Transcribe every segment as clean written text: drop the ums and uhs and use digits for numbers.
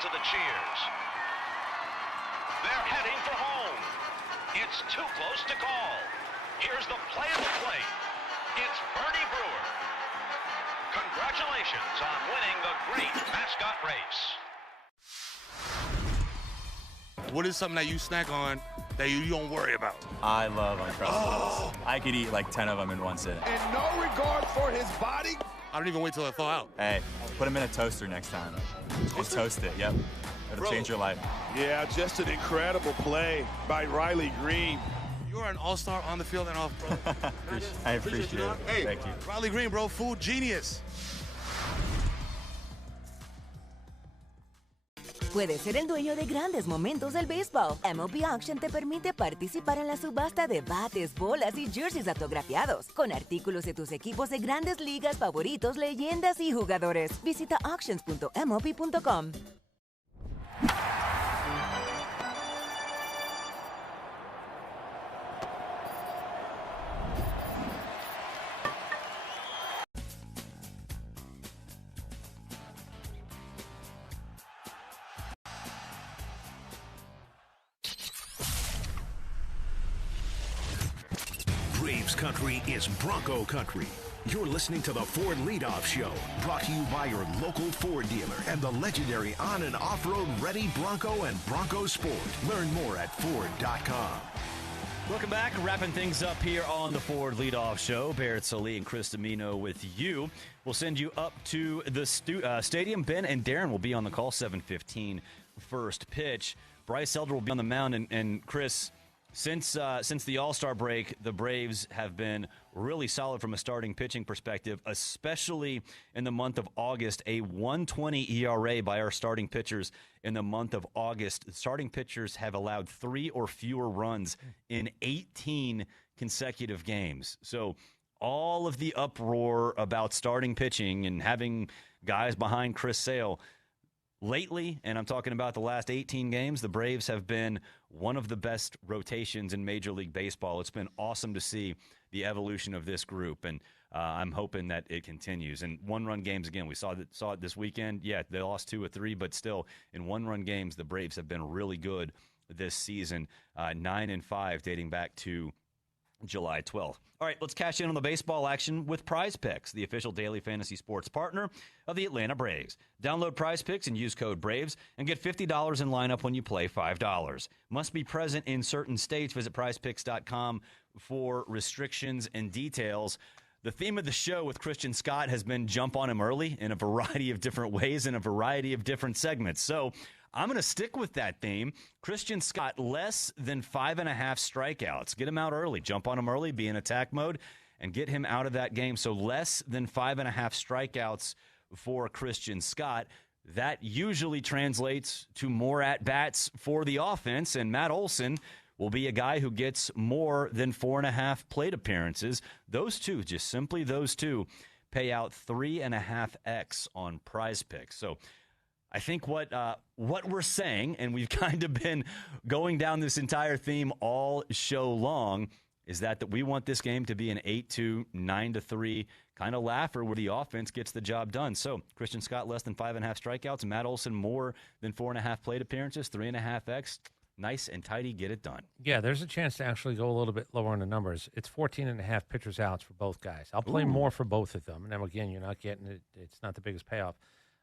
sounds of the cheers. They're heading for home. It's too close to call. Here's the play of the plate. It's Bernie Brewer. Congratulations on winning the great mascot race. What is something that you snack on that you don't worry about? I love Uncrustables. I could eat like 10 of them in one sitting. And no regard for his body. I don't even wait till I thaw out. Hey, put them in a toaster next time. Just toast it, yep. It'll change your life. Yeah, just an incredible play by Riley Green. You're an all-star on the field and off, bro. I appreciate it. Hey, thank you. Riley Green, bro, food genius. Puedes ser el dueño de grandes momentos del béisbol. MLB Auction te permite participar en la subasta de bates, bolas y jerseys autografiados, con artículos de tus equipos de grandes ligas favoritos, leyendas y jugadores. Visita auctions.mlb.com. Braves country is Bronco country. You're listening to the Ford Leadoff Show, brought to you by your local Ford dealer and the legendary on- and off-road ready Bronco and Bronco Sport. Learn more at Ford.com. Welcome back. Wrapping things up here on the Ford Leadoff Show. Barrett Salee and Chris Domino with you. We'll send you up to the stadium. Ben and Darren will be on the call, 7:15 first pitch. Bryce Elder will be on the mound. And Chris, since the All-Star break, the Braves have been really solid from a starting pitching perspective, especially in the month of August. A 1.20 ERA by our starting pitchers in the month of August. The starting pitchers have allowed 3 or fewer runs in 18 consecutive games. So all of the uproar about starting pitching and having guys behind Chris Sale lately, and I'm talking about the last 18 games, the Braves have been one of the best rotations in Major League Baseball. It's been awesome to see the evolution of this group, and I'm hoping that it continues. And one-run games, again, we saw it this weekend. Yeah, they lost 2 or 3, but still, in one-run games, the Braves have been really good this season, 9-5 dating back to July 12th. All right, let's cash in on the baseball action with Prize Picks, the official daily fantasy sports partner of the Atlanta Braves. Download Prize Picks and use code BRAVES and get $50 in lineup when you play $5. Must be present in certain states. Visit prizepicks.com for restrictions and details. The theme of the show with Christian Scott has been jump on him early in a variety of different ways in a variety of different segments. So I'm going to stick with that theme. Christian Scott, less than 5.5 strikeouts. Get him out early. Jump on him early, be in attack mode, and get him out of that game. So less than 5.5 strikeouts for Christian Scott. That usually translates to more at-bats for the offense, and Matt Olson will be a guy who gets more than 4.5 plate appearances. Those two, just simply those two, pay out 3.5x on Prize Picks. So I think what we're saying, and we've kind of been going down this entire theme all show long, is that we want this game to be an 8-2, 9-3 kind of laugher where the offense gets the job done. So Christian Scott, less than 5.5 strikeouts. Matt Olson, more than 4.5 plate appearances, 3.5x. Nice and tidy, get it done. Yeah, there's a chance to actually go a little bit lower in the numbers. It's 14.5 pitchers outs for both guys. I'll play more for both of them. And then again, you're not getting it. It's not the biggest payoff.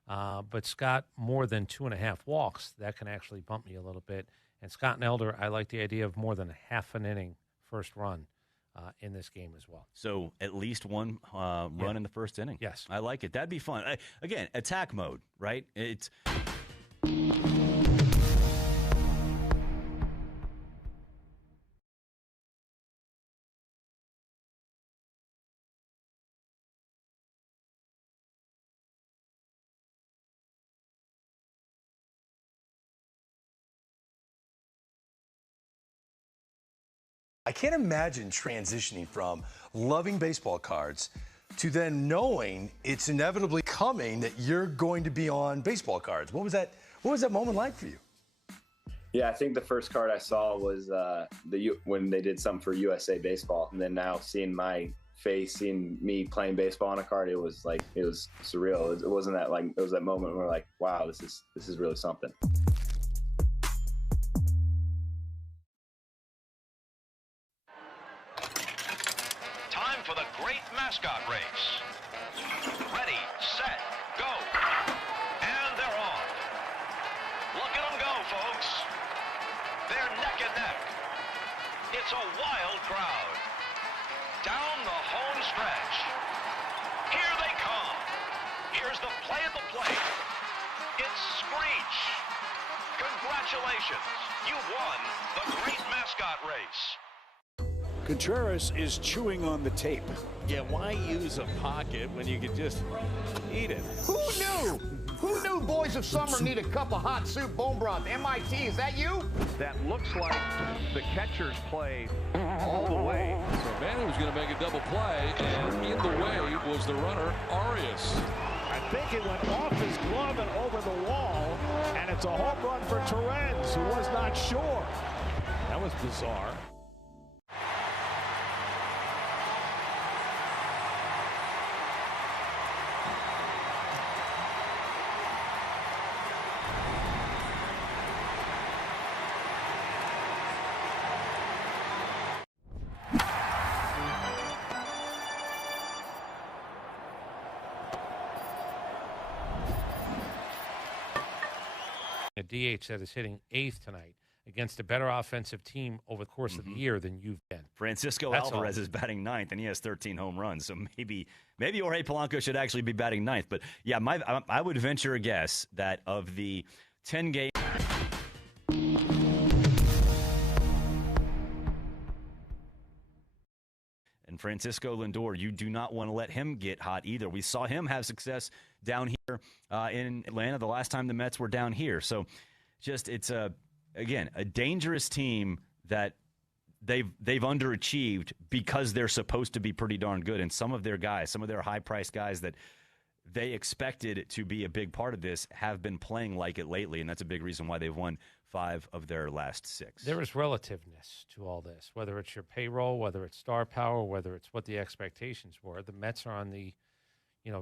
But Scott, more than 2.5 walks, that can actually bump me a little bit. And Scott and Elder, I like the idea of more than half an inning first run in this game as well. So at least one run in the first inning. Yes. I like it. That'd be fun. Again, attack mode, right? It's I can't imagine transitioning from loving baseball cards to then knowing it's inevitably coming that you're going to be on baseball cards. What was that moment like for you? Yeah, I think the first card I saw was when they did something for USA Baseball, and then now seeing my face, seeing me playing baseball on a card, it was surreal. It wasn't that, like, it was that moment where, like, wow, this is really something. Time for the great mascot race. Ready, set, go. And they're off. Look at them go, folks. They're neck and neck. It's a wild crowd. Down the home stretch. Here they come. Here's the play at the plate. It's Screech. Congratulations. You won the great mascot race. Contreras is chewing on the tape. Yeah, why use a pocket when you could just eat it? Who knew? Who knew boys of summer need a cup of hot soup bone broth? MIT, is that you? That looks like the catcher's play all the way. So Manny was going to make a double play, and in the way was the runner, Arias. I think it went off his glove and over the wall, and it's a home run for Torrens, who was not sure. That was bizarre. A DH that is hitting 8th tonight against a better offensive team over the course of the year than you've been. Francisco That's Alvarez all. is batting 9th, and he has 13 home runs. So maybe Jorge Polanco should actually be batting 9th. But, yeah, I would venture a guess that of the 10 games. And Francisco Lindor, you do not want to let him get hot either. We saw him have success down here in Atlanta the last time the Mets were down here. So just it's, again, a dangerous team that they've underachieved because they're supposed to be pretty darn good. And some of their guys, some of their high-priced guys that they expected to be a big part of this have been playing like it lately, and that's a big reason why they've won 5 of their last 6. There is relativeness to all this, whether it's your payroll, whether it's star power, whether it's what the expectations were. The Mets are on the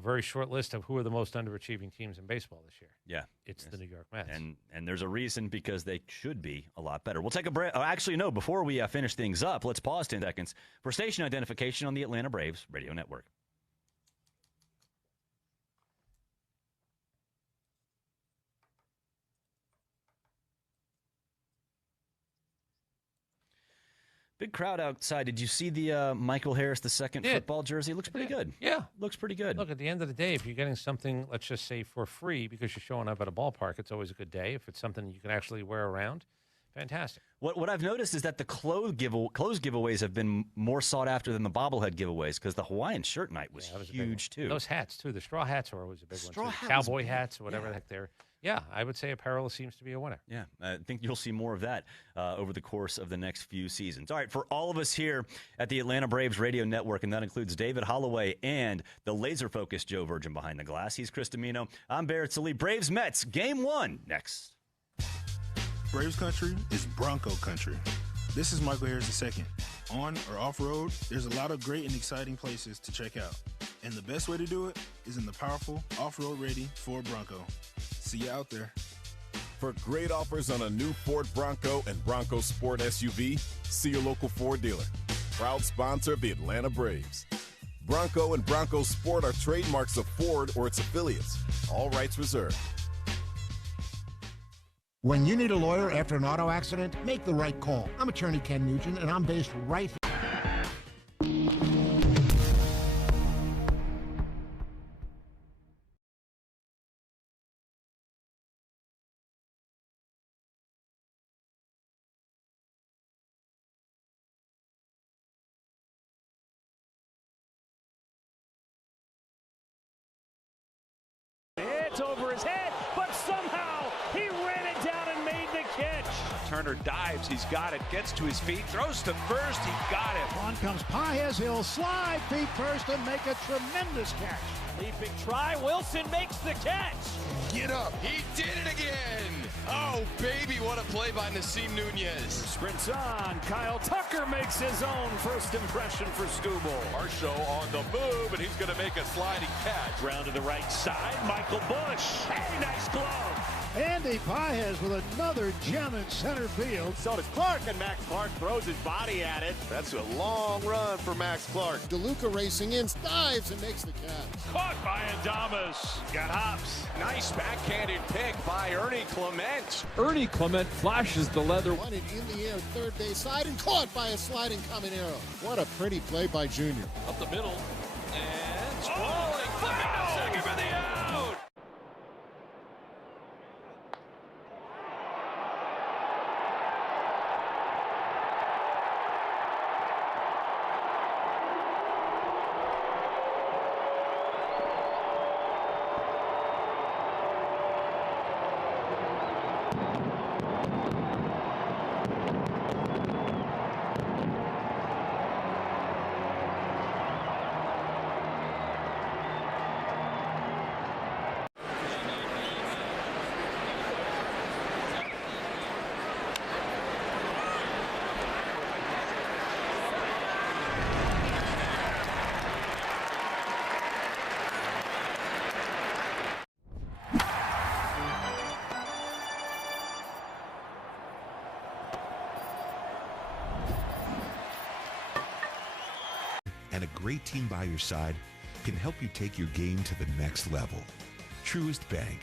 very short list of who are the most underachieving teams in baseball this year. Yeah. It's the New York Mets. And there's a reason, because they should be a lot better. We'll take a break. Actually, no, before we finish things up, let's pause 10 seconds for station identification on the Atlanta Braves Radio Network. Big crowd outside. Did you see the Michael Harris II football jersey? It looks pretty good. Yeah. Looks pretty good. Look, at the end of the day, if you're getting something, let's just say for free because you're showing up at a ballpark, it's always a good day. If it's something you can actually wear around, fantastic. What I've noticed is that the clothes giveaways have been more sought after than the bobblehead giveaways, because the Hawaiian shirt night was huge, too. Those hats, too. The straw hats are always a big one. Hat Cowboy hats or whatever the heck they're. Yeah, I would say apparel seems to be a winner. Yeah, I think you'll see more of that over the course of the next few seasons. All right, for all of us here at the Atlanta Braves Radio Network, and that includes David Holloway and the laser-focused Joe Virgin behind the glass. He's Chris Domino. I'm Barrett Sallee. Braves Mets, Game 1, next. Braves country is Bronco country. This is Michael Harris II. On or off-road, there's a lot of great and exciting places to check out. And the best way to do it is in the powerful, off-road ready Ford Bronco. See you out there. For great offers on a new Ford Bronco and Bronco Sport SUV, see your local Ford dealer. Proud sponsor of the Atlanta Braves. Bronco and Bronco Sport are trademarks of Ford or its affiliates. All rights reserved. When you need a lawyer after an auto accident, make the right call. I'm attorney Ken Nugent, and I'm based right here. It's over his head, but somehow he ran it down and made the catch. Turner dives. He's got it. Gets to his feet. Throws to first. He got it. On comes Paez. He'll slide feet first and make a tremendous catch. Leaping try. Wilson makes the catch. Get up. He did it again. Oh, baby, what a play by Nasim Nunez. Sprints on. Kyle Tucker makes his own first impression for Stubble. Marshall on the move, and he's going to make a sliding catch. Round to the right side. Michael Bush. Hey, nice glove. Andy Paez with another gem in center field. So does Clark, and Max Clark throws his body at it. That's a long run for Max Clark. DeLuca racing in, dives and makes the catch. Caught by Adames. Got hops. Nice backhanded pick by Ernie Clement. Ernie Clement flashes the leather. Wanted in the air, third base side, and caught by a sliding Caminero. What a pretty play by Junior. Up the middle, and sprawling. Flipping to second for the out. And a great team by your side can help you take your game to the next level. Truist Bank.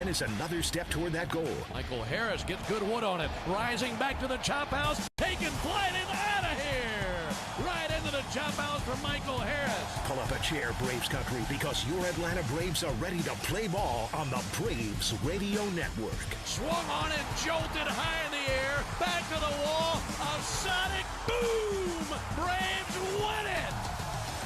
And it's another step toward that goal. Michael Harris gets good wood on it. Rising back to the chop house. Taking flight and out of here. Right into the chop house for Michael Harris. Pull up a chair, Braves country, because your Atlanta Braves are ready to play ball on the Braves Radio Network. Swung on and jolted high in the air. Back to the wall. A sonic boom. Braves win it.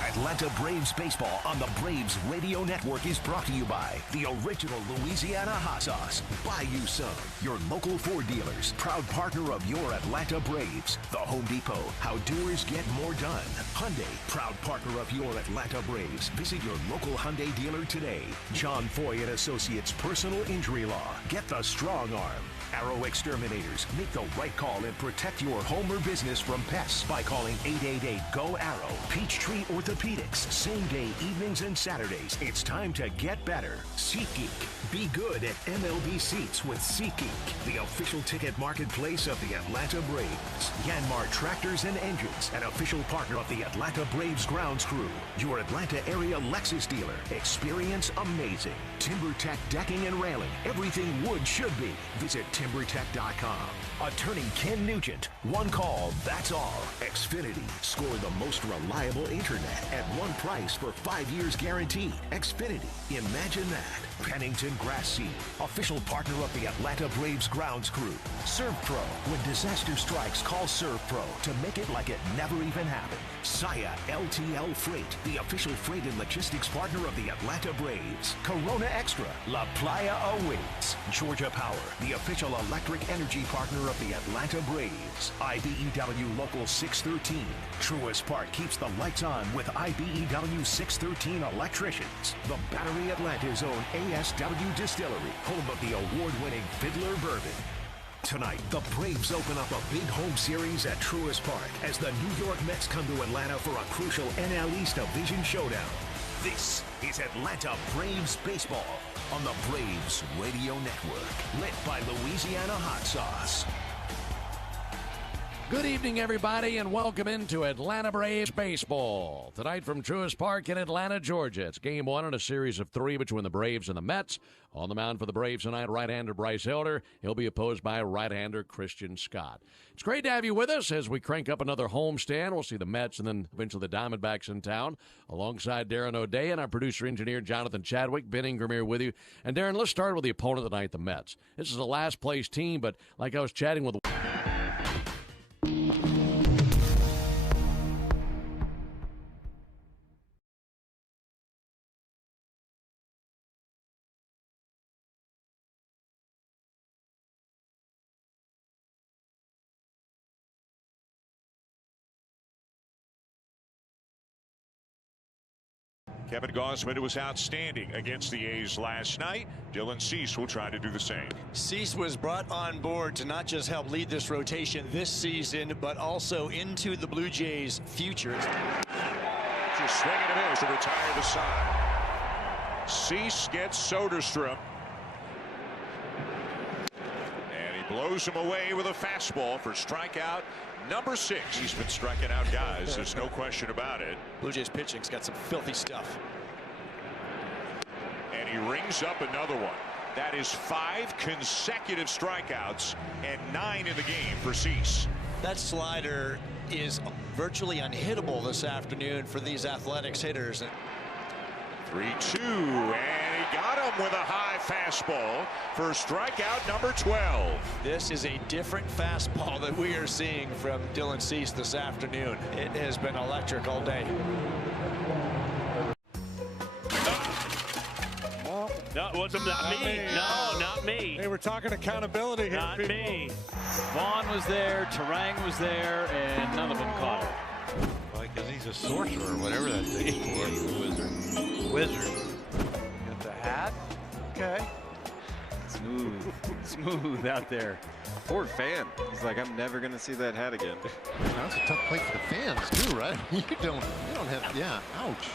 Atlanta Braves baseball on the Braves Radio Network is brought to you by the original Louisiana hot sauce. Buy you some. Your local Ford dealers, proud partner of your Atlanta Braves. The Home Depot, how doers get more done. Hyundai, proud partner of your Atlanta Braves. Visit your local Hyundai dealer today. John Foy and Associates Personal Injury Law. Get the strong arm. Arrow Exterminators. Make the right call and protect your home or business from pests by calling 888-GO-ARROW. Peachtree Orthopedics. Same day, evenings and Saturdays. It's time to get better. SeatGeek. Be good at MLB seats with SeatGeek, the official ticket marketplace of the Atlanta Braves. Yanmar Tractors and Engines, an official partner of the Atlanta Braves grounds crew. Your Atlanta area Lexus dealer. Experience amazing. TimberTech Decking and Railing. Everything wood should be. Visit TimberTech.com. Attorney Ken Nugent. One call, that's all. Xfinity. Score the most reliable internet at one price for 5 years guaranteed. Xfinity. Imagine that. Pennington Grass Seed. Official partner of the Atlanta Braves grounds crew. ServPro. When disaster strikes, call ServPro to make it like it never even happened. Saya LTL Freight. The official freight and logistics partner of the Atlanta Braves. Corona Extra. La Playa awaits. Georgia Power. The official electric energy partner of the Atlanta Braves. IBEW Local 613. Truist Park keeps the lights on with IBEW 613 electricians. The Battery Atlanta's own ASW Distillery, home of the award-winning Fiddler Bourbon. Tonight, the Braves open up a big home series at Truist Park as the New York Mets come to Atlanta for a crucial NL East Division showdown. This is Atlanta Braves baseball on the Braves Radio Network, lit by Louisiana hot sauce. Good evening, everybody, and welcome into Atlanta Braves baseball. Tonight from Truist Park in Atlanta, Georgia. It's game one in a series of three between the Braves and the Mets. On the mound for the Braves tonight, right-hander Bryce Elder. He'll be opposed by right-hander Christian Scott. It's great to have you with us as we crank up another homestand. We'll see the Mets and then eventually the Diamondbacks in town. Alongside Darren O'Day and our producer-engineer Jonathan Chadwick, Ben Ingram here with you. And Darren, let's start with the opponent tonight, the Mets. This is a last-place team, but like I was chatting with Kevin Gausman was outstanding against the A's last night. Dylan Cease will try to do the same. Cease was brought on board to not just help lead this rotation this season, but also into the Blue Jays' future. Just swing and a miss to retire the side. Cease gets Soderstrom. And he blows him away with a fastball for strikeout number 6. He's been striking out guys. There's no question about it. Blue Jays pitching's got some filthy stuff. And he rings up another one. That is 5 consecutive strikeouts and 9 in the game for Cease. That slider is virtually unhittable this afternoon for these Athletics hitters. 3-2, and he got him with a high fastball for strikeout number 12. This is a different fastball that we are seeing from Dylan Cease this afternoon. It has been electric all day. No, it wasn't not me. No, not me. They were talking accountability here. Not me. Vaughn was there, Terang was there, and none of them caught it. Well, because he's a sorcerer or whatever that thing is. Yeah, he's a wizard. Wizard. Got the hat. Okay. Smooth out there. Ford fan. He's like, I'm never going to see that hat again. That's a tough play for the fans too, right? You don't have, yeah, ouch.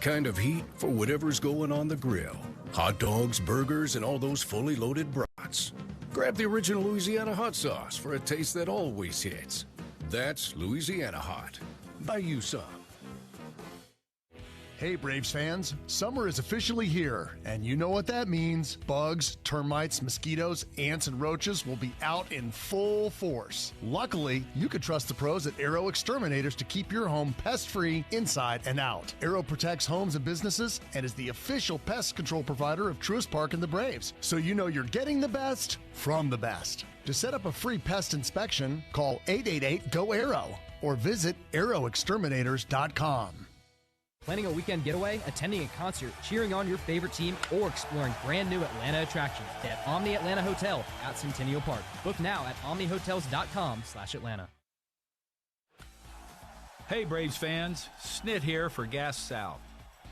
Kind of heat for whatever's going on the grill. Hot dogs, burgers, and all those fully loaded brats. Grab the original Louisiana hot sauce for a taste that always hits. That's Louisiana Hot. Buy you some. Hey Braves fans, summer is officially here, and you know what that means. Bugs, termites, mosquitoes, ants, and roaches will be out in full force. Luckily, you can trust the pros at Aero Exterminators to keep your home pest-free inside and out. Aero protects homes and businesses and is the official pest control provider of Truist Park and the Braves, so you know you're getting the best from the best. To set up a free pest inspection, call 888-GO-AERO or visit aeroexterminators.com. Planning a weekend getaway, attending a concert, cheering on your favorite team, or exploring brand new Atlanta attractions at Omni Atlanta Hotel at Centennial Park. Book now at omnihotels.com/Atlanta. Hey Braves fans, Snit here for Gas South.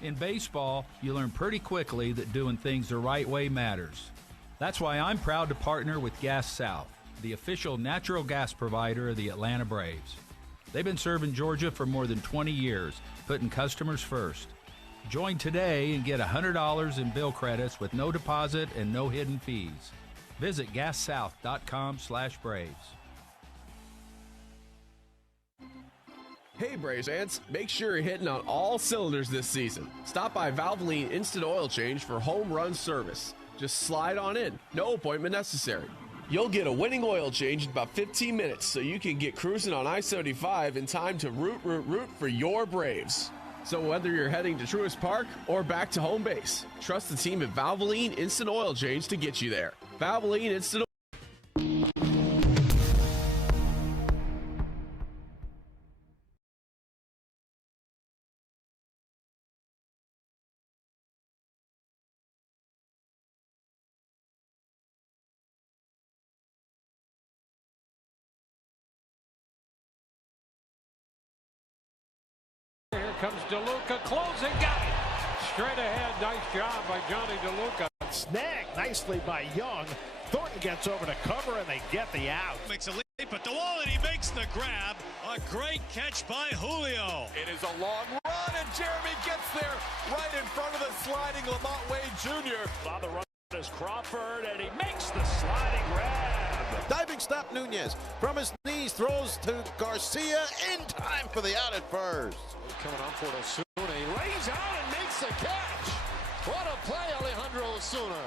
In baseball, you learn pretty quickly that doing things the right way matters. That's why I'm proud to partner with Gas South, the official natural gas provider of the Atlanta Braves. They've been serving Georgia for more than 20 years, putting customers first. Join today and get $100 in bill credits with no deposit and no hidden fees. Visit gassouth.com/Braves. Hey Braves fans, make sure you're hitting on all cylinders this season. Stop by Valvoline Instant Oil Change for home run service. Just slide on in, no appointment necessary. You'll get a winning oil change in about 15 minutes so you can get cruising on I-75 in time to root for your Braves. So whether you're heading to Truist Park or back to home base, trust the team at Valvoline Instant Oil Change to get you there. Valvoline Instant Oil. Here comes DeLuca, closing, got it. Straight ahead, nice job by Johnny DeLuca. Snagged nicely by Young. Thornton gets over to cover, and they get the out. Makes a leap at the wall, and he makes the grab. A great catch by Julio. It is a long run, and Jeremy gets there right in front of the sliding Lamont Wade Jr. On the run is Crawford, and he makes the sliding grab. Diving stop Nunez from his knees, throws to Garcia in time for the out at first. Coming on for Osuna. He lays out and makes the catch. What a play, Alejandro Osuna.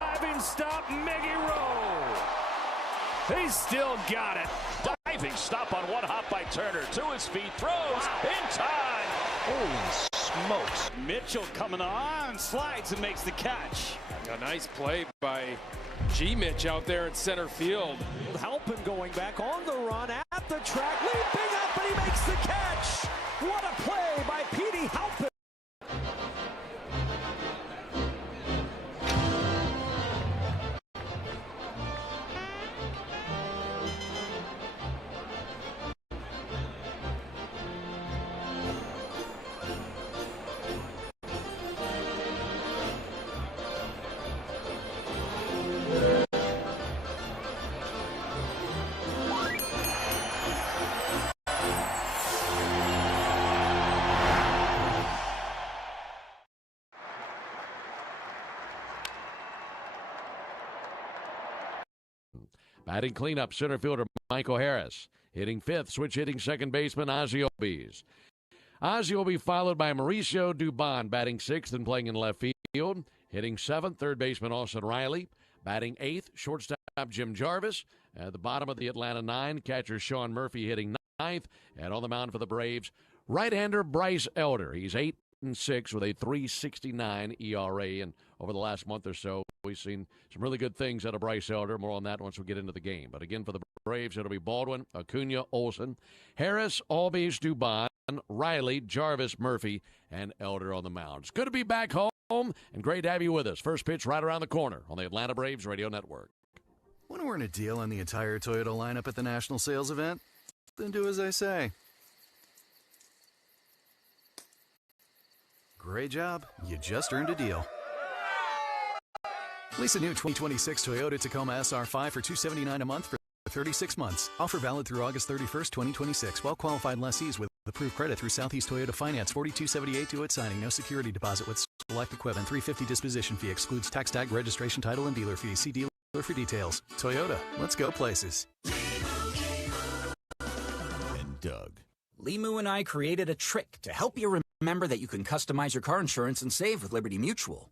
Diving stop, Miggy Rowe. He's still got it. Diving stop on one hop by Turner. To his feet, throws in time. Holy smokes. Mitchell coming on, slides and makes the catch. A nice play by G-Mitch out there in center field. Halpin going back on the run at the track, leaping up, and he makes the catch. What a play by Petey Halpin. Batting cleanup, center fielder Michael Harris. Hitting fifth, switch hitting second baseman Ozzie Albies. Ozzie will be followed by Mauricio Dubon, batting sixth and playing in left field. Hitting seventh, third baseman Austin Riley. Batting eighth, shortstop Jim Jarvis. At the bottom of the Atlanta nine, catcher Sean Murphy hitting ninth. And on the mound for the Braves, right-hander Bryce Elder. He's 8-6 with a 3.69 ERA. And over the last month or so, we've seen some really good things out of Bryce Elder. More on that once we get into the game. But again, for the Braves, it'll be Baldwin, Acuna, Olsen, Harris, Albies, Dubon, Riley, Jarvis, Murphy, and Elder on the mound. It's good to be back home, and great to have you with us. First pitch right around the corner on the Atlanta Braves Radio Network. Want to earn a deal on the entire Toyota lineup at the national sales event? Then do as I say. Great job. You just earned a deal. Lease a new 2026 Toyota Tacoma SR5 for $279 a month for 36 months. Offer valid through August 31st, 2026. Well-qualified lessees with approved credit through Southeast Toyota Finance. $42.78 due at signing. No security deposit with select equipment. $350 disposition fee. Excludes tax tag, registration, title, and dealer fees. See dealer for details. Toyota. Let's go places. And Doug. Limu and I created a trick to help you remember that you can customize your car insurance and save with Liberty Mutual.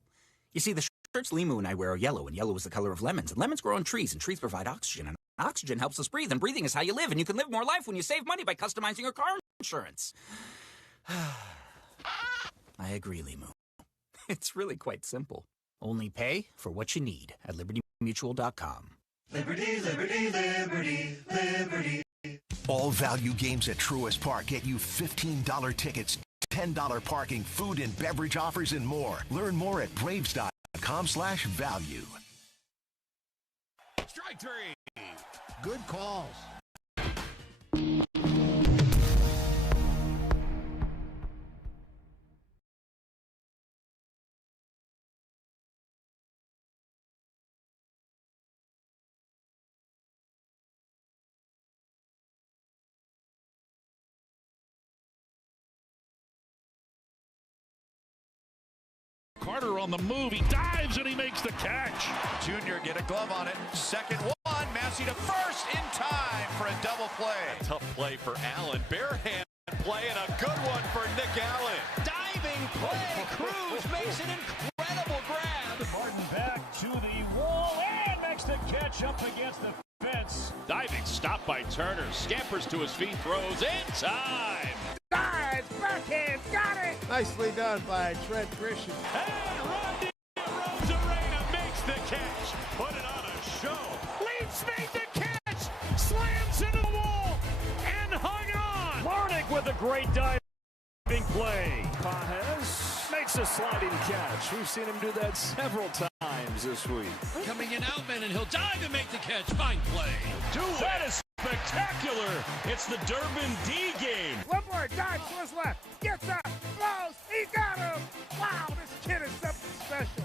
You see, the shirts Limu and I wear are yellow, and yellow is the color of lemons, and lemons grow on trees, and trees provide oxygen, and oxygen helps us breathe, and breathing is how you live, and you can live more life when you save money by customizing your car insurance. I agree, Limu. It's really quite simple. Only pay for what you need at LibertyMutual.com. Liberty, liberty, liberty, liberty. All value games at Truist Park get you $15 tickets, $10 parking, food and beverage offers, and more. Learn more at braves.com/value. Strike three. Good calls. Carter on the move. He dives and he makes the catch. Junior get a glove on it. Second one. Massey to first in time for a double play. A tough play for Allen. Bare hand play and a good one for Nick Allen. Diving play. Cruz makes an incredible grab. Martin back to the wall and makes the catch up against the fence. Diving stop by Turner. Scampers to his feet. Throws in time. Dives, backhand, got it! Nicely done by Trent Grisham. And Randy Rosarena makes the catch. Put it on a show. Leafs made the catch. Slams into the wall and hung on. Larnick with a great diving play. Pajes makes a sliding catch. We've seen him do that several times this week. Coming in Outman, and he'll dive and make the catch. Fine play. That is spectacular. It's the Durbin D game. Woodward dives to his left, gets up, blows, he got him! Wow, this kid is something special.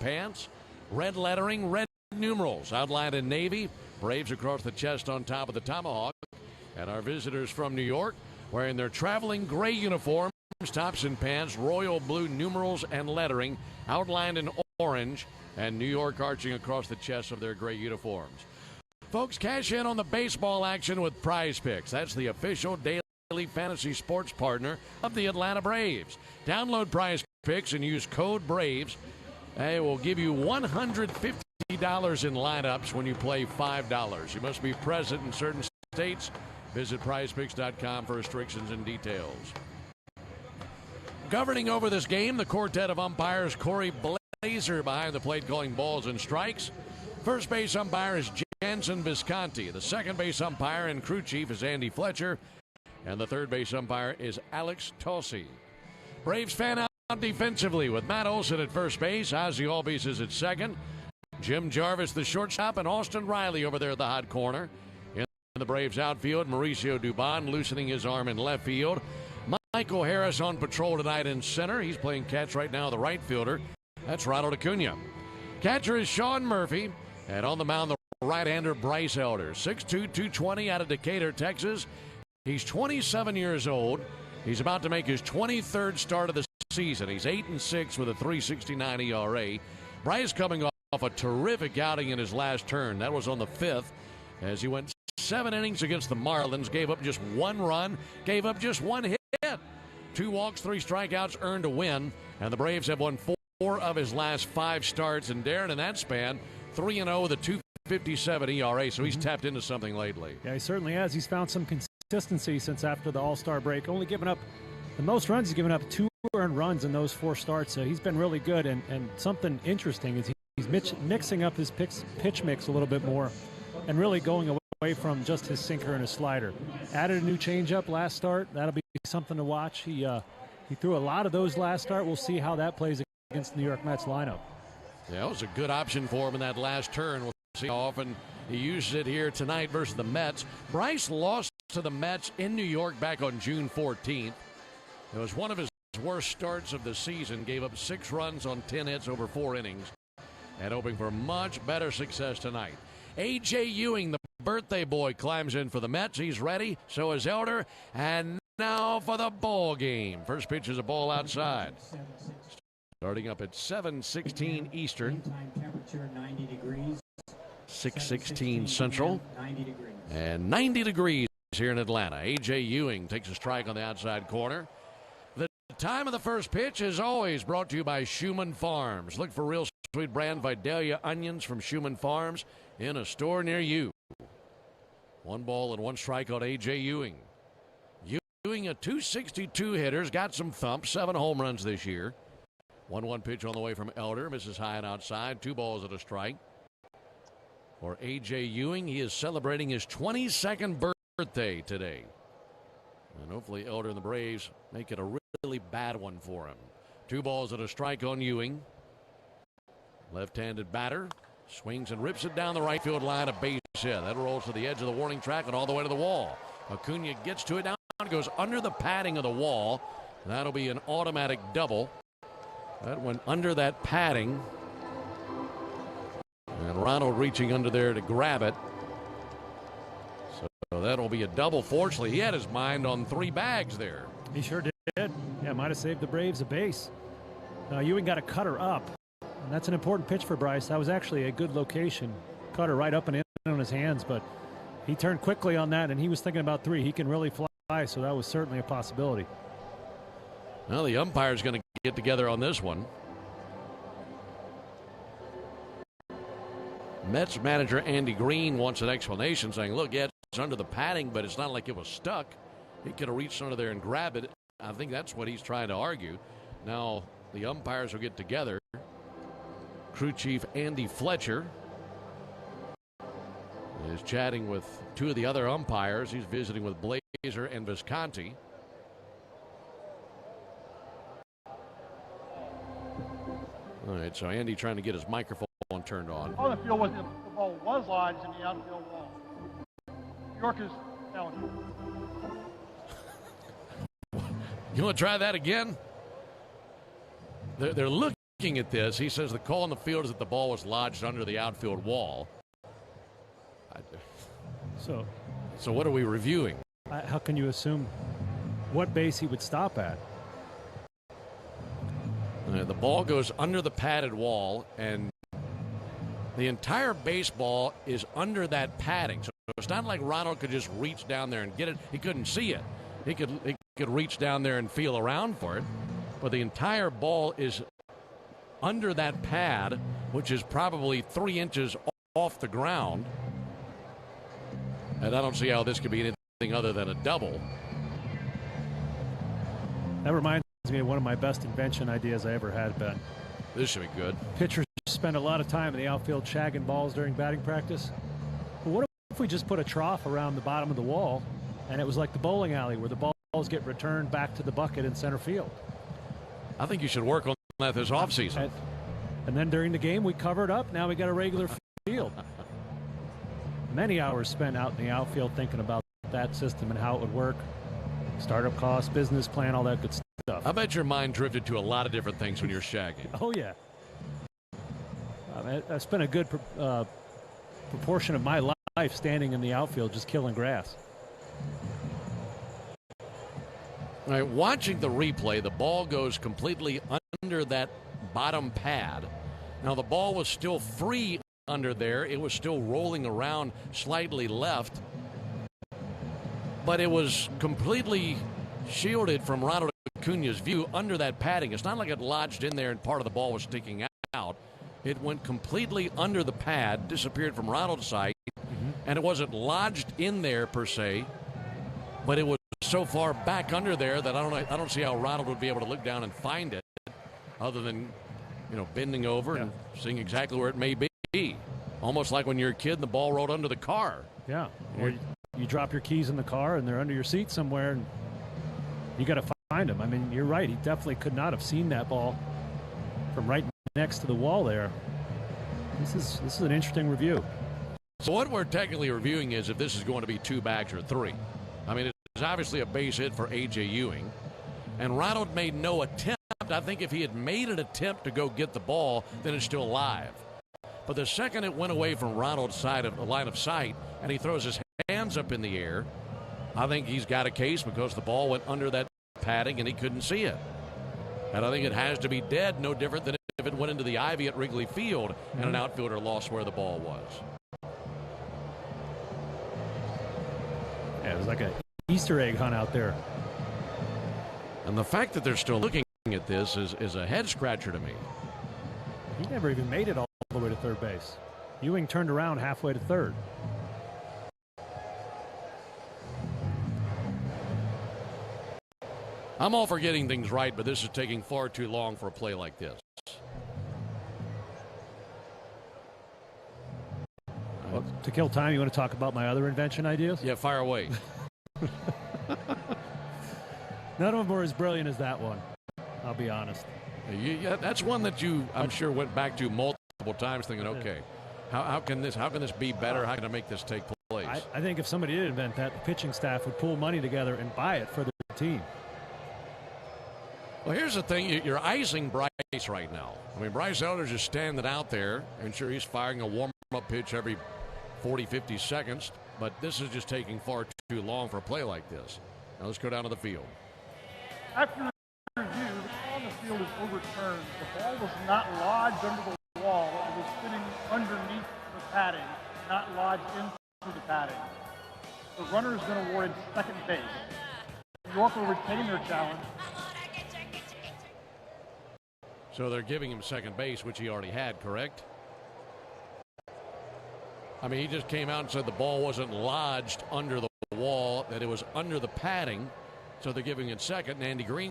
Pants, red lettering, red numerals outlined in navy, Braves across the chest on top of the tomahawk. And our visitors from New York wearing their traveling gray uniforms, tops and pants, royal blue numerals and lettering outlined in orange, and New York arching across the chest of their gray uniforms. Folks, cash in on the baseball action with Prize Picks. That's the official daily fantasy sports partner of the Atlanta Braves. Download Prize Picks and use code BRAVES. They will give you $150 in lineups when you play $5. You must be present in certain states. Visit prizepicks.com for restrictions and details. Governing over this game, the quartet of umpires, Corey Blazer behind the plate calling balls and strikes. First base umpire is Jansen Visconti. The second base umpire and crew chief is Andy Fletcher. And the third base umpire is Alex Tossi. Braves fan out defensively with Matt Olson at first base, Ozzie Albies is at second, Jim Jarvis the shortstop, and Austin Riley over there at the hot corner. In the Braves outfield, Mauricio Dubon loosening his arm in left field. Michael Harris on patrol tonight in center. He's playing catch right now, the right fielder. That's Ronald Acuna. Catcher is Sean Murphy. And on the mound, the right-hander Bryce Elder. 6'2", 220 out of Decatur, Texas. He's 27 years old. He's about to make his 23rd start of the season. He's 8-6 with a 3.69 ERA. Bryce coming off a terrific outing in his last turn. That was on the 5th as he went 7 innings against the Marlins, gave up just 1 run, gave up just 1 hit. 2 walks, 3 strikeouts, earned a win, and the Braves have won 4 of his last 5 starts. And Darren, in that span, 3-0 with a 2.57 ERA, so he's tapped into something lately. Yeah, he certainly has. He's found some consistency since after the All-Star break. Only given up the most runs. He's given up 2 earned runs in those 4 starts. So he's been really good. And something interesting is he's mixing up his pitch mix a little bit more and really going away from just his sinker and his slider. Added a new changeup last start. That'll be something to watch. He threw a lot of those last start. We'll see how that plays against the New York Mets lineup. Yeah, it was a good option for him in that last turn. We'll see how often he uses it here tonight versus the Mets. Bryce lost to the Mets in New York back on June 14th. It was one of his worst starts of the season. Gave up 6 runs on 10 hits over 4 innings. And hoping for much better success tonight. A.J. Ewing, the birthday boy, climbs in for the Mets. He's ready. So is Elder. And now for the ball game. First pitch is a ball outside. Starting up at 7:16 Eastern. 6:16 Central. And 90 degrees here in Atlanta. A.J. Ewing takes a strike on the outside corner. The time of the first pitch is always brought to you by Schumann Farms. Look for real sweet brand Vidalia onions from Schumann Farms in a store near you. 1 ball and 1 strike on A.J. Ewing. Ewing, a .262 hitter, got some thumps, 7 home runs this year. 1-1 pitch on the way from Elder, misses high and outside, 2 balls and a strike. For A.J. Ewing, he is celebrating his 22nd birthday today. And hopefully Elder and the Braves make it a really bad one for him. 2 balls and a strike on Ewing. Left-handed batter, swings and rips it down the right field line, a base hit. That rolls to the edge of the warning track and all the way to the wall. Acuna gets to it down, goes under the padding of the wall. That'll be an automatic double. That went under that padding. And Ronald reaching under there to grab it. So that'll be a double. Fortunately, he had his mind on 3 bags there. He sure did. Yeah, might have saved the Braves a base. Ewing got a cutter up. And that's an important pitch for Bryce. That was actually a good location. Cutter right up and in on his hands, but he turned quickly on that, and he was thinking about 3. He can really fly, so that was certainly a possibility. Well, the umpire's going to get together on this one. Mets manager Andy Green wants an explanation, saying, look, yeah, it's under the padding, but it's not like it was stuck. He could have reached under there and grabbed it. I think that's what he's trying to argue. Now, the umpires will get together. Crew chief Andy Fletcher is chatting with 2 of the other umpires. He's visiting with Blazer and Visconti. All right, so Andy trying to get his microphone turned on. All the field was, the ball was lodged in the outfield wall. New York is telling you. You want to try that again? They're looking looking at this. He says the call on the field is that the ball was lodged under the outfield wall. So what are we reviewing? How can you assume what base he would stop at? The ball goes under the padded wall, and the entire baseball is under that padding. So it's not like Ronald could just reach down there and get it. He couldn't see it. He could reach down there and feel around for it. But the entire ball is under that pad, which is probably 3 inches off the ground. And I don't see how this could be anything other than a double. That reminds me of one of my best invention ideas I ever had, Ben. This should be good. Pitchers spend a lot of time in the outfield shagging balls during batting practice. But what if we just put a trough around the bottom of the wall, and it was like the bowling alley where the balls get returned back to the bucket in center field? I think you should work on that this offseason. And then during the game, we cover it up. Now we got a regular field. Many hours spent out in the outfield thinking about that system and how it would work. Startup costs, business plan, all that good stuff. I bet your mind drifted to a lot of different things when you're shagging. Oh, yeah. I spent a good proportion of my life standing in the outfield just killing grass. All right, watching the replay, the ball goes completely under that bottom pad. Now, the ball was still free under there. It was still rolling around slightly left, but it was completely shielded from Ronald Acuña's view under that padding. It's not like it lodged in there and part of the ball was sticking out. It went completely under the pad, disappeared from Ronald's sight, and it wasn't lodged in there per se, but it was so far back under there that I don't see how Ronald would be able to look down and find it, other than bending over and seeing exactly where it may be. Almost like when you're a kid and the ball rolled under the car. Yeah. Or you drop your keys in the car and they're under your seat somewhere, and you got to find them. I mean, you're right. He definitely could not have seen that ball from right next to the wall there. This is an interesting review. So what we're technically reviewing is if this is going to be 2 bags or 3. I mean, it's obviously a base hit for A.J. Ewing, and Ronald made no attempt. I think if he had made an attempt to go get the ball, then it's still alive. But the second it went away from Ronald's side of the line of sight and he throws his hands up in the air, I think he's got a case because the ball went under that padding and he couldn't see it. And I think it has to be dead, no different than if it went into the ivy at Wrigley Field and an outfielder lost where the ball was. Yeah, it was like an Easter egg hunt out there. And the fact that they're still looking at this is a head scratcher to me. He never even made it all the way to third base. Ewing turned around halfway to third. I'm all for getting things right, but this is taking far too long for a play like this. Well, to kill time, you want to talk about my other invention ideas? Yeah, fire away. None of them were as brilliant as that one, I'll be honest. Yeah, that's one that I'm sure, went back to multiple times thinking, okay, how can this be better? How can I make this take place? I think if somebody did invent that, the pitching staff would pool money together and buy it for the team. Well, here's the thing. You're icing Bryce right now. I mean, Bryce Elder's just standing out there, and sure, he's firing a warm-up pitch every 40, 50 seconds, but this is just taking far too long for a play like this. Now let's go down to the field. After review, the ball on the field is overturned. The ball was not lodged under the wall. It was sitting underneath the padding, not lodged into the padding. The runner has been awarded second base. New York will retain their challenge. So they're giving him second base, which he already had, correct? I mean, he just came out and said the ball wasn't lodged under the wall, that it was under the padding. So they're giving it second, and Andy Green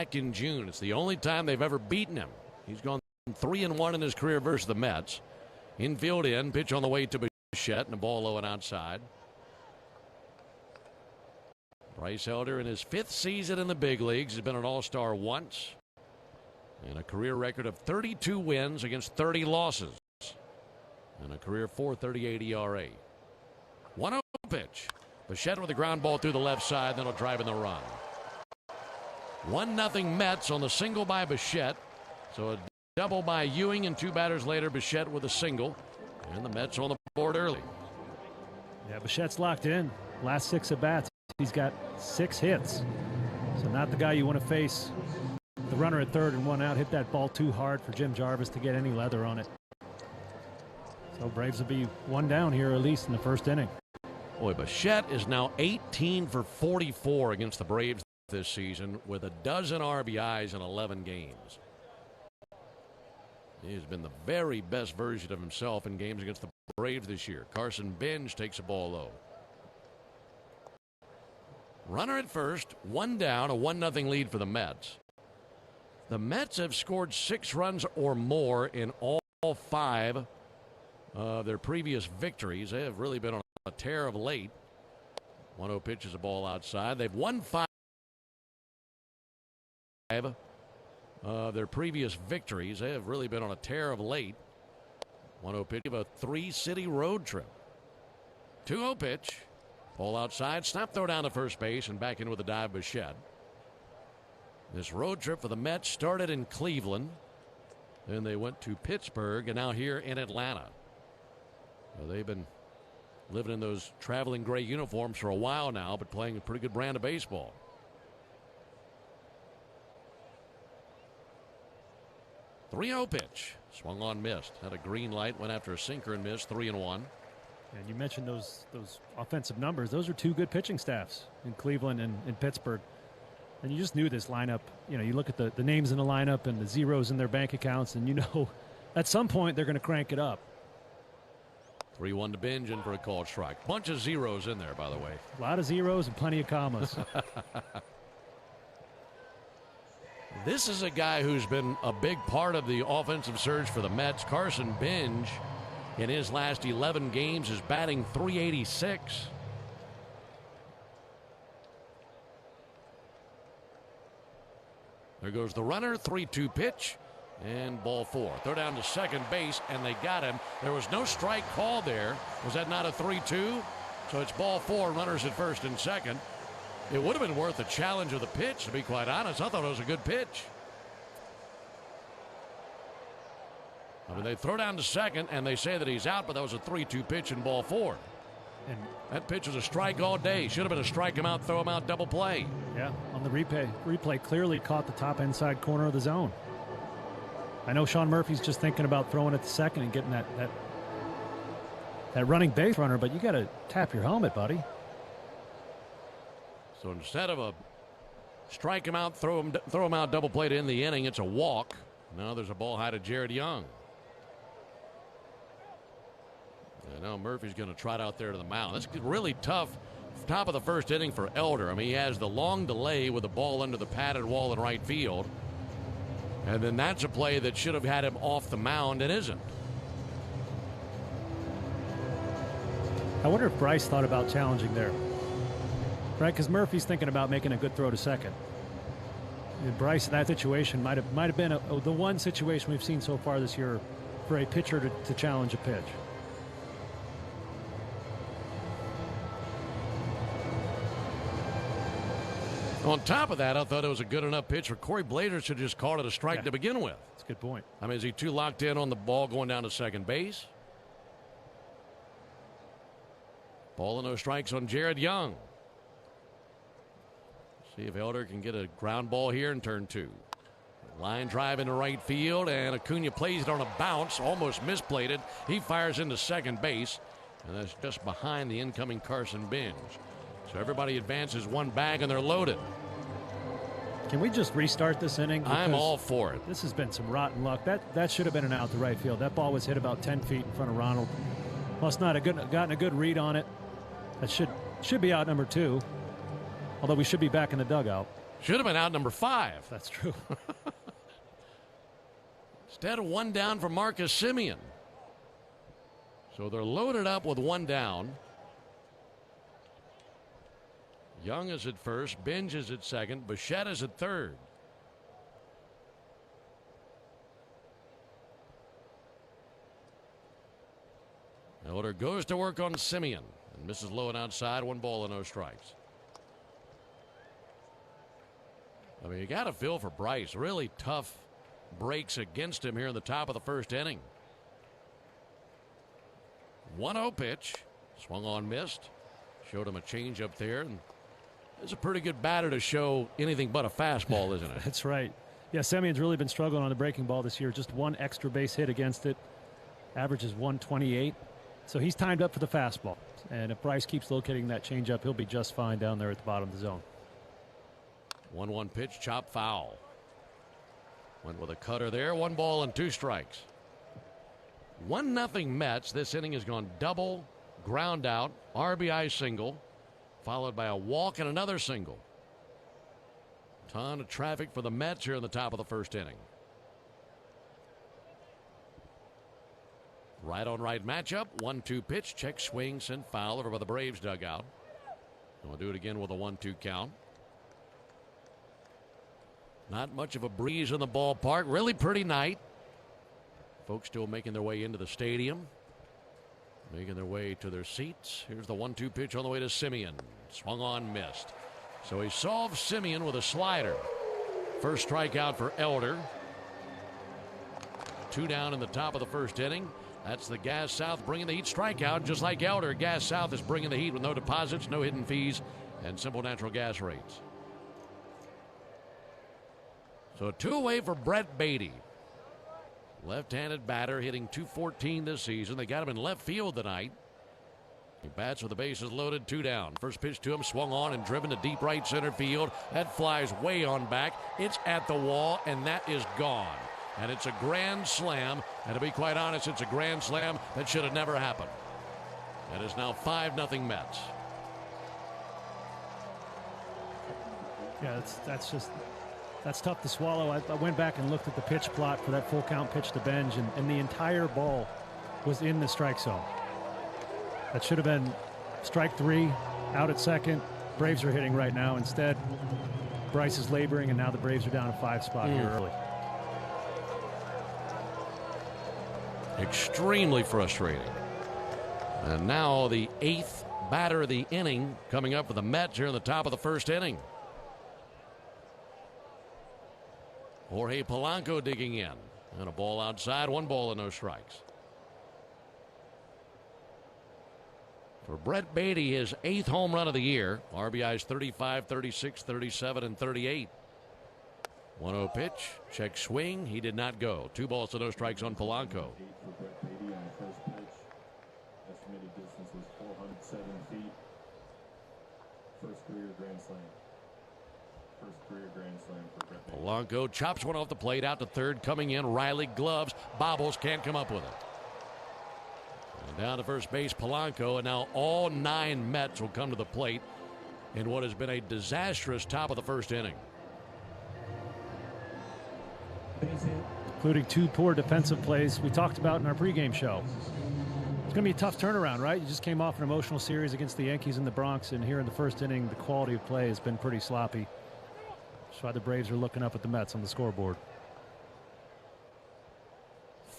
in June. It's the only time they've ever beaten him. He's gone 3-1 in his career versus the Mets. Infield in, pitch on the way to Bichette, and a ball low and outside. Bryce Elder in his 5th season in the big leagues has been an all-star once. And a career record of 32 wins against 30 losses. And a career .438 ERA. 1-0 pitch. Bichette with a ground ball through the left side, then he'll drive in the run. 1-0 Mets on the single by Bichette. So a double by Ewing, and 2 batters later, Bichette with a single. And the Mets on the board early. Yeah, Bichette's locked in. Last 6 at bats, he's got 6 hits. So not the guy you want to face. The runner at 3rd and 1 out hit that ball too hard for Jim Jarvis to get any leather on it. So Braves will be 1 down here at least in the 1st inning. Boy, Bichette is now 18 for 44 against the Braves this season with a dozen RBIs in 11 games. He has been the very best version of himself in games against the Braves this year. Carson Bench takes a ball low. Runner at first, 1 down, a 1-0 lead for the Mets. The Mets have scored 6 runs or more in all 5 of their previous victories. They have really been on a tear of late. 1-0 pitch is a ball outside. They've won 5 of their previous victories. They have really been on a tear of late. 1-0 pitch of a 3-city road trip. 2-0 pitch. Ball outside. Snap throw down to first base and back in with a dive Bichette. This road trip for the Mets started in Cleveland. Then they went to Pittsburgh and now here in Atlanta. Well, they've been living in those traveling gray uniforms for a while now, but playing a pretty good brand of baseball. 3-0 pitch. Swung on, missed. Had a green light, went after a sinker and missed. 3-1. And you mentioned those offensive numbers. Those are 2 good pitching staffs in Cleveland and in Pittsburgh. And you just knew this lineup. You know, you look at the names in the lineup and the zeros in their bank accounts, and you know at some point they're going to crank it up. 3-1 to Bench in for a called strike. Bunch of zeros in there, by the way. A lot of zeros and plenty of commas. This is a guy who's been a big part of the offensive surge for the Mets. Carson Bench, in his last 11 games, is batting .386. There goes the runner. 3-2 pitch. And ball 4. Throw down to second base, and they got him. There was no strike call there. Was that not a 3-2? So it's ball 4, runners at first and second. It would have been worth a challenge of the pitch, to be quite honest. I thought it was a good pitch. I mean, they throw down to second, and they say that he's out, but that was a 3-2 pitch in ball 4. And that pitch was a strike all day. Should have been a strike him out, throw him out, double play. Yeah, on the replay clearly caught the top inside corner of the zone. I know Sean Murphy's just thinking about throwing it to second and getting that running base runner, but you got to tap your helmet, buddy. So instead of a strike him out, throw him out, double play to end the inning, it's a walk. Now there's a ball high to Jared Young. And now Murphy's going to trot out there to the mound. That's really tough. Top of the first inning for Elder. I mean, he has the long delay with the ball under the padded wall in right field. And then that's a play that should have had him off the mound and isn't. I wonder if Bryce thought about challenging there. Right, because Murphy's thinking about making a good throw to second. And Bryce, in that situation, might have been the one situation we've seen so far this year for a pitcher to challenge a pitch. On top of that, I thought it was a good enough pitch for Corey Blazer should have just called it a strike to begin with. That's a good point. I mean, is he too locked in on the ball going down to second base? Ball and no strikes on Jared Young. See if Elder can get a ground ball here in turn 2. Line drive into right field, and Acuna plays it on a bounce, almost misplayed it. He fires into second base, and that's just behind the incoming Carson Bench. So everybody advances one bag, and they're loaded. Can we just restart this inning? I'm all for it. This has been some rotten luck. That should have been an out to right field. That ball was hit about 10 feet in front of Ronald. Must not have gotten a good read on it. That should be out number 2. Although we should be back in the dugout. Should have been out number 5. That's true. Instead of 1 down for Marcus Semien. So they're loaded up with 1 down. Young is at first, Binge is at second, Bichette is at third. Elder goes to work on Semien and misses low and outside. 1 ball and no strikes. I mean, you got to feel for Bryce. Really tough breaks against him here in the top of the first inning. 1-0 pitch. Swung on, missed. Showed him a change up there. And it's a pretty good batter to show anything but a fastball, isn't it? That's right. Yeah, Semien's really been struggling on the breaking ball this year. Just 1 extra base hit against it. Average is 128. So he's timed up for the fastball. And if Bryce keeps locating that changeup, he'll be just fine down there at the bottom of the zone. 1-1 pitch, chop foul. Went with a cutter there. 1 ball and 2 strikes. 1-0 Mets. This inning has gone double, ground out, RBI single, followed by a walk and another single. Ton of traffic for the Mets here in the top of the first inning. Right on right matchup. 1-2 pitch. Check swing. Sent foul over by the Braves dugout. We'll do it again with a 1-2 count. Not much of a breeze in the ballpark. Really pretty night. Folks still making their way into the stadium. Making their way to their seats. Here's the 1-2 pitch on the way to Semien. Swung on, missed. So he solves Semien with a slider. First strikeout for Elder. 2 down in the top of the first inning. That's the Gas South bringing the heat strikeout. Just like Elder, Gas South is bringing the heat with no deposits, no hidden fees, and simple natural gas rates. So 2 away for Brett Beatty. Left-handed batter hitting .214 this season. They got him in left field tonight. He bats with the bases loaded, 2 down. First pitch to him, swung on and driven to deep right center field. That flies way on back. It's at the wall, and that is gone. And it's a grand slam. And to be quite honest, it's a grand slam that should have never happened. It is now 5-0 Mets. Yeah, that's tough to swallow. I went back and looked at the pitch plot for that full count pitch to Benj, and the entire ball was in the strike zone. That should have been strike 3, out at second. Braves are hitting right now. Instead, Bryce is laboring, and now the Braves are down a 5 spot here early. Extremely frustrating. And now the 8th batter of the inning coming up for the Mets here in the top of the first inning. Jorge Polanco digging in. And a ball outside, 1 ball and no strikes. For Brett Beatty, his 8th home run of the year. RBIs 35, 36, 37, and 38. 1-0 pitch. Check swing. He did not go. 2 balls to no strikes on Polanco. Estimated distance was 407 feet. First career grand slam. First career grand slam for Brett Beatty. Polanco chops one off the plate out to third. Coming in, Riley gloves. Bobbles, can't come up with it. And down to first base, Polanco. And now all 9 Mets will come to the plate in what has been a disastrous top of the first inning. Including 2 poor defensive plays we talked about in our pregame show. It's going to be a tough turnaround, right? You just came off an emotional series against the Yankees in the Bronx, and here in the first inning, the quality of play has been pretty sloppy. That's why the Braves are looking up at the Mets on the scoreboard.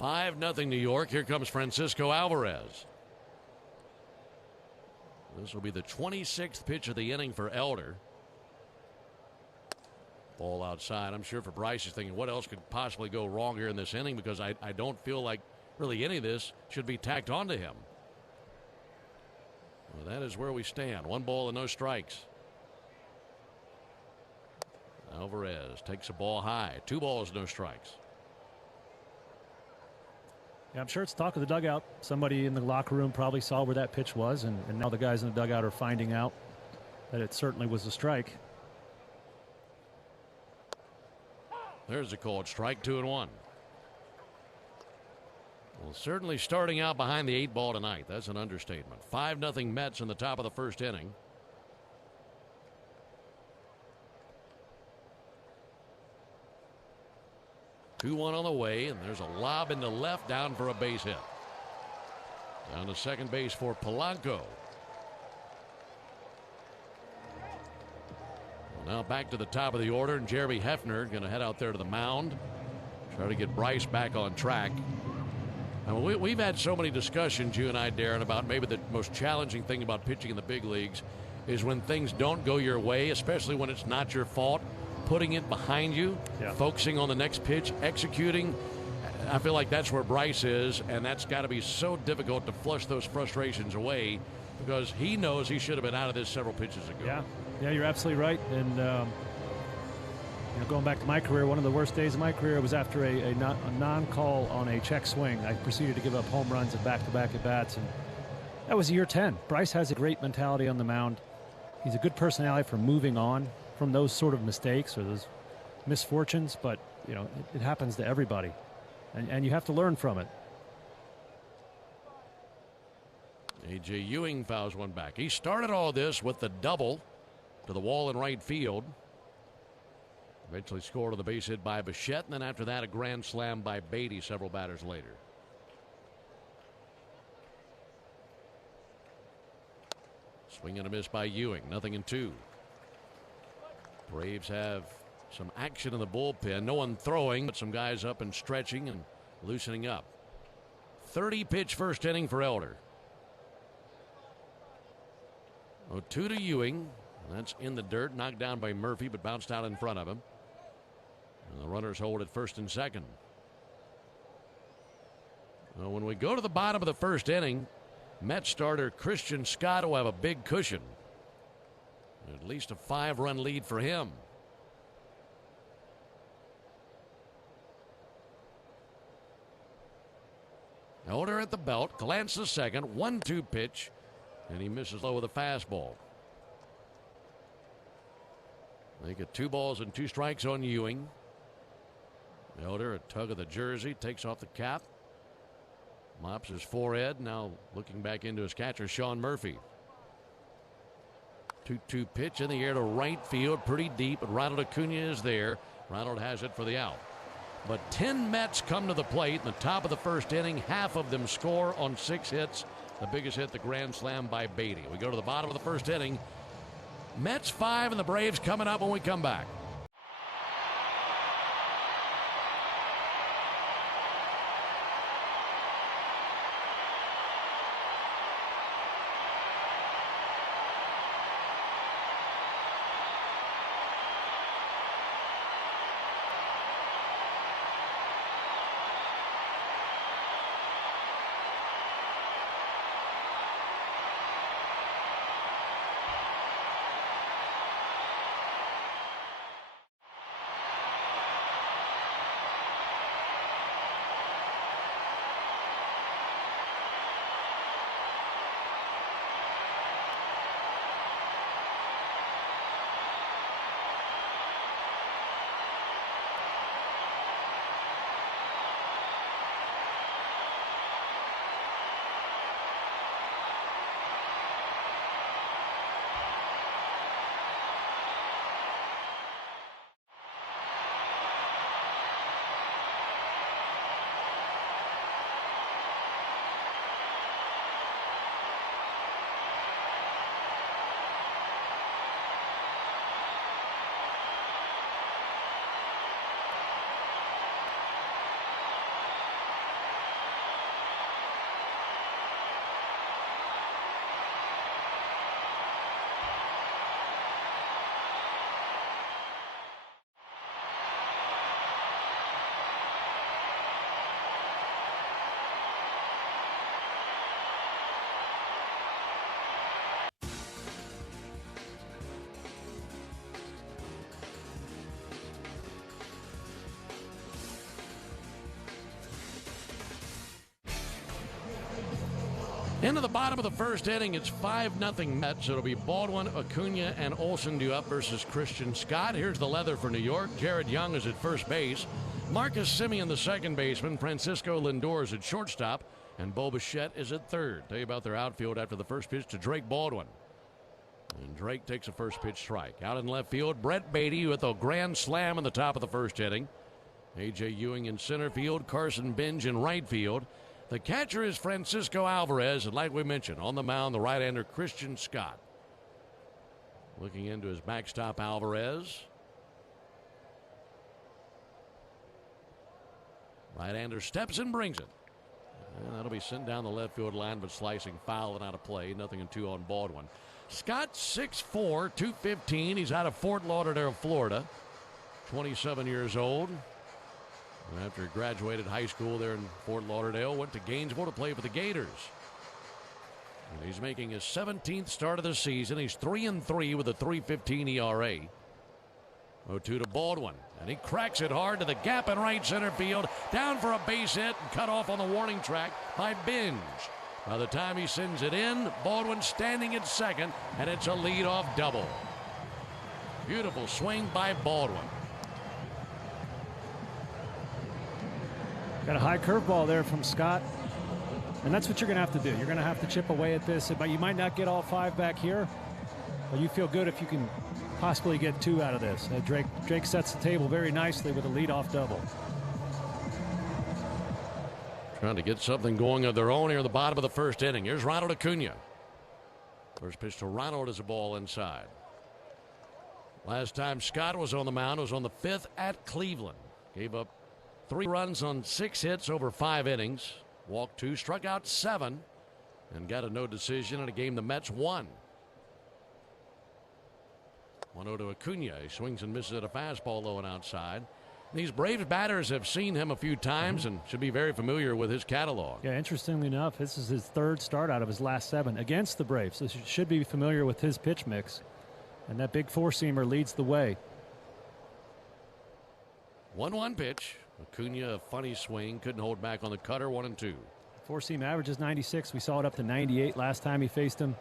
5-0 New York. Here comes Francisco Alvarez. This will be the 26th pitch of the inning for Elder. Ball outside. I'm sure for Bryce he's thinking, what else could possibly go wrong here in this inning, because I don't feel like really any of this should be tacked onto him. Well, that is where we stand. 1 ball and no strikes. Alvarez takes a ball high. 2 balls, no strikes. Yeah, I'm sure it's talk of the dugout. Somebody in the locker room probably saw where that pitch was, and now the guys in the dugout are finding out that it certainly was a strike. There's a called strike, 2-1. Well, certainly starting out behind the 8 ball tonight. That's an understatement. 5-0 Mets in the top of the first inning. 2-1 on the way, and there's a lob into left, down for a base hit. Down to second base for Polanco. Well, now back to the top of the order, and Jeremy Hefner going to head out there to the mound. Try to get Bryce back on track. I mean, we've had so many discussions, you and I, Darren, about maybe the most challenging thing about pitching in the big leagues is when things don't go your way, especially when it's not your fault, putting it behind you, focusing on the next pitch, executing. I feel like that's where Bryce is, and that's got to be so difficult to flush those frustrations away because he knows he should have been out of this several pitches ago. Yeah, you're absolutely right. And going back to my career, one of the worst days of my career was after a non-call on a check swing. I proceeded to give up home runs at back-to-back at-bats, and that was year 10. Bryce has a great mentality on the mound. He's a good personality for moving on from those sort of mistakes or those misfortunes, but it happens to everybody, and you have to learn from it. A.J. Ewing fouls one back. He started all this with the double to the wall in right field. Eventually scored on the base hit by Bichette, and then after that a grand slam by Beatty several batters later. Swing and a miss by Ewing. 0-2. Braves have some action in the bullpen. No one throwing, but some guys up and stretching and loosening up. 30-pitch first inning for Elder. 0-2 to Ewing. That's in the dirt, knocked down by Murphy, but bounced out in front of him. And the runners hold at first and second. Well, when we go to the bottom of the first inning, Mets starter Christian Scott will have a big cushion. At least a 5-run lead for him. Elder at the belt, glances second, 1-2 pitch, and he misses low with a fastball. They get 2 balls and 2 strikes on Ewing. Elder, a tug of the jersey, takes off the cap. Mops his forehead. Now looking back into his catcher, Sean Murphy. 2-2 pitch in the air to right field, pretty deep, but Ronald Acuna is there. Ronald has it for the out. But 10 Mets come to the plate in the top of the first inning. Half of them score on 6 hits. The biggest hit, the grand slam by Beatty. We go to the bottom of the first inning. Mets 5 and the Braves coming up when we come back. Into the bottom of the first inning, it's 5-0 Mets. It'll be Baldwin, Acuna, and Olsen due up versus Christian Scott. Here's the leather for New York. Jared Young is at first base. Marcus Semien, the second baseman. Francisco Lindor is at shortstop. And Bo Bichette is at third. Tell you about their outfield after the first pitch to Drake Baldwin. And Drake takes a first pitch strike. Out in left field, Brett Beatty with a grand slam in the top of the first inning. A.J. Ewing in center field, Carson Benj in right field. The catcher is Francisco Alvarez, and like we mentioned, on the mound, the right-hander Christian Scott. Looking into his backstop, Alvarez. Right-hander steps and brings it. And that'll be sent down the left field line, but slicing foul and out of play. 0-2 on Baldwin. Scott, 6'4", 215. He's out of Fort Lauderdale, Florida. 27 years old. After he graduated high school there in Fort Lauderdale, went to Gainesville to play for the Gators. And he's making his 17th start of the season. He's 3-3 with a 3.15 ERA. 0-2 to Baldwin, and he cracks it hard to the gap in right center field. Down for a base hit and cut off on the warning track by Benj. By the time he sends it in, Baldwin standing at second, and it's a leadoff double. Beautiful swing by Baldwin. Got a high curveball there from Scott. And that's what you're going to have to do. You're going to have to chip away at this. But you might not get all 5 back here. But you feel good if you can possibly get 2 out of this. Drake sets the table very nicely with a leadoff double. Trying to get something going of their own here at the bottom of the first inning. Here's Ronald Acuna. First pitch to Ronald is a ball inside. Last time Scott was on the mound was on the 5th at Cleveland. Gave up 3 runs on 6 hits over 5 innings. Walked 2, struck out 7, and got a no decision in a game the Mets won. 1-0 to Acuna. He swings and misses at a fastball low and outside. These Braves batters have seen him a few times and should be very familiar with his catalog. Yeah, interestingly enough, this is his 3rd start out of his last 7 against the Braves. So he should be familiar with his pitch mix. And that big 4-seamer leads the way. 1-1 pitch. Acuna, a funny swing, couldn't hold back on the cutter. 1-2. 4-seam average is 96. We saw it up to 98 last time he faced him.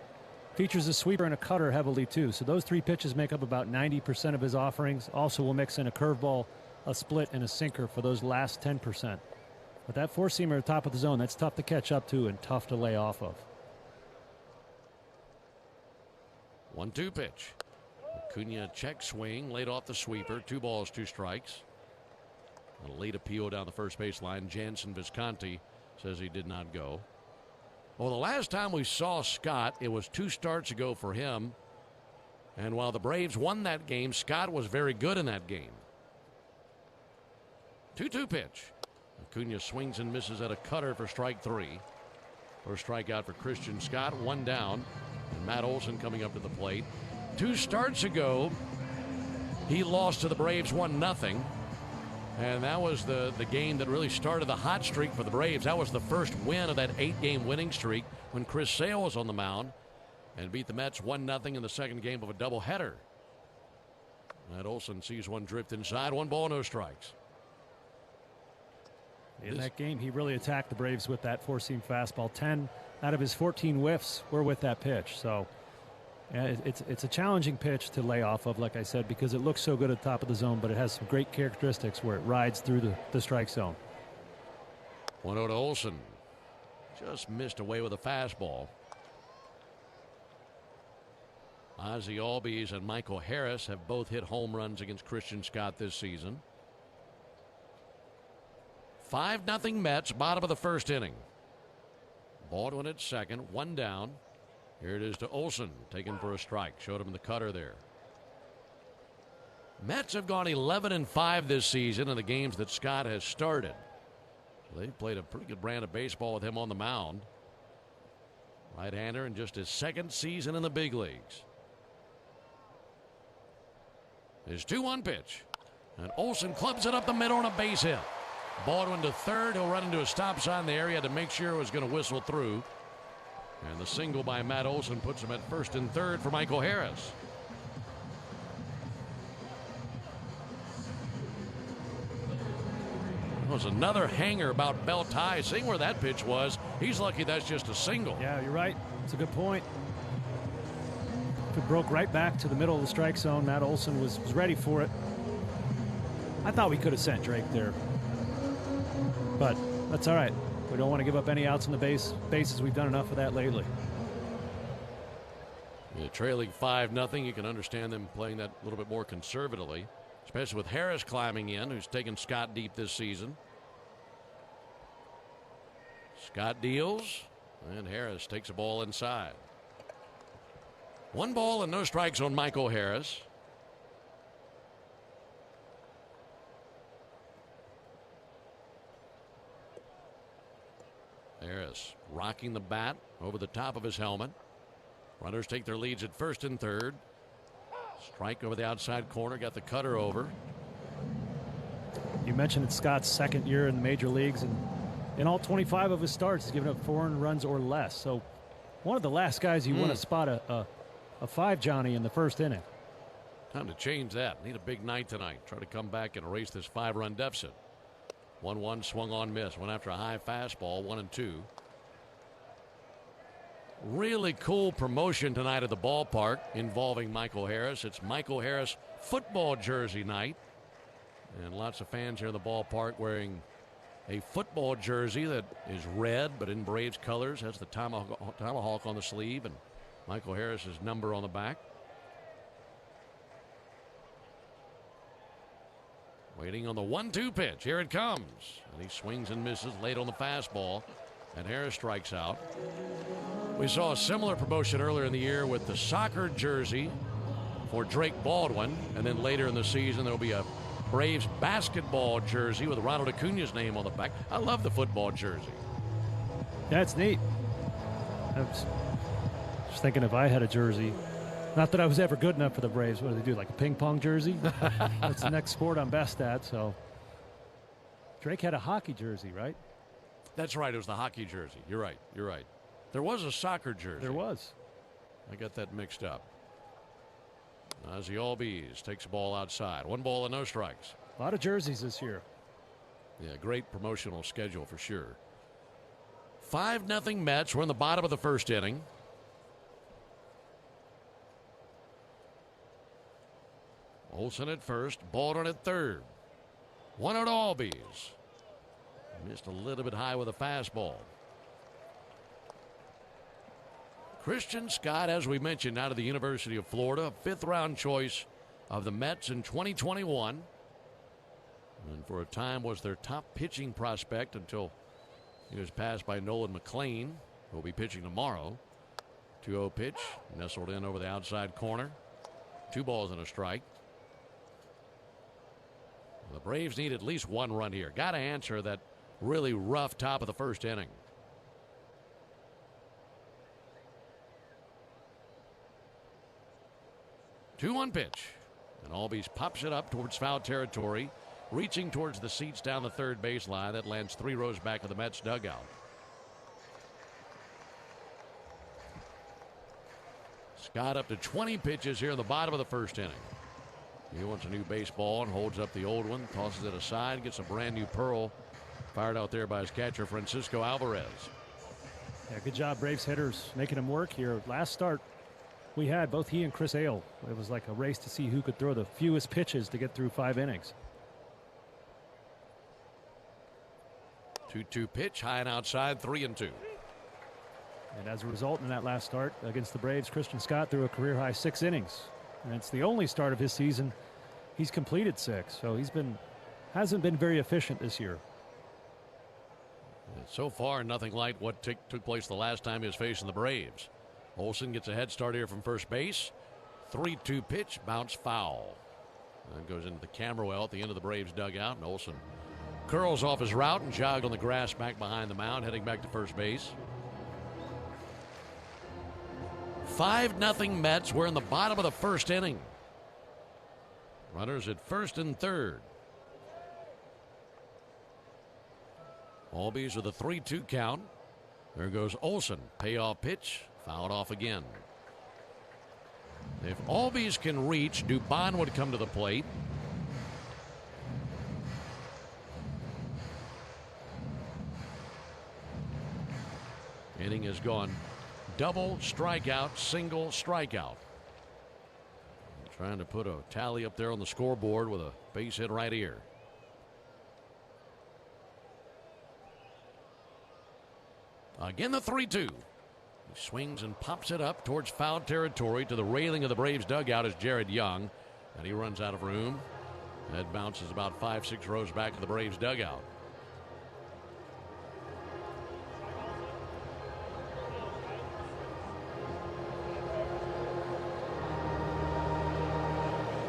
Features a sweeper and a cutter heavily too. So those 3 pitches make up about 90% of his offerings. Also will mix in a curveball, a split, and a sinker for those last 10%. But that 4-seamer at the top of the zone, that's tough to catch up to and tough to lay off of. 1-2 pitch. Acuna check swing, laid off the sweeper. 2 balls, 2 strikes. A late appeal down the first base line. Jansen Visconti says he did not go. Well, the last time we saw Scott, it was 2 starts ago for him. And while the Braves won that game, Scott was very good in that game. 2-2 pitch. Acuna swings and misses at a cutter for strike 3. First strikeout for Christian Scott. 1 down. And Matt Olson coming up to the plate. 2 starts ago, he lost to the Braves 1-0. And that was the game that really started the hot streak for the Braves. That was the first win of that 8-game winning streak when Chris Sale was on the mound and beat the Mets 1-0 in the second game of a doubleheader. Matt Olson sees one drift inside. 1 ball, no strikes. In that game, he really attacked the Braves with that 4-seam fastball. 10 out of his 14 whiffs were with that pitch. So yeah, it's a challenging pitch to lay off of, like I said, because it looks so good at the top of the zone, but it has some great characteristics where it rides through the strike zone. 1-0 to Olson. Just missed away with a fastball. Ozzie Albies and Michael Harris have both hit home runs against Christian Scott this season. 5-0 Mets, bottom of the first inning. Baldwin at second, 1 down. Here it is to Olson, taken for a strike. Showed him the cutter there. Mets have gone 11-5 this season in the games that Scott has started. So they've played a pretty good brand of baseball with him on the mound. Right-hander in just his 2nd season in the big leagues. His 2-1 pitch. And Olson clubs it up the middle on a base hit. Baldwin to third. He'll run into a stop sign there. He had to make sure it was going to whistle through. And the single by Matt Olson puts him at first and third for Michael Harris. There was another hanger about belt high. Seeing where that pitch was, he's lucky that's just a single. Yeah, you're right. It's a good point. If it broke right back to the middle of the strike zone, Matt Olson was ready for it. I thought we could have sent Drake there. But that's all right. We don't want to give up any outs on the bases. We've done enough of that lately. Yeah, trailing 5-0, you can understand them playing that a little bit more conservatively. especially with Harris climbing in, who's taken Scott deep this season. Scott deals, and Harris takes a ball inside. 1 ball and no strikes on Michael Harris. Harris rocking the bat over the top of his helmet. Runners take their leads at first and third. Strike over the outside corner, got the cutter over. You mentioned it's Scott's second year in the major leagues, and in all 25 of his starts, he's given up 4 earned runs or less. So one of the last guys you want to spot a 5 Johnny in the first inning. Time to change that. Need a big night tonight. Try to come back and erase this 5-run deficit. 1-1 swung on miss. Went after a high fastball, 1-2. Really cool promotion tonight at the ballpark involving Michael Harris. It's Michael Harris football jersey night. And lots of fans here in the ballpark wearing a football jersey that is red but in Braves colors. Has the tomahawk on the sleeve and Michael Harris's number on the back. Waiting on the 1-2 pitch. Here it comes. And he swings and misses late on the fastball. And Harris strikes out. We saw a similar promotion earlier in the year with the soccer jersey for Drake Baldwin. And then later in the season, there will be a Braves basketball jersey with Ronald Acuna's name on the back. I love the football jersey. That's neat. I was just thinking if I had a jersey. Not that I was ever good enough for the Braves. What do they do, like a ping pong jersey? That's the next sport I'm best at. So Drake had a hockey jersey, right? That's right. It was the hockey jersey. You're right. You're right. There was a soccer jersey. There was. I got that mixed up. Ozzie Albies takes the ball outside. 1 ball and no strikes. A lot of jerseys this year. Yeah, great promotional schedule for sure. 5-0 Mets. We're in the bottom of the first inning. Olsen at first, Baldwin at third. 1-0 Albies. Missed a little bit high with a fastball. Christian Scott, as we mentioned, out of the University of Florida, 5th-round choice of the Mets in 2021. And for a time was their top pitching prospect until he was passed by Nolan McLean, who will be pitching tomorrow. 2-0 pitch, nestled in over the outside corner. 2 balls and a strike. The Braves need at least 1 run here. Got to answer that really rough top of the first inning. Two-one pitch. And Albies pops it up towards foul territory, reaching towards the seats down the third baseline. That lands 3 rows back of the Mets dugout. Scott up to 20 pitches here in the bottom of the first inning. He wants a new baseball and holds up the old one, tosses it aside, gets a brand new pearl fired out there by his catcher, Francisco Alvarez. Yeah, good job, Braves hitters, making him work here. Last start we had, both he and Chris Hale, it was like a race to see who could throw the fewest pitches to get through 5 innings. 2-2 pitch, high and outside, 3-2. And as a result, in that last start against the Braves, Christian Scott threw a career-high 6 innings. And it's the only start of his season he's completed 6. So hasn't been very efficient this year. And so far, nothing like what took place the last time he was facing the Braves. Olsen gets a head start here from first base. 3-2 pitch, bounce foul. And goes into the camera well at the end of the Braves dugout. And Olsen curls off his route and jogged on the grass back behind the mound, heading back to first base. 5-0 Mets. We're in the bottom of the first inning. Runners at first and third. Albies with a 3-2 count. There goes Olsen. Payoff pitch. Fouled off again. If Albies can reach, Dubon would come to the plate. Inning has gone double strikeout, single strikeout. Trying to put a tally up there on the scoreboard with a base hit right here. Again, the 3-2. He swings and pops it up towards foul territory to the railing of the Braves dugout is Jared Young. And he runs out of room. That bounces about 5-6 rows back to the Braves dugout.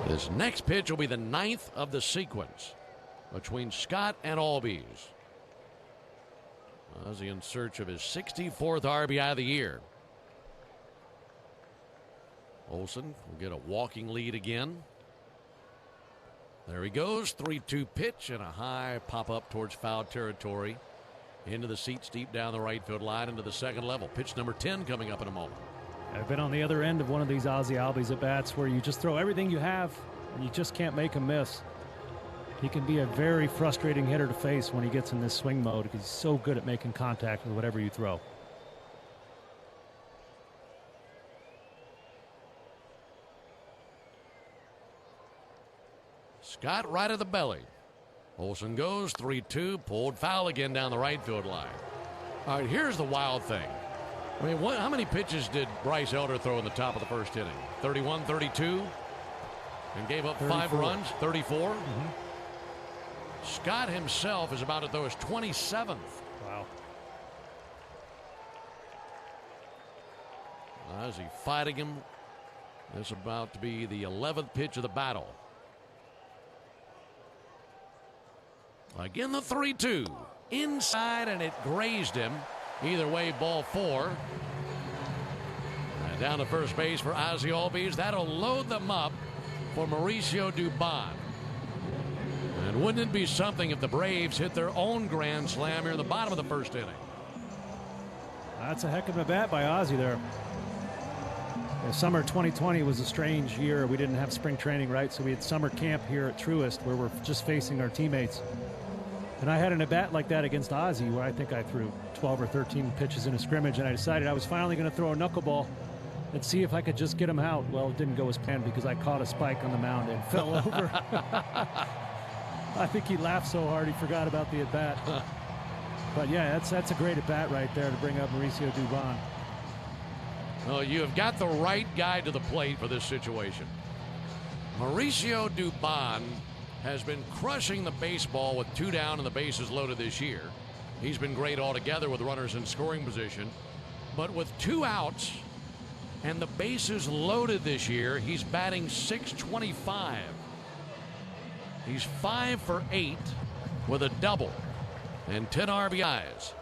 This next pitch will be the 9th of the sequence between Scott and Albies. Ozzie in search of his 64th RBI of the year. Olsen will get a walking lead again. There he goes. 3-2 pitch and a high pop up towards foul territory. Into the seats deep down the right field line into the second level. Pitch number 10 coming up in a moment. I've been on the other end of one of these Ozzie Albies at bats where you just throw everything you have and you just can't make him miss. He can be a very frustrating hitter to face when he gets in this swing mode because he's so good at making contact with whatever you throw. Scott right at the belly. Olsen goes 3-2, pulled foul again down the right field line. All right, here's the wild thing. I mean, how many pitches did Bryce Elder throw in the top of the first inning? 31, 32, and gave up 34. 5 runs, 34. Scott himself is about to throw his 27th. Wow. As he fighting him, this is about to be the 11th pitch of the battle. Again, the 3-2 inside, and it grazed him. Either way, ball 4. And down to first base for Ozzie Albies. That'll load them up for Mauricio Dubon. And wouldn't it be something if the Braves hit their own grand slam here in the bottom of the first inning? That's a heck of a bat by Ozzie there. Summer 2020 was a strange year. We didn't have spring training, right? So we had summer camp here at Truist where we're just facing our teammates. And I had an at-bat like that against Ozzie where I think I threw 12 or 13 pitches in a scrimmage, and I decided I was finally going to throw a knuckleball and see if I could just get him out. Well, it didn't go as planned because I caught a spike on the mound and fell over. I think he laughed so hard he forgot about the at-bat. But yeah, that's a great at-bat right there to bring up Mauricio Dubon. Well, you have got the right guy to the plate for this situation. Mauricio Dubon has been crushing the baseball with 2 down and the bases loaded this year. He's been great altogether with runners in scoring position. But with 2 outs and the bases loaded this year, he's batting .625. He's 5 for 8 with a double and 10 RBIs.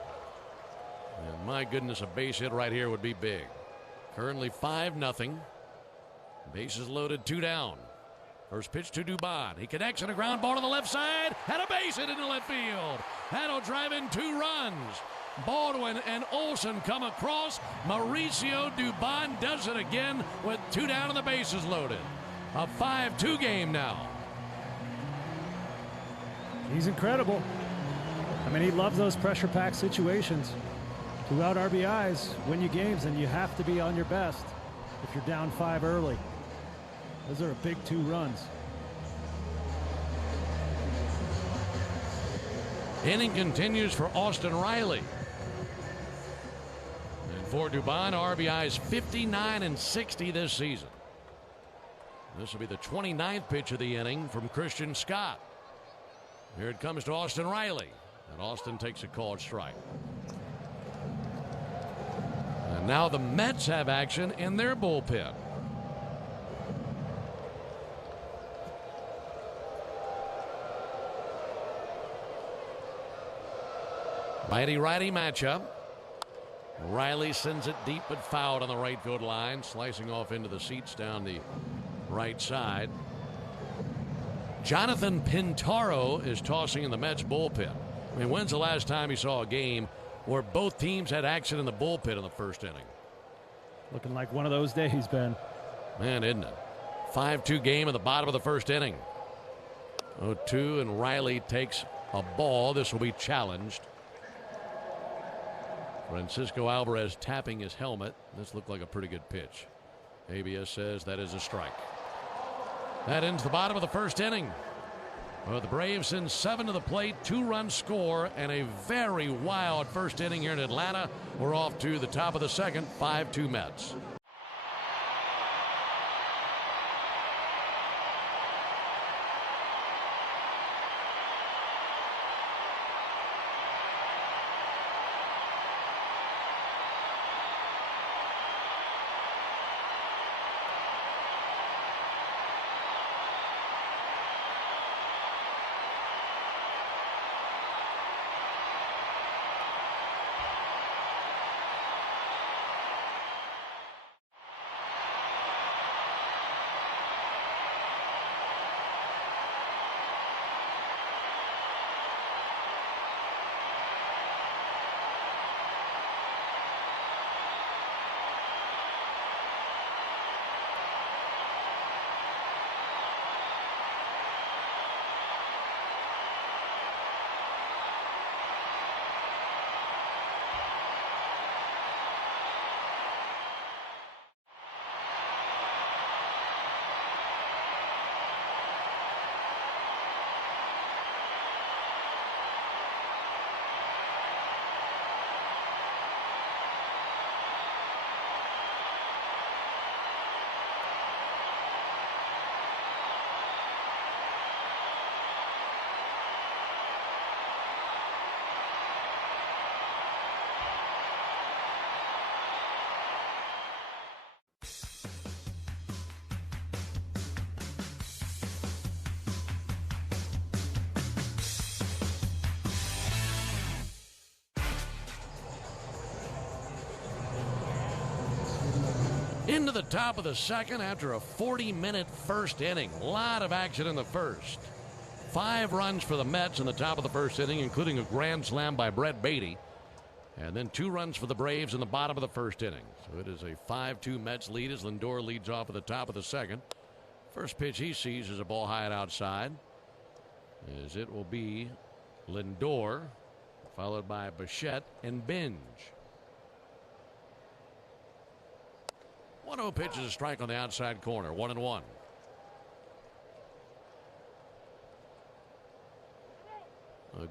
And my goodness, a base hit right here would be big. Currently 5-0. Bases loaded, 2 down. First pitch to Dubon. He connects on a ground ball to the left side. And a base hit into left field. That'll drive in 2 runs. Baldwin and Olsen come across. Mauricio Dubon does it again with 2 down and the bases loaded. A 5-2 game now. He's incredible. I mean, he loves those pressure-packed situations. 2 out RBIs win you games, and you have to be on your best if you're down 5 early. Those are a big 2 runs. Inning continues for Austin Riley. And for Dubon, RBIs 59 and 60 this season. This will be the 29th pitch of the inning from Christian Scott. Here it comes to Austin Riley. And Austin takes a called strike. And now the Mets have action in their bullpen. Righty-righty matchup. Riley sends it deep but fouled on the right field line, slicing off into the seats down the right side. Jonathan Pintaro is tossing in the Mets bullpen. I mean, when's the last time you saw a game where both teams had action in the bullpen in the first inning? Looking like one of those days, Ben. Man, isn't it? 5-2 game at the bottom of the first inning. 0-2, and Riley takes a ball. This will be challenged. Francisco Alvarez tapping his helmet. This looked like a pretty good pitch. ABS says that is a strike. That ends the bottom of the first inning. Well, the Braves send 7 to the plate, 2-run score, and a very wild first inning here in Atlanta. We're off to the top of the second, 5-2 Mets. Into the top of the second after a 40-minute first inning. A lot of action in the first. 5 runs for the Mets in the top of the first inning, including a grand slam by Brett Beatty. And then 2 runs for the Braves in the bottom of the first inning. So it is a 5-2 Mets lead as Lindor leads off at the top of the second. First pitch he sees is a ball high and outside, as it will be Lindor, followed by Bichette and Binge. 1-0 pitch is a strike on the outside corner. 1-1.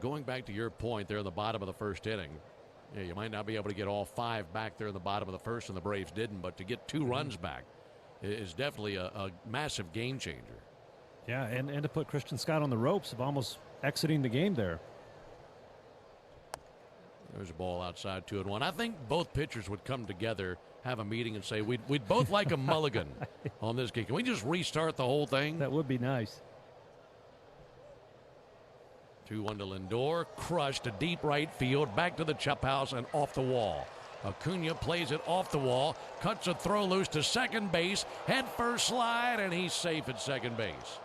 Going back to your point there in the bottom of the first inning, yeah, you might not be able to get all 5 back there in the bottom of the first, and the Braves didn't, but to get 2 runs back is definitely a massive game changer. Yeah, and to put Christian Scott on the ropes of almost exiting the game there. There's a ball outside, 2-1. I think both pitchers would come together, have a meeting, and say, we'd both like a mulligan on this game. Can we just restart the whole thing? That would be nice. 2-1 to Lindor, crushed to deep right field, back to the chop house and off the wall. Acuna plays it off the wall, cuts a throw loose to second base, head first slide, and he's safe at second base.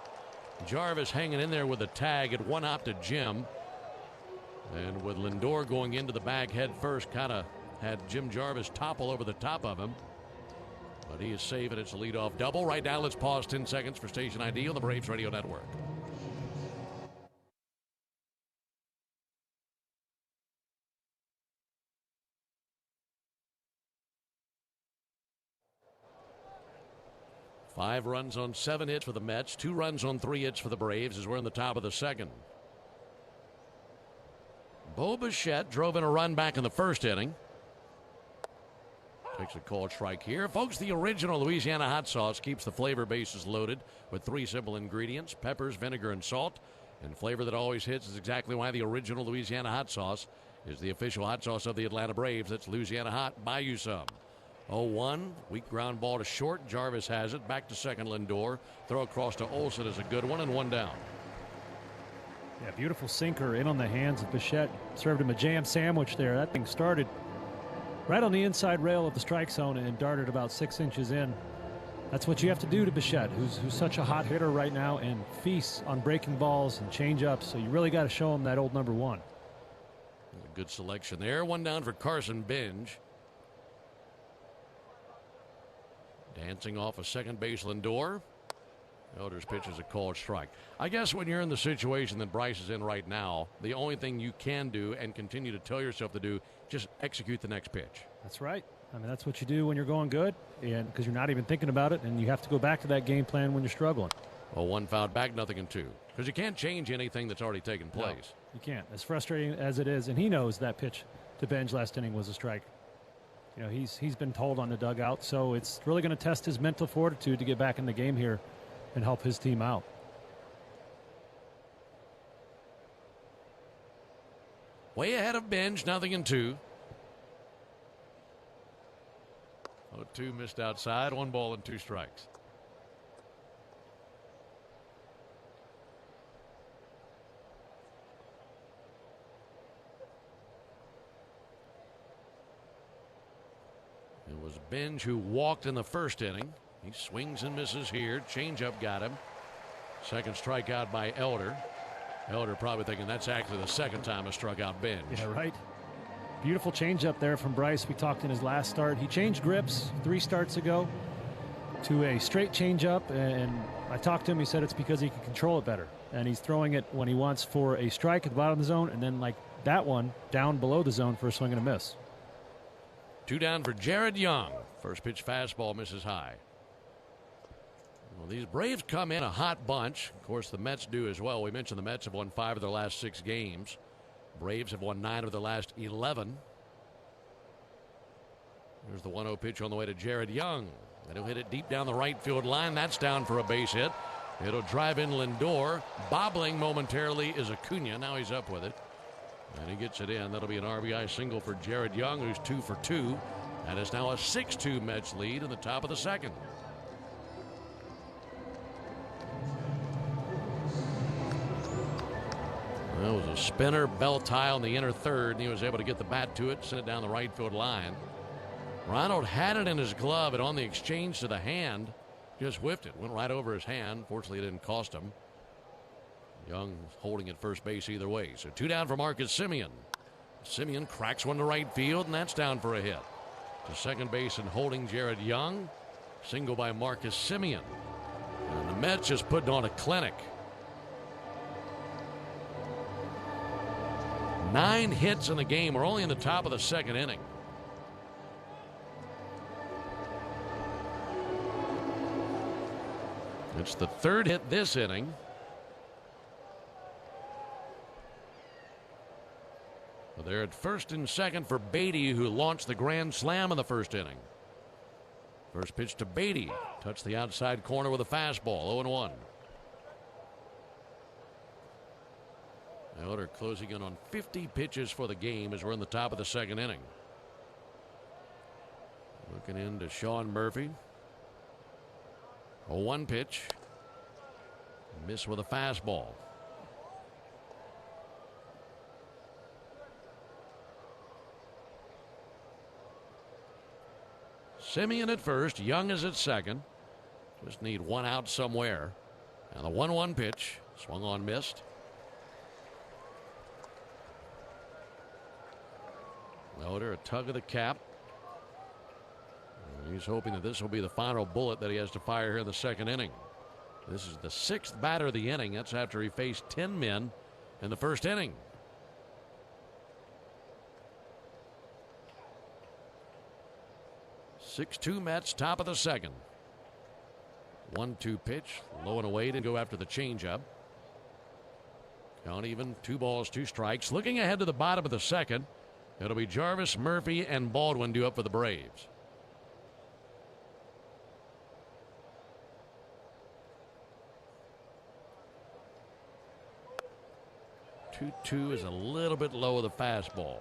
Jarvis hanging in there with a tag at 1 hop to Jim. And with Lindor going into the bag head first, kind of had Jim Jarvis topple over the top of him. But he is safe, and it's a leadoff double. Right now, let's pause 10 seconds for station ID on the Braves Radio Network. Five runs on 7 hits for the Mets, 2 runs on 3 hits for the Braves as we're in the top of the second. Bo Bichette drove in a run back in the first inning. Takes a called strike here. Folks, the original Louisiana hot sauce keeps the flavor bases loaded with 3 simple ingredients: peppers, vinegar, and salt. And flavor that always hits is exactly why the original Louisiana hot sauce is the official hot sauce of the Atlanta Braves. That's Louisiana Hot. Buy you some. 0-1. Weak ground ball to short. Jarvis has it. Back to second, Lindor. Throw across to Olsen is a good one, and 1 down. Yeah, beautiful sinker in on the hands of Bichette. Served him a jam sandwich there. That thing started right on the inside rail of the strike zone and darted about 6 inches in. That's what you have to do to Bichette, who's such a hot hitter right now and feasts on breaking balls and change-ups. So you really got to show him that old number 1. A good selection there. 1 down for Carson Binge. Dancing off a second base, Lindor. Elder's pitch is a called strike. I guess when you're in the situation that Bryce is in right now, the only thing you can do and continue to tell yourself to do, just execute the next pitch. That's right. I mean, that's what you do when you're going good, and because you're not even thinking about it, and you have to go back to that game plan when you're struggling. Well, 1 fouled back, 0-2. Because you can't change anything that's already taken place. No, you can't. As frustrating as it is, and he knows that pitch to Benj last inning was a strike. You know, he's been told on the dugout, so it's really going to test his mental fortitude to get back in the game here and help his team out. Way ahead of Benj, 0-2. 0-2 missed outside, 1 ball and 2 strikes. It was Benj who walked in the first inning. He swings and misses here. Changeup got him. Second strikeout by Elder. Elder probably thinking that's actually the second time he struck out Benj. Yeah, right. Beautiful changeup there from Bryce. We talked in his last start. He changed grips 3 starts ago to a straight changeup, and I talked to him. He said it's because he can control it better, and he's throwing it when he wants for a strike at the bottom of the zone, and then like that one down below the zone for a swing and a miss. 2 down for Jared Young. First pitch fastball misses high. Well, these Braves come in a hot bunch. Of course, the Mets do as well. We mentioned the Mets have won 5 of their last 6 games. Braves have won 9 of their last 11. There's the 1-0 pitch on the way to Jared Young. And he'll hit it deep down the right field line. That's down for a base hit. It'll drive in Lindor. Bobbling momentarily is Acuna. Now he's up with it. And he gets it in. That'll be an RBI single for Jared Young, who's 2 for 2. And it's now a 6-2 Mets lead in the top of the second. That was a spinner belt tie on the inner third, and he was able to get the bat to it, send it down the right field line. Ronald had it in his glove, and on the exchange to the hand, just whiffed it. Went right over his hand. Fortunately, it didn't cost him. Young holding at first base either way. So 2 down for Marcus Semien. Semien cracks one to right field, and that's down for a hit. To second base and holding Jared Young. Single by Marcus Semien. And the Mets just putting on a clinic. 9 hits in the game. We're only in the top of the second inning. It's the 3rd hit this inning. They're at first and second for Beatty, who launched the grand slam in the first inning. First pitch to Beatty. Touched the outside corner with a fastball. 0-1. Elder closing in on 50 pitches for the game as we're in the top of the second inning. Looking into Sean Murphy. A 1 pitch. Miss with a fastball. Semien at first. Young is at second. Just need 1 out somewhere. And the 1-1 pitch. Swung on, missed. Elder, a tug of the cap. He's hoping that this will be the final bullet that he has to fire here in the second inning. This is the 6th batter of the inning. That's after he faced 10 men in the first inning. 6-2 Mets, top of the second. 1-2 pitch, low and away to go after the changeup. Count even, 2 balls, 2 strikes. Looking ahead to the bottom of the second, it'll be Jarvis, Murphy, and Baldwin due up for the Braves. Two is a little bit low of the fastball.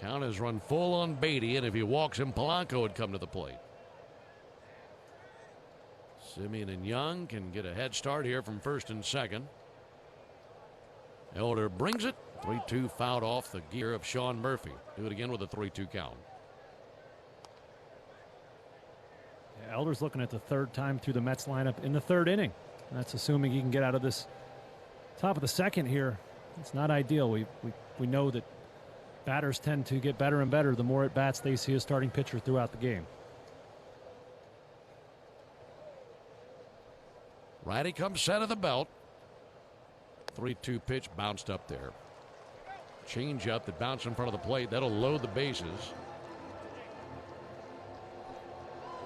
Count has run full on Beatty, and if he walks him, Polanco would come to the plate. Semien and Young can get a head start here from first and second. Elder brings it. 3-2 fouled off the gear of Sean Murphy. Do it again with a 3-2 count. Yeah, Elder's looking at the 3rd time through the Mets lineup in the 3rd inning. That's assuming he can get out of this top of the second here. It's not ideal. We know that batters tend to get better and better the more at bats they see a starting pitcher throughout the game. Righty comes set of the belt. 3-2 pitch bounced up there. Change up that bounced in front of the plate. That'll load the bases.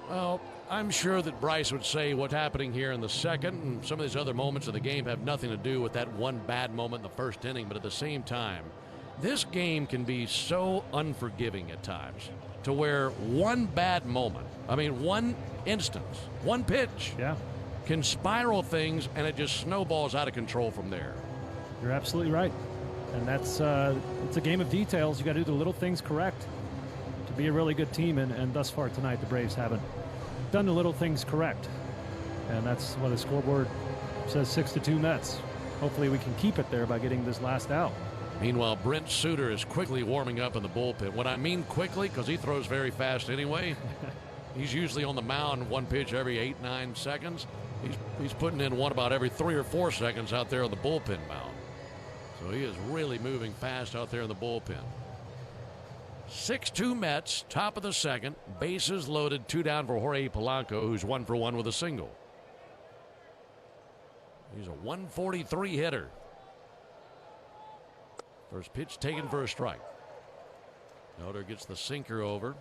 Well, I'm sure that Bryce would say what's happening here in the second and some of these other moments of the game have nothing to do with that one bad moment in the first inning. But at the same time, this game can be so unforgiving at times to where one bad moment, one instance, one pitch, can spiral things and it just snowballs out of control from there. You're absolutely right. And that's it's a game of details. You got to do the little things correct to be a really good team. And thus far tonight, the Braves haven't done the little things correct. And that's what the scoreboard says, 6-2 Mets. Hopefully we can keep it there by getting this last out. Meanwhile, Brent Suter is quickly warming up in the bullpen. What I mean quickly, because he throws very fast anyway. He's usually on the mound 1 pitch every 8-9 seconds. He's putting in one about every 3 or 4 seconds out there on the bullpen mound. So he is really moving fast out there in the bullpen. 6-2 Mets, top of the second. Bases loaded, 2 down for Jorge Polanco, who's 1 for 1 with a single. He's a 143 hitter. First pitch taken for a strike. Elder gets the sinker over.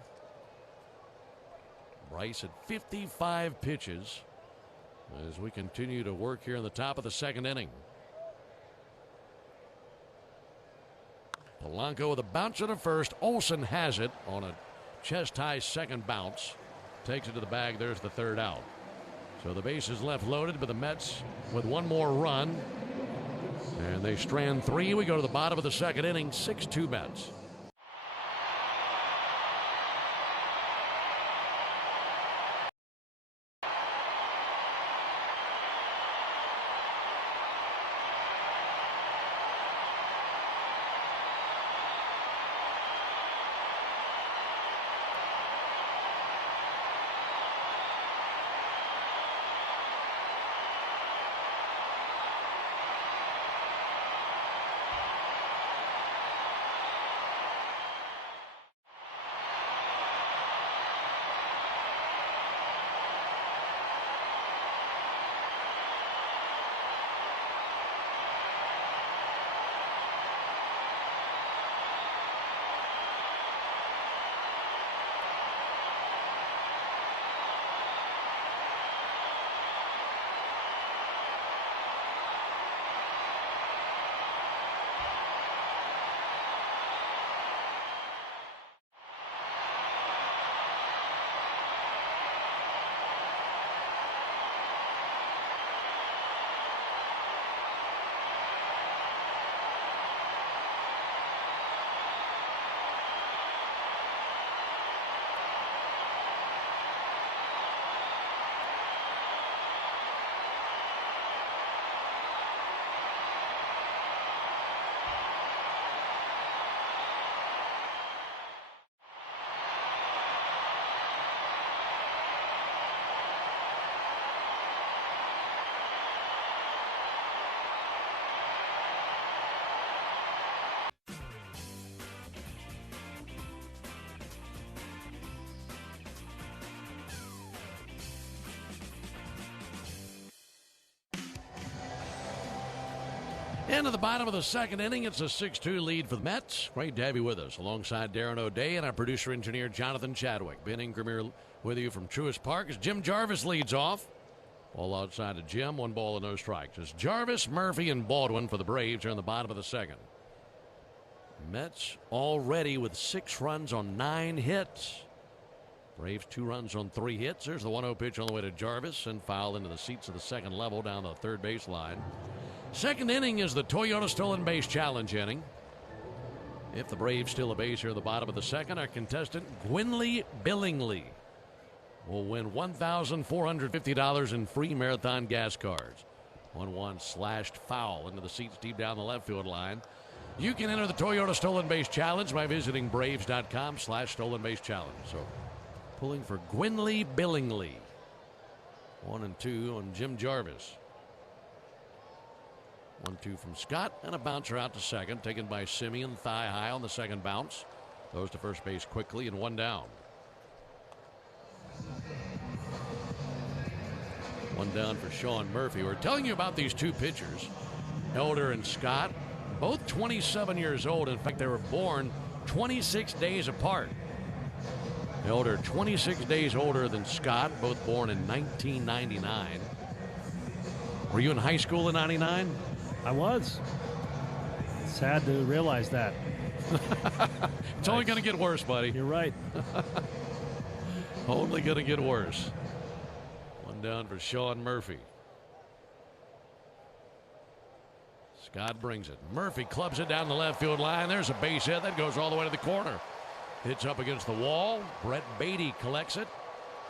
Bryce at 55 pitches as we continue to work here in the top of the second inning. Polanco with a bounce to the first. Olsen has it on a chest-high second bounce. Takes it to the bag. There's the 3rd out. So the base is left loaded, but the Mets with 1 more run. And they strand 3. We go to the bottom of the second inning. 6-2 Mets. And at the bottom of the second inning, it's a 6-2 lead for the Mets. Great to have you with us, alongside Darren O'Day and our producer-engineer, Jonathan Chadwick. Ben Ingram here with you from Truist Park as Jim Jarvis leads off. Ball outside of Jim, 1 ball and no strikes. It's Jarvis, Murphy, and Baldwin for the Braves are in the bottom of the second. Mets already with 6 runs on 9 hits. Braves 2 runs on 3 hits. There's the 1-0 pitch on the way to Jarvis and foul into the seats of the second level down the third base line. Second inning is the Toyota Stolen Base Challenge inning. If the Braves steal a base here at the bottom of the second, our contestant, Gwynly Billingsley, will win $1,450 in free marathon gas cards. 1-1 slashed foul into the seats deep down the left field line. You can enter the Toyota Stolen Base Challenge by visiting braves.com/stolen base challenge. So pulling for Gwynly Billingsley. 1 and 2 on Jim Jarvis. 1-2 from Scott, and a bouncer out to second, taken by Simeon, thigh high on the second bounce. Goes to first base quickly, and 1 down. 1 down for Sean Murphy. We're telling you about these 2 pitchers, Elder and Scott, both 27 years old. In fact, they were born 26 days apart. Elder 26 days older than Scott, both born in 1999. Were you in high school in 99? I was. Sad to realize that. It's only going to get worse, buddy. You're right. Only going to get worse. 1 down for Sean Murphy. Scott brings it. Murphy clubs it down the left field line. There's a base hit that goes all the way to the corner. Hits up against the wall. Brett Beatty collects it.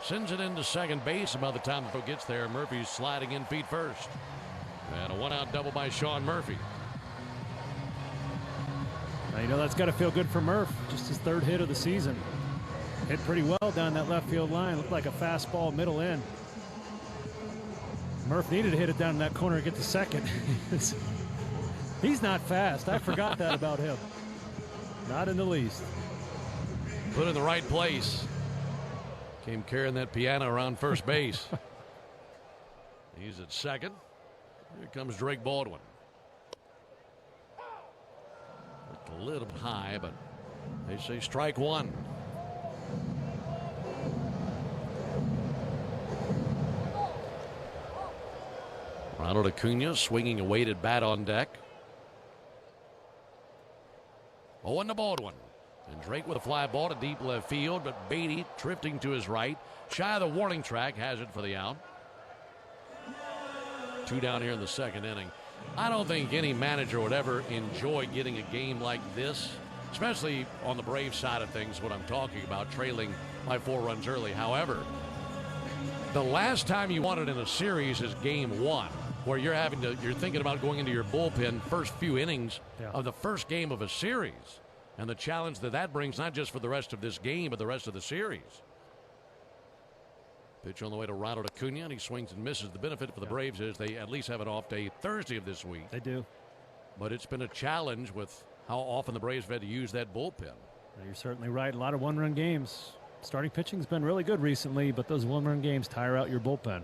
Sends it into second base. And by the time the throw gets there, Murphy's sliding in feet first. And a 1-out double by Sean Murphy. Now, you know, that's got to feel good for Murph. Just his 3rd hit of the season. Hit pretty well down that left field line. Looked like a fastball middle in. Murph needed to hit it down in that corner to get to second. He's not fast. I forgot that about him. Not in the least. Put in the right place. Came carrying that piano around first base. He's at second. Here comes Drake Baldwin. Looked a little high, but they say strike 1. Ronald Acuna swinging a weighted bat on deck. 0-1 to Baldwin. And Drake with a fly ball to deep left field, but Beatty drifting to his right. Shy of the warning track, has it for the out. 2 down here in the second inning. I don't think any manager would ever enjoy getting a game like this, especially on the Braves side of things, what I'm talking about, trailing by 4 runs early. However, the last time you want it in a series is game 1, where you're thinking about going into your bullpen first few innings of the first game of a series. And the challenge that brings, not just for the rest of this game, but the rest of the series. Pitch on the way to Ronald Acuna, and he swings and misses. The benefit for the Braves is they at least have an off day Thursday of this week. They do. But it's been a challenge with how often the Braves have had to use that bullpen. You're certainly right. A lot of 1-run games. Starting pitching's been really good recently, but those 1-run games tire out your bullpen.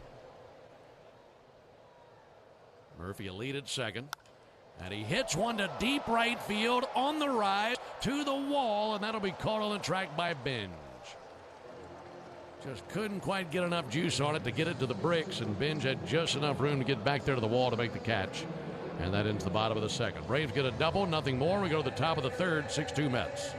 Murphy a lead at second. And he hits one to deep right field on the rise to the wall, and that'll be caught on the track by Binge. Just couldn't quite get enough juice on it to get it to the bricks, and Binge had just enough room to get back there to the wall to make the catch. And that ends the bottom of the second. Braves get a double, nothing more. We go to the top of the third, 6-2 Mets.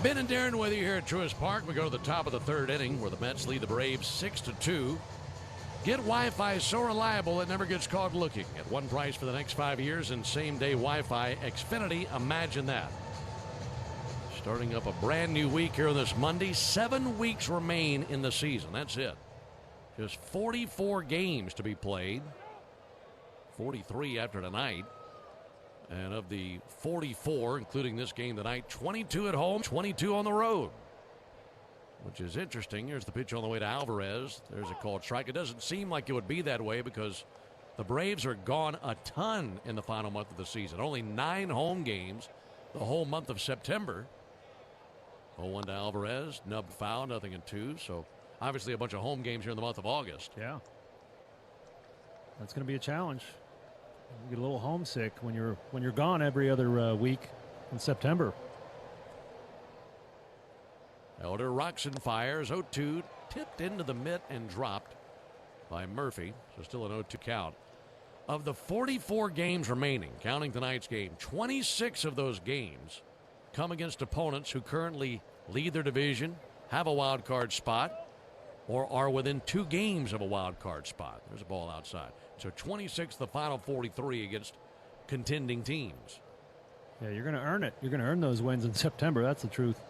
Ben and Darren with you here at Truist Park. We go to the top of the third inning where the Mets lead the Braves 6-2. Get Wi-Fi so reliable it never gets caught looking. At one price for the next 5 years and same-day Wi-Fi. Xfinity, imagine that. Starting up a brand new week here on this Monday. 7 weeks remain in the season. That's it. Just 44 games to be played. 43 after tonight. And of the 44, including this game tonight, 22 at home, 22 on the road. Which is interesting. Here's the pitch on the way to Alvarez. There's a called strike. It doesn't seem like it would be that way because the Braves are gone a ton in the final month of the season. Only 9 home games the whole month of September. 0-1 to Alvarez. Nubbed foul, nothing in 2. So obviously a bunch of home games here in the month of August. Yeah. That's going to be a challenge. You get a little homesick when you're gone every other week in September. Elder rocks and fires. 0-2, tipped into the mitt and dropped by Murphy. So still an 0-2 count. Of the 44 games remaining, counting tonight's game, 26 of those games come against opponents who currently lead their division, have a wild card spot, or are within 2 games of a wild card spot. There's a ball outside. So 26 the final 43 against contending teams. Yeah, you're going to earn it. You're going to earn those wins in September. That's the truth.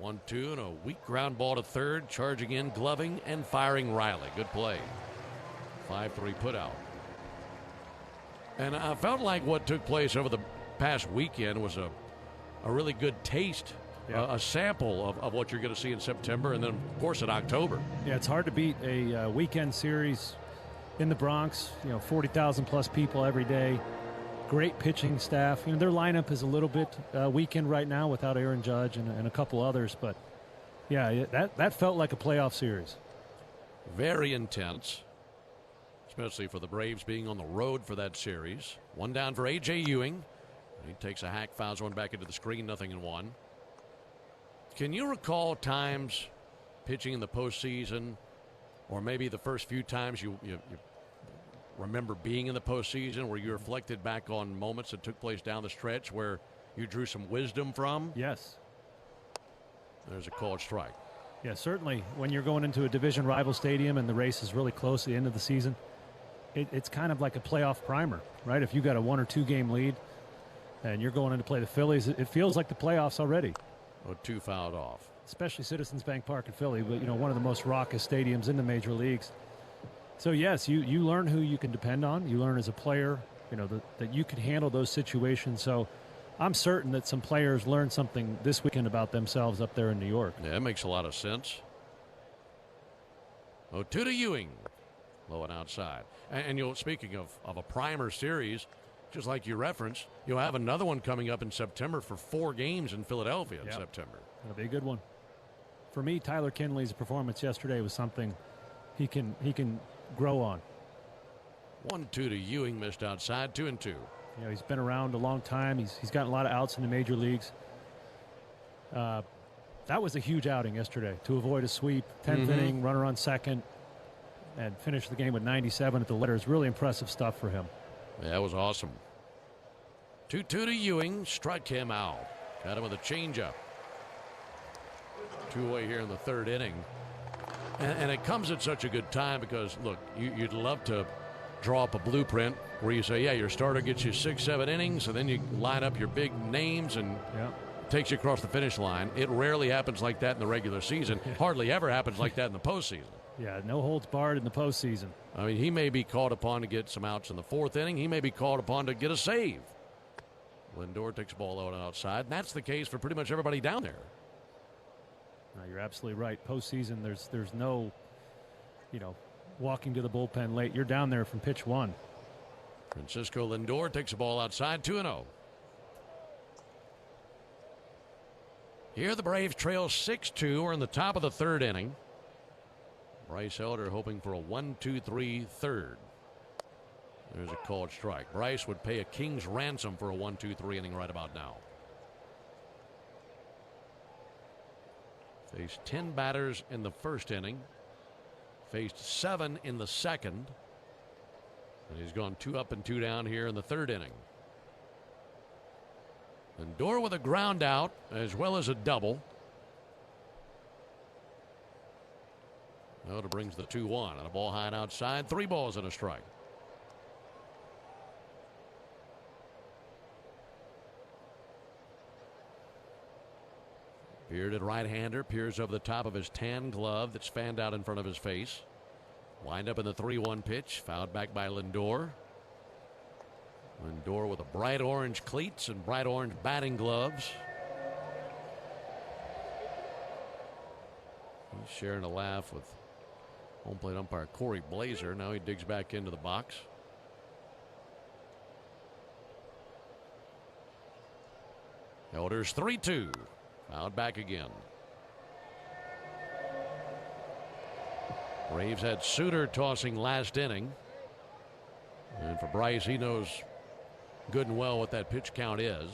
1-2 and a weak ground ball to third. Charging in, gloving, and firing Riley. Good play. 5-3 put out. And I felt like what took place over the past weekend was a really good taste, a sample of what you're going to see in September and then, of course, in October. Yeah, it's hard to beat a weekend series in the Bronx. 40,000 plus people every day. Great pitching staff. Their lineup is a little bit weakened right now without Aaron Judge and a couple others. But, yeah, that felt like a playoff series. Very intense, especially for the Braves being on the road for that series. 1 down for A.J. Ewing. He takes a hack, fouls one back into the screen, 0-1. Can you recall times pitching in the postseason, or maybe the first few times you remember being in the postseason where you reflected back on moments that took place down the stretch where you drew some wisdom from? Yes. There's a called strike. Yeah, certainly when you're going into a division rival stadium and the race is really close at the end of the season, it's kind of like a playoff primer, right? If you got a 1 or 2 game lead and you're going in to play the Phillies, it feels like the playoffs already. 2 fouled off. Especially Citizens Bank Park in Philly, but one of the most raucous stadiums in the major leagues. So yes, you learn who you can depend on. You learn as a player, that you can handle those situations. So I'm certain that some players learned something this weekend about themselves up there in New York. Yeah, that makes a lot of sense. 0-2 to Ewing. Low and outside. And speaking of a primer series, just like you referenced, you'll have another one coming up in September for 4 games in Philadelphia in September. That'll be a good one. For me, Tyler Kinley's performance yesterday was something he can grow on. 1-2 to Ewing, missed outside, 2-2. He's been around a long time. He's gotten a lot of outs in the major leagues. That was a huge outing yesterday to avoid a sweep. 10th inning, runner on second, and finish the game with 97 at the letters. Really impressive stuff for him. Yeah, that was awesome. 2-2 to Ewing, struck him out. Got him with a changeup. 2 away here in the 3rd inning. And it comes at such a good time because, look, you'd love to draw up a blueprint where you say, yeah, your starter gets you 6-7 innings, and then you line up your big names and takes you across the finish line. It rarely happens like that in the regular season. Hardly ever happens like that in the postseason. Yeah, no holds barred in the postseason. I mean, he may be called upon to get some outs in the 4th inning. He may be called upon to get a save. Lindor takes the ball out and outside, and that's the case for pretty much everybody down there. No, you're absolutely right. Postseason, there's no, walking to the bullpen late. You're down there from pitch 1. Francisco Lindor takes the ball outside, 2-0. Here the Braves trail 6-2. We're in the top of the 3rd inning. Bryce Elder hoping for a 1-2-3 third. There's a called strike. Bryce would pay a king's ransom for a 1-2-3 inning right about now. Faced 10 batters in the 1st inning. Faced 7 in the 2nd. And he's gone 2 up and 2 down here in the 3rd inning. Lindor with a ground out as well as a double. It brings the 2-1 and a ball high and outside. 3 balls and a strike. Bearded right-hander peers over the top of his tan glove that's fanned out in front of his face. Wind up in the 3-1 pitch. Fouled back by Lindor. Lindor with a bright orange cleats and bright orange batting gloves. He's sharing a laugh with home plate umpire Corey Blazer. Now he digs back into the box. Elders 3-2. Fouled back again. Braves had Suter tossing last inning. And for Bryce, he knows good and well what that pitch count is.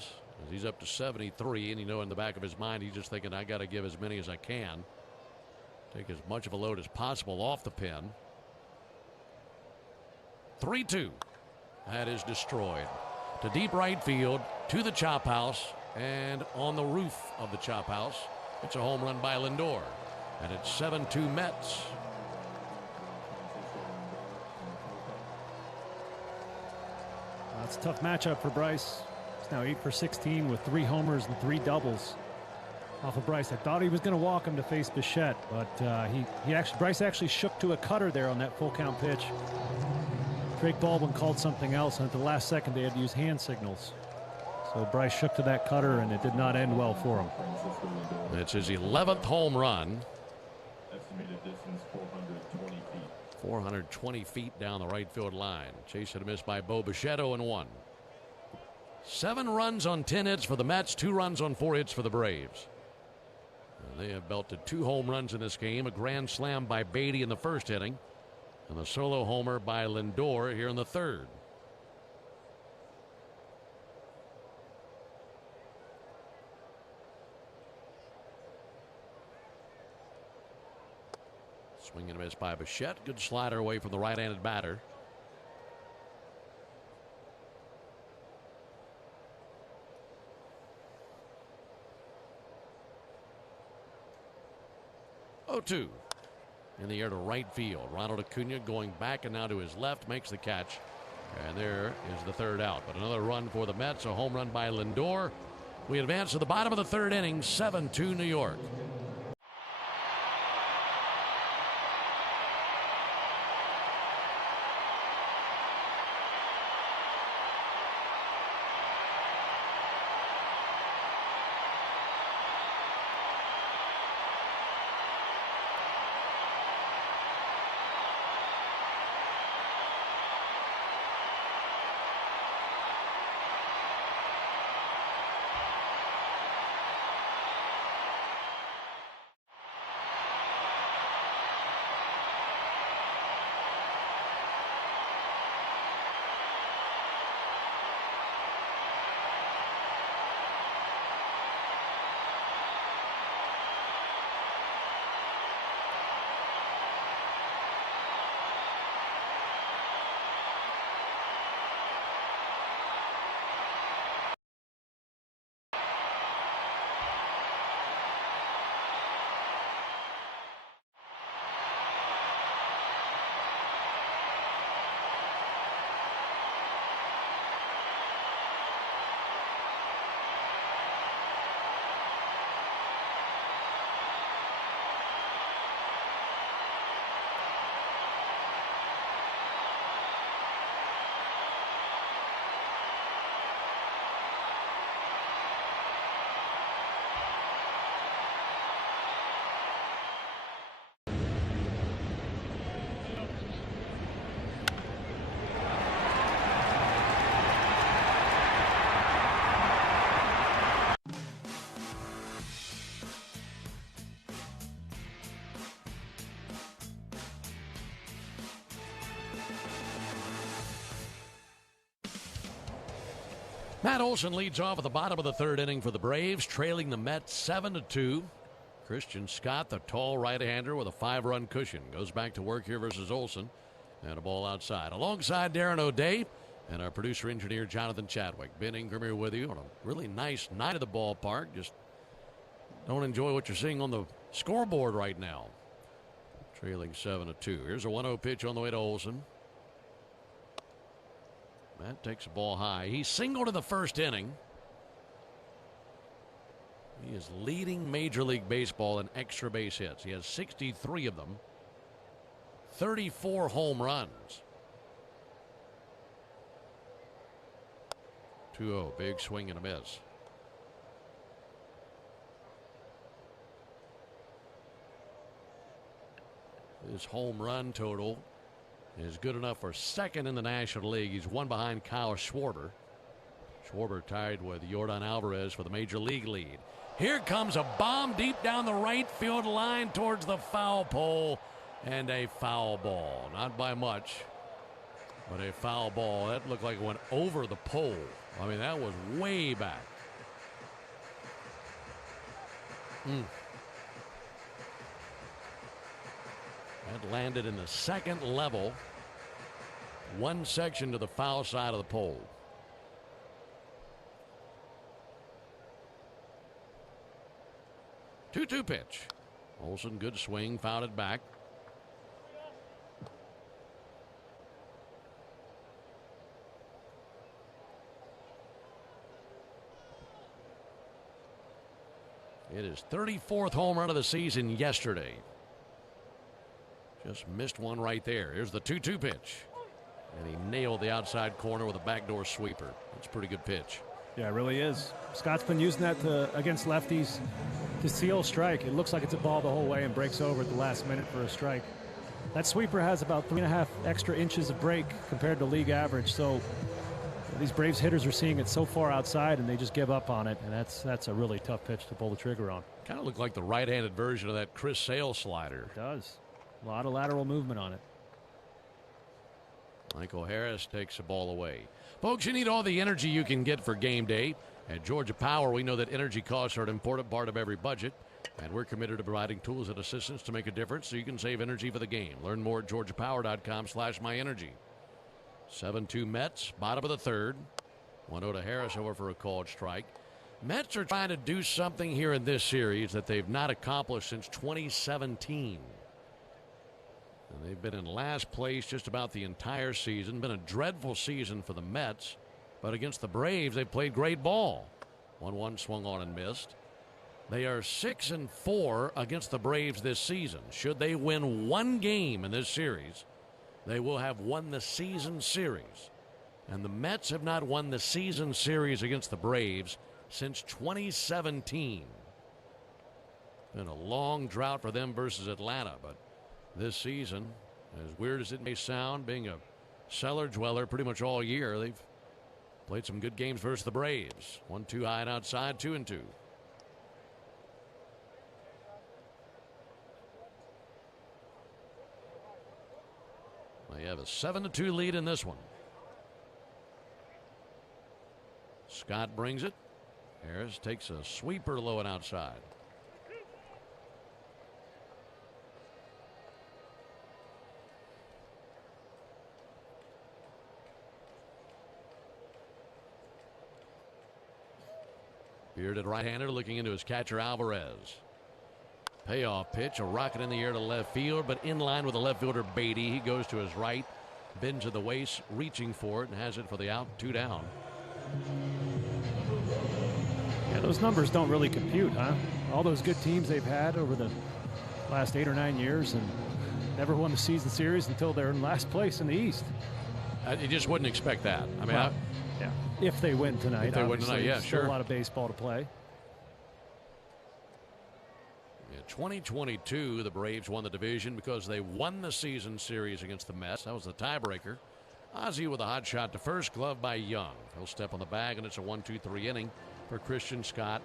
He's up to 73, and in the back of his mind, he's just thinking, I got to give as many as I can. Take as much of a load as possible off the pin. 3-2. That is destroyed. To deep right field, to the chop house, and on the roof of the chop house. It's a home run by Lindor. And it's 7-2 Mets. That's a tough matchup for Bryce. He's now 8 for 16 with 3 homers and 3 doubles off of Bryce. I thought he was going to walk him to face Bichette, but Bryce actually shook to a cutter there on that full count pitch. Drake Baldwin called something else, and at the last second they had to use hand signals. So Bryce shook to that cutter, and it did not end well for him. It's his 11th home run. Estimated distance 420 feet. 420 feet down the right field line. Chase and a miss by Bo Bichette, 0-1. 7 runs on 10 hits for the Mets, 2 runs on 4 hits for the Braves. They have belted 2 home runs in this game, a grand slam by Beatty in the first inning, and a solo homer by Lindor here in the third. Swing and a miss by Bichette. Good slider away from the right-handed batter. Oh-2 in the air to right field. Ronald Acuna going back and now to his left, makes the catch, and there is the third out. But another run for the Mets, a home run by Lindor. We advance to the bottom of the third inning, 7-2 New York. Matt Olson leads off at the bottom of the third inning for the Braves, trailing the Mets 7-2. Christian Scott, the tall right-hander with a 5-run cushion, goes back to work here versus Olson. And a ball outside. Alongside Darren O'Day And our producer engineer, Jonathan Chadwick. Ben Ingram here with you on a really nice night at the ballpark. Just don't enjoy what you're seeing on the scoreboard right now. Trailing 7-2. Here's a 1-0 pitch on the way to Olsen. Matt takes the ball high. He singled in the first inning. He is leading Major League Baseball in extra base hits. He has 63 of them. 34 home runs. 2-0. Big swing and a miss. His home run total is good enough for second in the National League. He's one behind Kyle Schwarber. Schwarber tied with Yordan Alvarez for the Major League lead. Here comes a bomb deep down the right field line towards the foul pole, and a foul ball. Not by much, but a foul ball. That looked like it went over the pole. I mean, that was way back. That landed in the second level, one section to the foul side of the pole. Two-two pitch. Olsen, good swing, fouled it back. It is 34th home run of the season yesterday. Just missed one right there. Here's the 2-2 pitch. And he nailed the outside corner with a backdoor sweeper. That's a pretty good pitch. Yeah, it really is. Scott's been using that against lefties to seal a strike. It looks like it's a ball the whole way and breaks over at the last minute for a strike. That sweeper has about 3.5 extra inches of break compared to league average. So these Braves hitters are seeing it so far outside, and they just give up on it. And that's a really tough pitch to pull the trigger on. Kind of looked like the right-handed version of that Chris Sale slider. It does. A lot of lateral movement on it. Michael Harris takes the ball away. Folks, you need all the energy you can get for game day. At Georgia Power, we know that energy costs are an important part of every budget, and we're committed to providing tools and assistance to make a difference so you can save energy for the game. Learn more at georgiapower.com/myenergy. 7-2 Mets, bottom of the third. 1-0 to Harris over for a called strike. Mets are trying to do something here in this series that they've not accomplished since 2017. And they've been in last place just about the entire season. Been a dreadful season for the Mets, but against the Braves, they've played great ball. 1-1 swung on and missed. They are 6-4 against the Braves this season. Should they win one game in this series, they will have won the season series. And the Mets have not won the season series against the Braves since 2017. Been a long drought for them versus Atlanta, but this season, as weird as it may sound, being a cellar dweller pretty much all year, they've played some good games versus the Braves. 1-2 high and outside, 2-2. They have a 7-2 lead in this one. Scott brings it. Harris takes a sweeper low and outside. Bearded right-hander looking into his catcher Alvarez. Payoff pitch, a rocket in the air to left field, but in line with the left fielder Beatty. He goes to his right, bends to the waist, reaching for it, and has it for the out. 2 down. Yeah, those numbers don't really compute, huh? All those good teams they've had over the last 8 or 9 years and never won the season series until they're in last place in the East. You just wouldn't expect that. I mean, well, yeah. If they win tonight, if they win tonight, yeah, sure. A lot of baseball to play. In 2022, the Braves won the division because they won the season series against the Mets. That was the tiebreaker. Ozzie with a hot shot to first, glove by Young. He'll step on the bag, and it's a 1-2-3 inning for Christian Scott.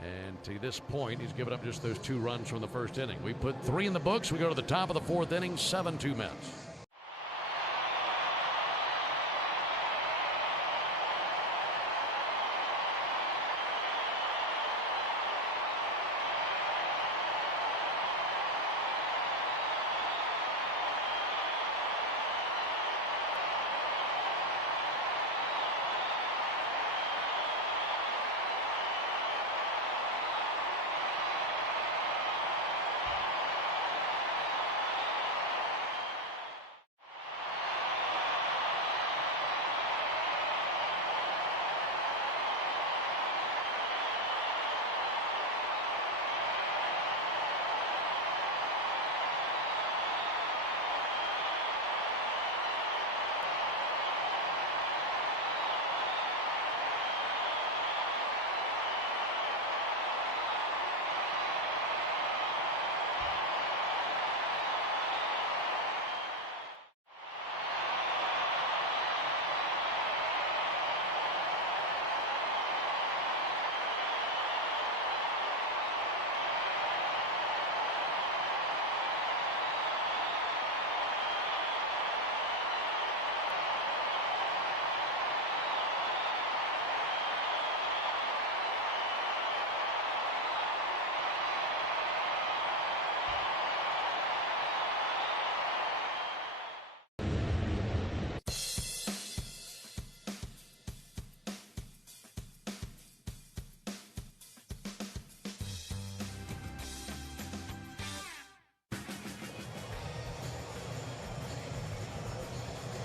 And to this point, he's given up just those 2 runs from the first inning. We put 3 in the books. We go to the top of the 4th inning, 7-2 Mets.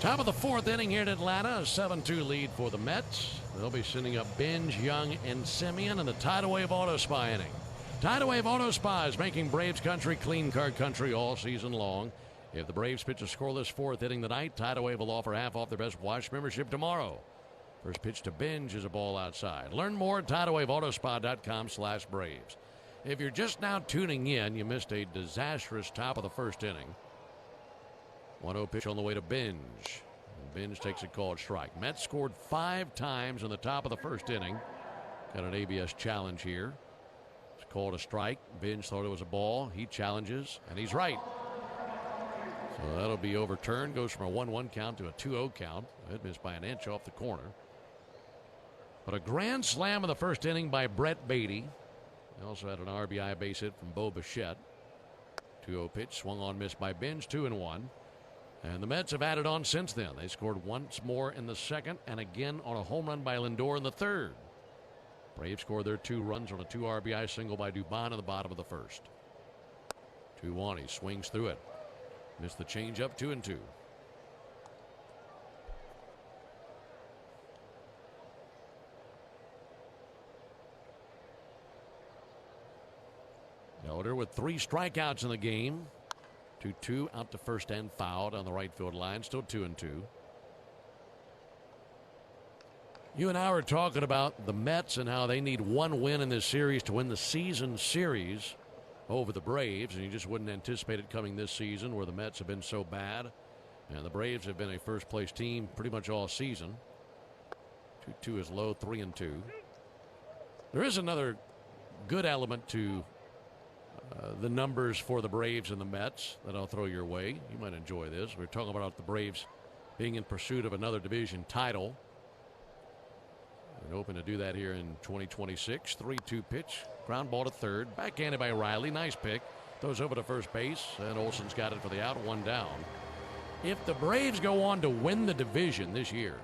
Top of the fourth inning here in Atlanta, a 7-2 lead for the Mets. They'll be sending up Binge, Young, and Simeon in the Tidal Wave Auto Spa inning. Tidal Wave Auto Spa is making Braves country clean car country all season long. If the Braves pitch a scoreless fourth inning tonight, Tidal Wave will offer half off their Best Wash membership tomorrow. First pitch to Binge is a ball outside. Learn more at TidalWaveAutospa.com/Braves. If you're just now tuning in, you missed a disastrous top of the first inning. 1-0 pitch on the way to Binge. Binge takes a called strike. Mets scored 5 times in the top of the first inning. Got an ABS challenge here. It's called a strike. Binge thought it was a ball. He challenges, and he's right. So that'll be overturned. Goes from a 1-1 count to a 2-0 count. It missed by an inch off the corner. But a grand slam in the first inning by Brett Beatty. He also had an RBI base hit from Bo Bichette. 2-0 pitch swung on, missed by Binge. 2-1. And the Mets have added on since then. They scored once more in the second and again on a home run by Lindor in the third. Braves scored their 2 runs on a 2 RBI single by Dubon in the bottom of the first. 2-1. He swings through it. Missed the changeup. 2-2. Elder with 3 strikeouts in the game. 2-2 out to first and fouled on the right field line. Still 2-2. You and I were talking about the Mets and how they need 1 win in this series to win the season series over the Braves, and you just wouldn't anticipate it coming this season where the Mets have been so bad, and the Braves have been a first place team pretty much all season. 2-2 is low. 3-2. There is another good element to the numbers for the Braves and the Mets that I'll throw your way. You might enjoy this. We're talking about the Braves being in pursuit of another division title. And hoping to do that here in 2026. 3-2 pitch. Ground ball to third. Backhanded by Riley. Nice pick. Throws over to first base. And Olsen's got it for the out. 1 down. If the Braves go on to win the division this year,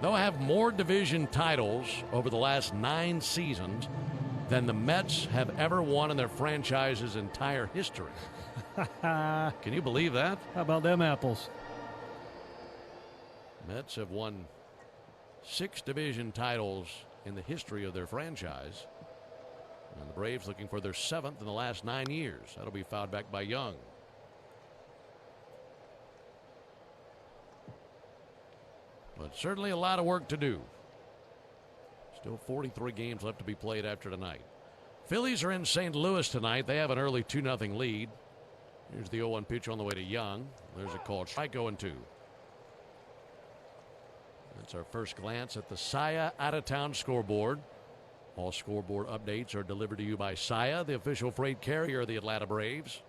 they'll have more division titles over the last 9 seasons than the Mets have ever won in their franchise's entire history. Can you believe that? How about them apples? Mets have won 6 division titles in the history of their franchise. And the Braves looking for their 7th in the last 9 years. That'll be fouled back by Young. But certainly a lot of work to do. Still 43 games left to be played after tonight. Phillies are in St. Louis tonight. They have an early 2-0 lead. Here's the 0-1 pitch on the way to Young. There's a called strike. 0-2. That's our first glance at the Saia out-of-town scoreboard. All scoreboard updates are delivered to you by Saia, the official freight carrier of the Atlanta Braves.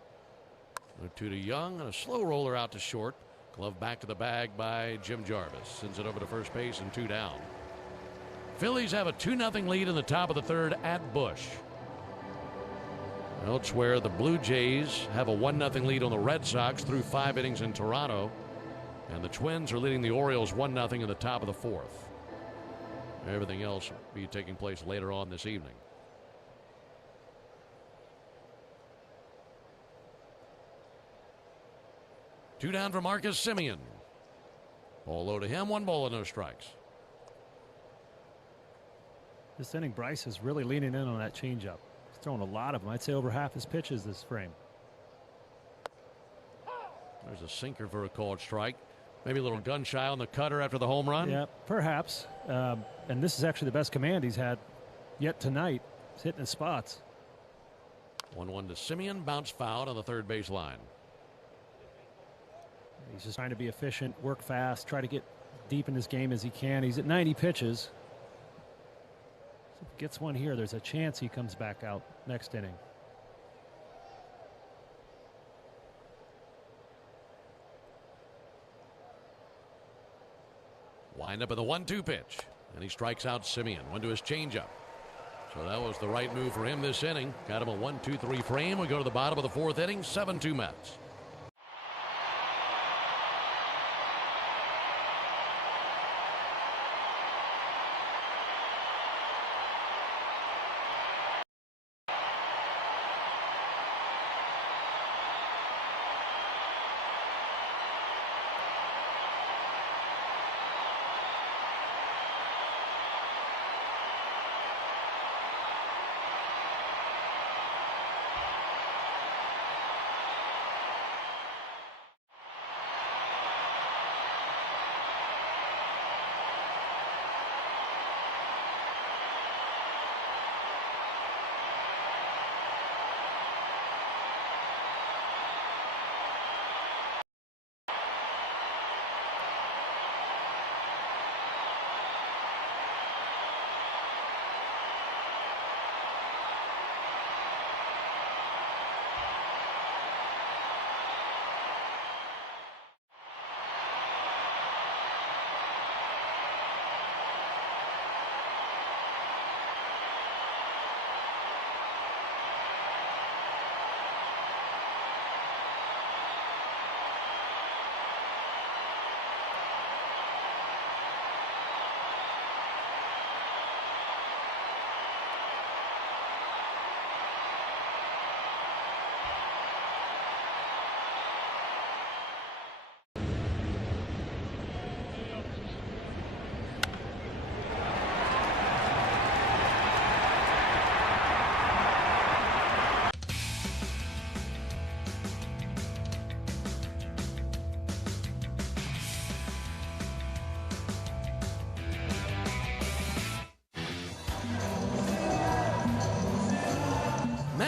2 to Young, and a slow roller out to short. Glove back to the bag by Jim Jarvis. Sends it over to first base and 2 down. Phillies have a 2-0 lead in the top of the third at Busch. Elsewhere, the Blue Jays have a 1-0 lead on the Red Sox through 5 innings in Toronto. And the Twins are leading the Orioles 1-0 in the top of the 4th. Everything else will be taking place later on this evening. Two down for Marcus Simeon. Ball low to him. 1 ball and no strikes. This inning, Bryce is really leaning in on that changeup. He's throwing a lot of them. I'd say over half his pitches this frame. There's a sinker for a called strike. Maybe a little gun shy on the cutter after the home run. Yeah, perhaps. And this is actually the best command he's had yet tonight. He's hitting his spots. 1-1 to Simeon. Bounce fouled on the third base line. He's just trying to be efficient, work fast, try to get deep in this game as he can. He's at 90 pitches. If he gets one here, there's a chance he comes back out next inning. Wind up in the 1-2 pitch. And he strikes out Simeon. 1 to his changeup. So that was the right move for him this inning. Got him a 1-2-3 frame. We go to the bottom of the 4th inning. 7-2 Mets.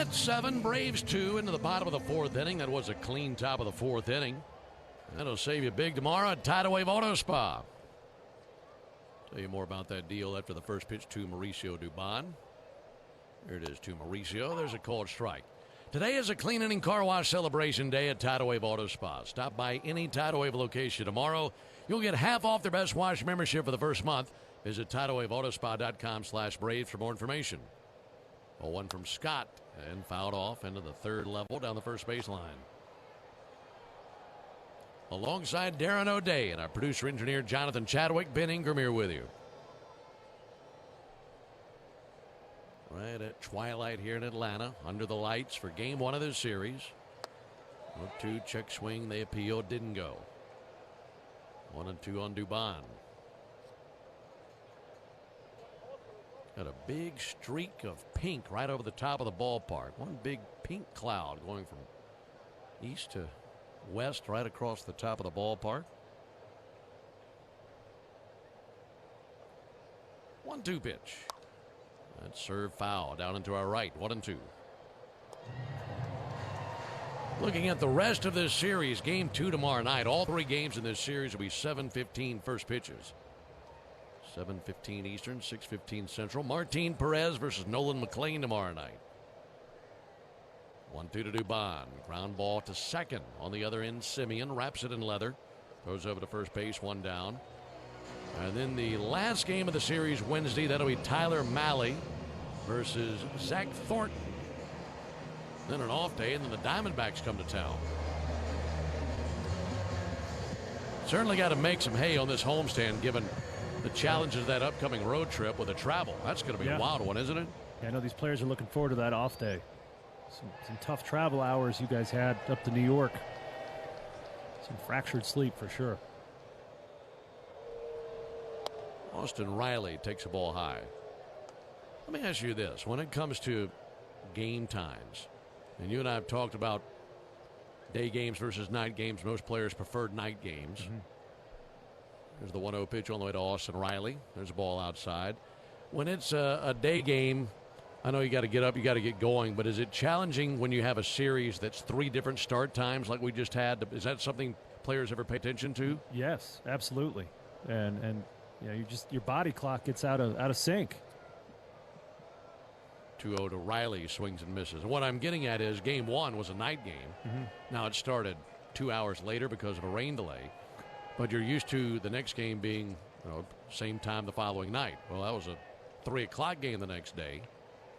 Mets 7, Braves 2 into the bottom of the fourth inning. That was a clean top of the fourth inning. That'll save you big tomorrow at Tidal Wave Auto Spa. Tell you more about that deal after the first pitch to Mauricio Dubon. There it is to Mauricio. There's a called strike. Today is a clean inning car wash celebration day at Tidal Wave Auto Spa. Stop by any Tidal Wave location tomorrow. You'll get half off their Best Wash membership for the first month. Visit TidalWaveAutospa.com/Braves for more information. A one from Scott and fouled off into the third level down the first baseline. Alongside Darren O'Day and our producer-engineer Jonathan Chadwick, Ben Ingram here with you. Right at twilight here in Atlanta, under the lights for game one of this series. 1-2 check swing, they appealed, didn't go. 1-2 on Dubon. Got a big streak of pink right over the top of the ballpark. One big pink cloud going from east to west right across the top of the ballpark. 1-2 pitch. That's serve foul down into our right. 1-2. Looking at the rest of this series, game 2 tomorrow night. All three games in this series will be 7:15 first pitches. 7:15 Eastern, 6:15 Central. Martin Perez versus Nolan McLean tomorrow night. 1-2 to Dubon. Ground ball to second. On the other end, Simeon wraps it in leather. Throws over to first base, one down. And then the last game of the series Wednesday, that'll be Tyler Mahle versus Zach Thornton. Then an off day, and then the Diamondbacks come to town. Certainly got to make some hay on this homestand given the challenges of that upcoming road trip with the travel. That's going to be a wild one, isn't it? Yeah, I know these players are looking forward to that off day. Some tough travel hours you guys had up to New York. Some fractured sleep for sure. Austin Riley takes the ball high. Let me ask you this. When it comes to game times, and you and I have talked about day games versus night games, most players prefer night games. There's the 1-0 pitch on the way to Austin Riley. There's a ball outside. When it's a day game, I know you got to get up, you got to get going, but is it challenging when you have a series that's 3 different start times like we just had? Is that something players ever pay attention to? Yes, absolutely. And you know, your body clock gets out of sync. 2-0 to Riley, swings and misses. And what I'm getting at is game 1 was a night game. Now it started 2 hours later because of a rain delay. But you're used to the next game being, same time the following night. Well, that was a 3 o'clock game the next day,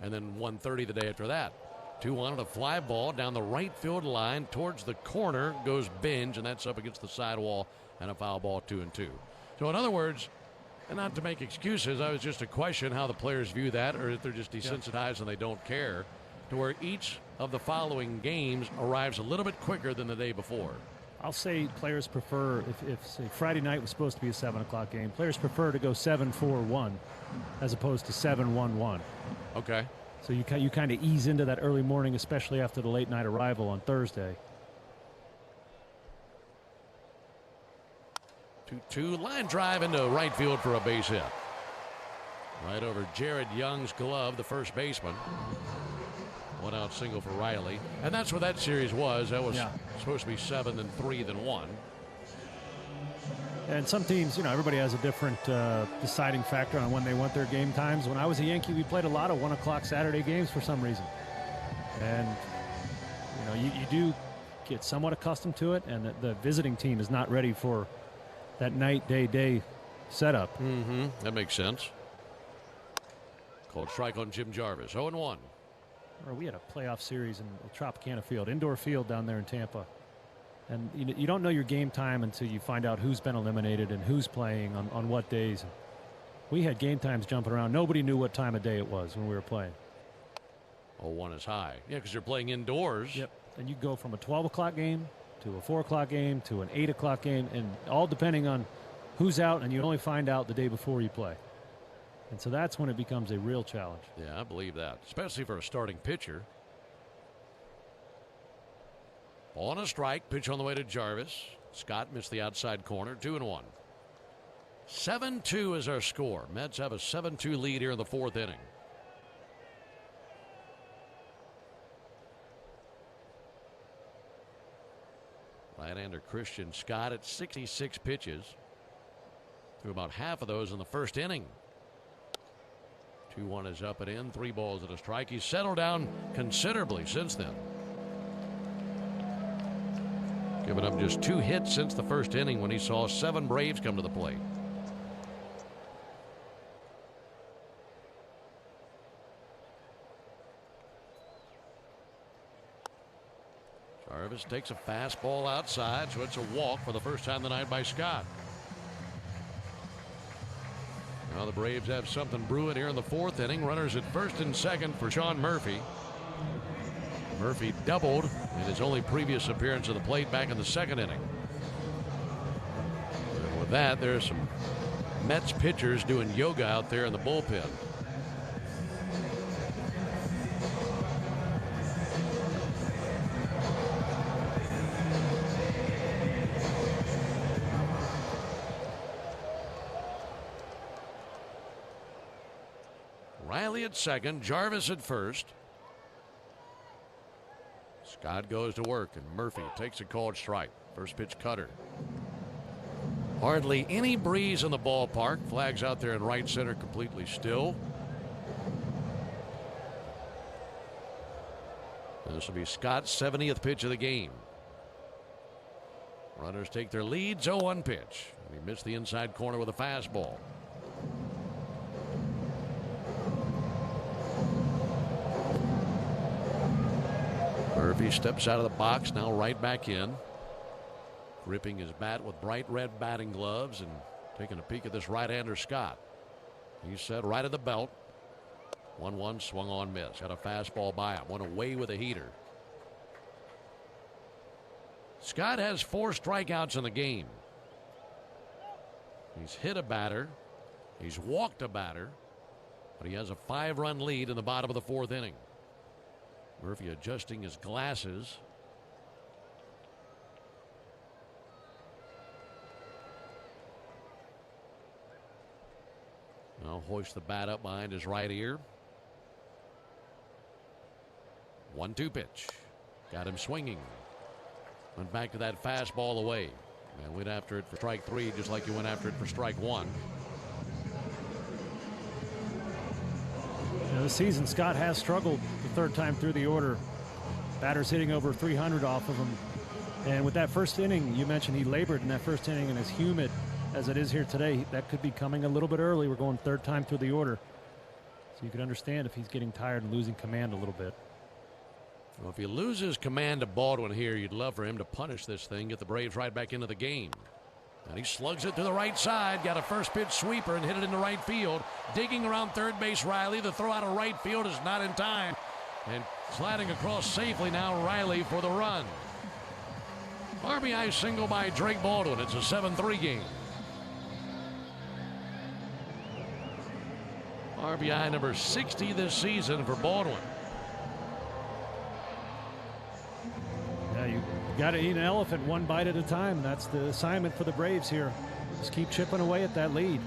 and then 1:30 the day after that. 2-1 on a fly ball down the right field line towards the corner goes Binge, and that's up against the sidewall, and a foul ball. 2-2. So in other words, and not to make excuses, I was just a question how the players view that, or if they're just desensitized and they don't care, to where each of the following games arrives a little bit quicker than the day before. I'll say players prefer, if say Friday night was supposed to be a 7 o'clock game, players prefer to go 7-4-1 as opposed to 7-1-1. Okay. So you kind of ease into that early morning, especially after the late night arrival on Thursday. 2-2 line drive into right field for a base hit. Right over Jared Young's glove, the first baseman. One out single for Riley. And that's what that series was. That was supposed to be 7 then 3 then 1. And some teams, everybody has a different deciding factor on when they want their game times. When I was a Yankee, we played a lot of 1 o'clock Saturday games for some reason. And, you do get somewhat accustomed to it, and the visiting team is not ready for that night, day setup. That makes sense. Called strike on Jim Jarvis. 0-1. We had a playoff series in Tropicana Field, indoor field down there in Tampa. And you don't know your game time until you find out who's been eliminated and who's playing on what days. We had game times jumping around. Nobody knew what time of day it was when we were playing. 0-1 is high. Yeah, because you're playing indoors. Yep. And you go from a 12 o'clock game to a 4 o'clock game to an 8 o'clock game, and all depending on who's out, and you only find out the day before you play. And so that's when it becomes a real challenge. Yeah, I believe that, especially for a starting pitcher. On a strike, pitch on the way to Jarvis. Scott missed the outside corner. 2-1. 7-2 is our score. Mets have a 7-2 lead here in the fourth inning. Right-hander Christian Scott at 66 pitches. Threw about half of those in the first inning. 2-1 is up and in. 3 balls and a strike. He's settled down considerably since then. Giving up just 2 hits since the first inning when he saw 7 Braves come to the plate. Jarvis takes a fastball outside, so it's a walk for the first time tonight by Scott. Now the Braves have something brewing here in the 4th inning. Runners at first and second for Sean Murphy. Murphy doubled in his only previous appearance at the plate back in the 2nd inning. And with that, there's some Mets pitchers doing yoga out there in the bullpen. Riley at second, Jarvis at first. Scott goes to work, and Murphy takes a called strike. First pitch cutter. Hardly any breeze in the ballpark. Flags out there in right center completely still. And this will be Scott's 70th pitch of the game. Runners take their lead. 0-1 pitch. And he missed the inside corner with a fastball. Murphy steps out of the box, now right back in. Gripping his bat with bright red batting gloves and taking a peek at this right-hander Scott. He's set right at the belt. 1-1 swung on, miss. Got a fastball by him. Went away with a heater. Scott has 4 strikeouts in the game. He's hit a batter. He's walked a batter. But he has a 5-run lead in the bottom of the 4th inning. Murphy adjusting his glasses. Now hoists the bat up behind his right ear. 1-2 pitch. Got him swinging. Went back to that fastball away. And went after it for strike 3 just like he went after it for strike 1. This season, Scott has struggled the 3rd time through the order. Batters hitting over 300 off of him. And with that first inning, you mentioned he labored in that first inning, and as humid as it is here today, that could be coming a little bit early. We're going 3rd time through the order. So you can understand if he's getting tired and losing command a little bit. Well, if he loses command to Baldwin here, you'd love for him to punish this thing, get the Braves right back into the game. And he slugs it to the right side, got a first pitch sweeper and hit it into right field. Digging around third base, Riley. The throw out of right field is not in time. And sliding across safely now, Riley for the run. RBI single by Drake Baldwin. It's a 7-3 game. RBI number 60 this season for Baldwin. Yeah, you got to eat an elephant one bite at a time. That's the assignment for the Braves here. Just keep chipping away at that lead.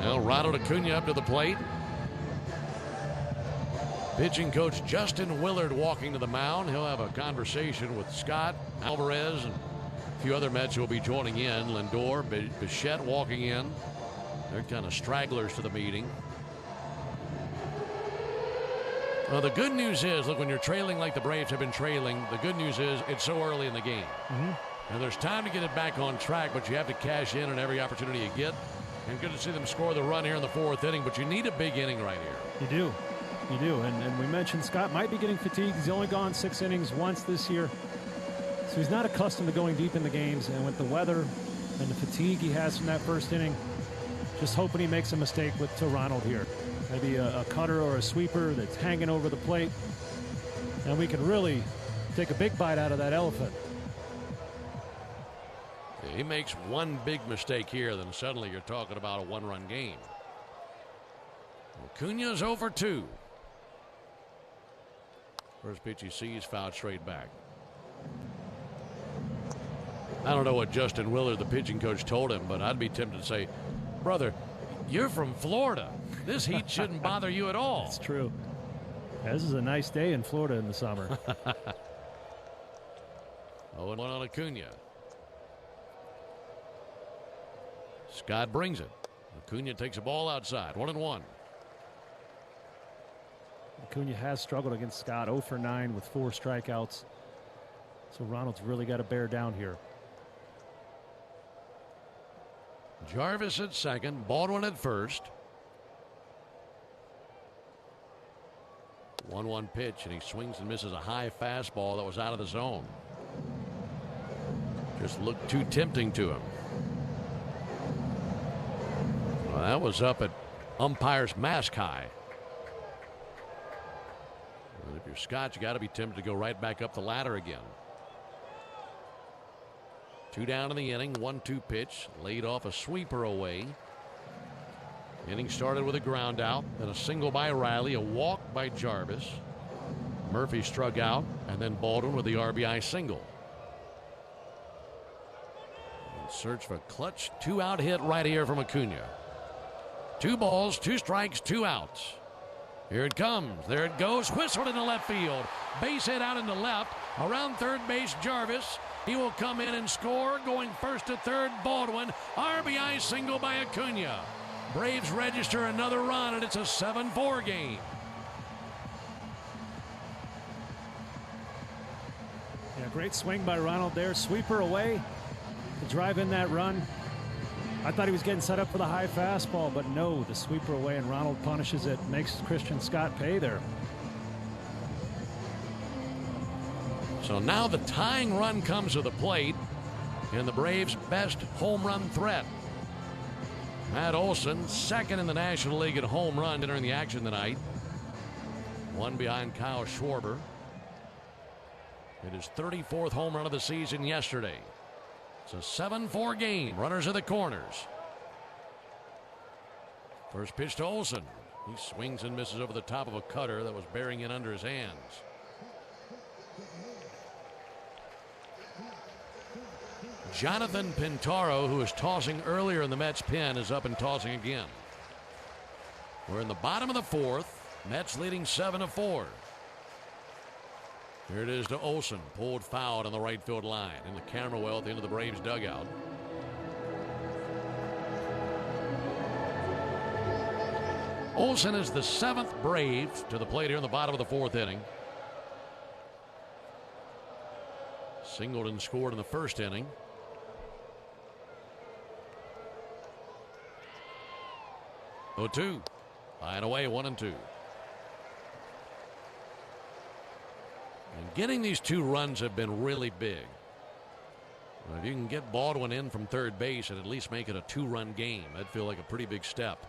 Now Ronald Acuna up to the plate. Pitching coach Justin Willard walking to the mound. He'll have a conversation with Scott, Alvarez, and a few other Mets who will be joining in. Lindor, Bichette walking in. They're kind of stragglers to the meeting. Well, the good news is, look, when you're trailing like the Braves have been trailing, the good news is it's so early in the game. And there's time to get it back on track, but you have to cash in on every opportunity you get. And good to see them score the run here in the 4th inning, but you need a big inning right here. You do. You do. And we mentioned Scott might be getting fatigued. He's only gone 6 innings once this year. So he's not accustomed to going deep in the games. And with the weather and the fatigue he has from that first inning, just hoping he makes a mistake to Ronald here. Maybe a cutter or a sweeper that's hanging over the plate. And we can really take a big bite out of that elephant. He makes one big mistake here, then suddenly you're talking about a 1-run game. Acuna's over 2. First pitch he sees, fouled straight back. I don't know what Justin Willard, the pitching coach, told him, but I'd be tempted to say, brother, you're from Florida. This heat shouldn't bother you at all. That's true. Yeah, this is a nice day in Florida in the summer. 0-1 on Acuna. Scott brings it. Acuna takes a ball outside. 1-1. Acuna has struggled against Scott, 0 for 9 with 4 strikeouts. So Ronald's really got to bear down here. Jarvis at second, Baldwin at first. 1-1 pitch, and he swings and misses a high fastball that was out of the zone. Just looked too tempting to him. Well, that was up at umpire's mask high. Well, if you're Scott, you got to be tempted to go right back up the ladder again. 2 down in the inning, 1-2 pitch, laid off a sweeper away. Inning started with a ground out, then a single by Riley, a walk by Jarvis. Murphy struck out, and then Baldwin with the RBI single. And search for a clutch 2-out hit right here from Acuna. 2 balls, 2 strikes, 2 outs. Here it comes. There it goes. Whistled into left field. Base hit out into left. Around third base, Jarvis. He will come in and score. Going first to third, Baldwin. RBI single by Acuna. Braves register another run, and it's a 7-4 game. Yeah, great swing by Ronald there. Sweeper away to drive in that run. I thought he was getting set up for the high fastball, but no, the sweeper away, and Ronald punishes it, makes Christian Scott pay there. So now the tying run comes to the plate in the Braves' best home run threat. Matt Olson, second in the National League at home run entering the action tonight. 1 behind Kyle Schwarber. It is 34th home run of the season yesterday. It's a 7-4 game. Runners at the corners. First pitch to Olson. He swings and misses over the top of a cutter that was bearing in under his hands. Jonathan Pintaro, who was tossing earlier in the Mets pen, is up and tossing again. We're in the bottom of the 4th. Mets leading 7-4. Here it is to Olson. Pulled foul on the right field line. In the camera well at the end of the Braves dugout. Olson is the 7th Brave to the plate here in the bottom of the 4th inning. Singleton scored in the first inning. Oh, 2. High and away, 1-2. And getting these 2 runs have been really big. Well, if you can get Baldwin in from third base and at least make it a 2-run game, that'd feel like a pretty big step.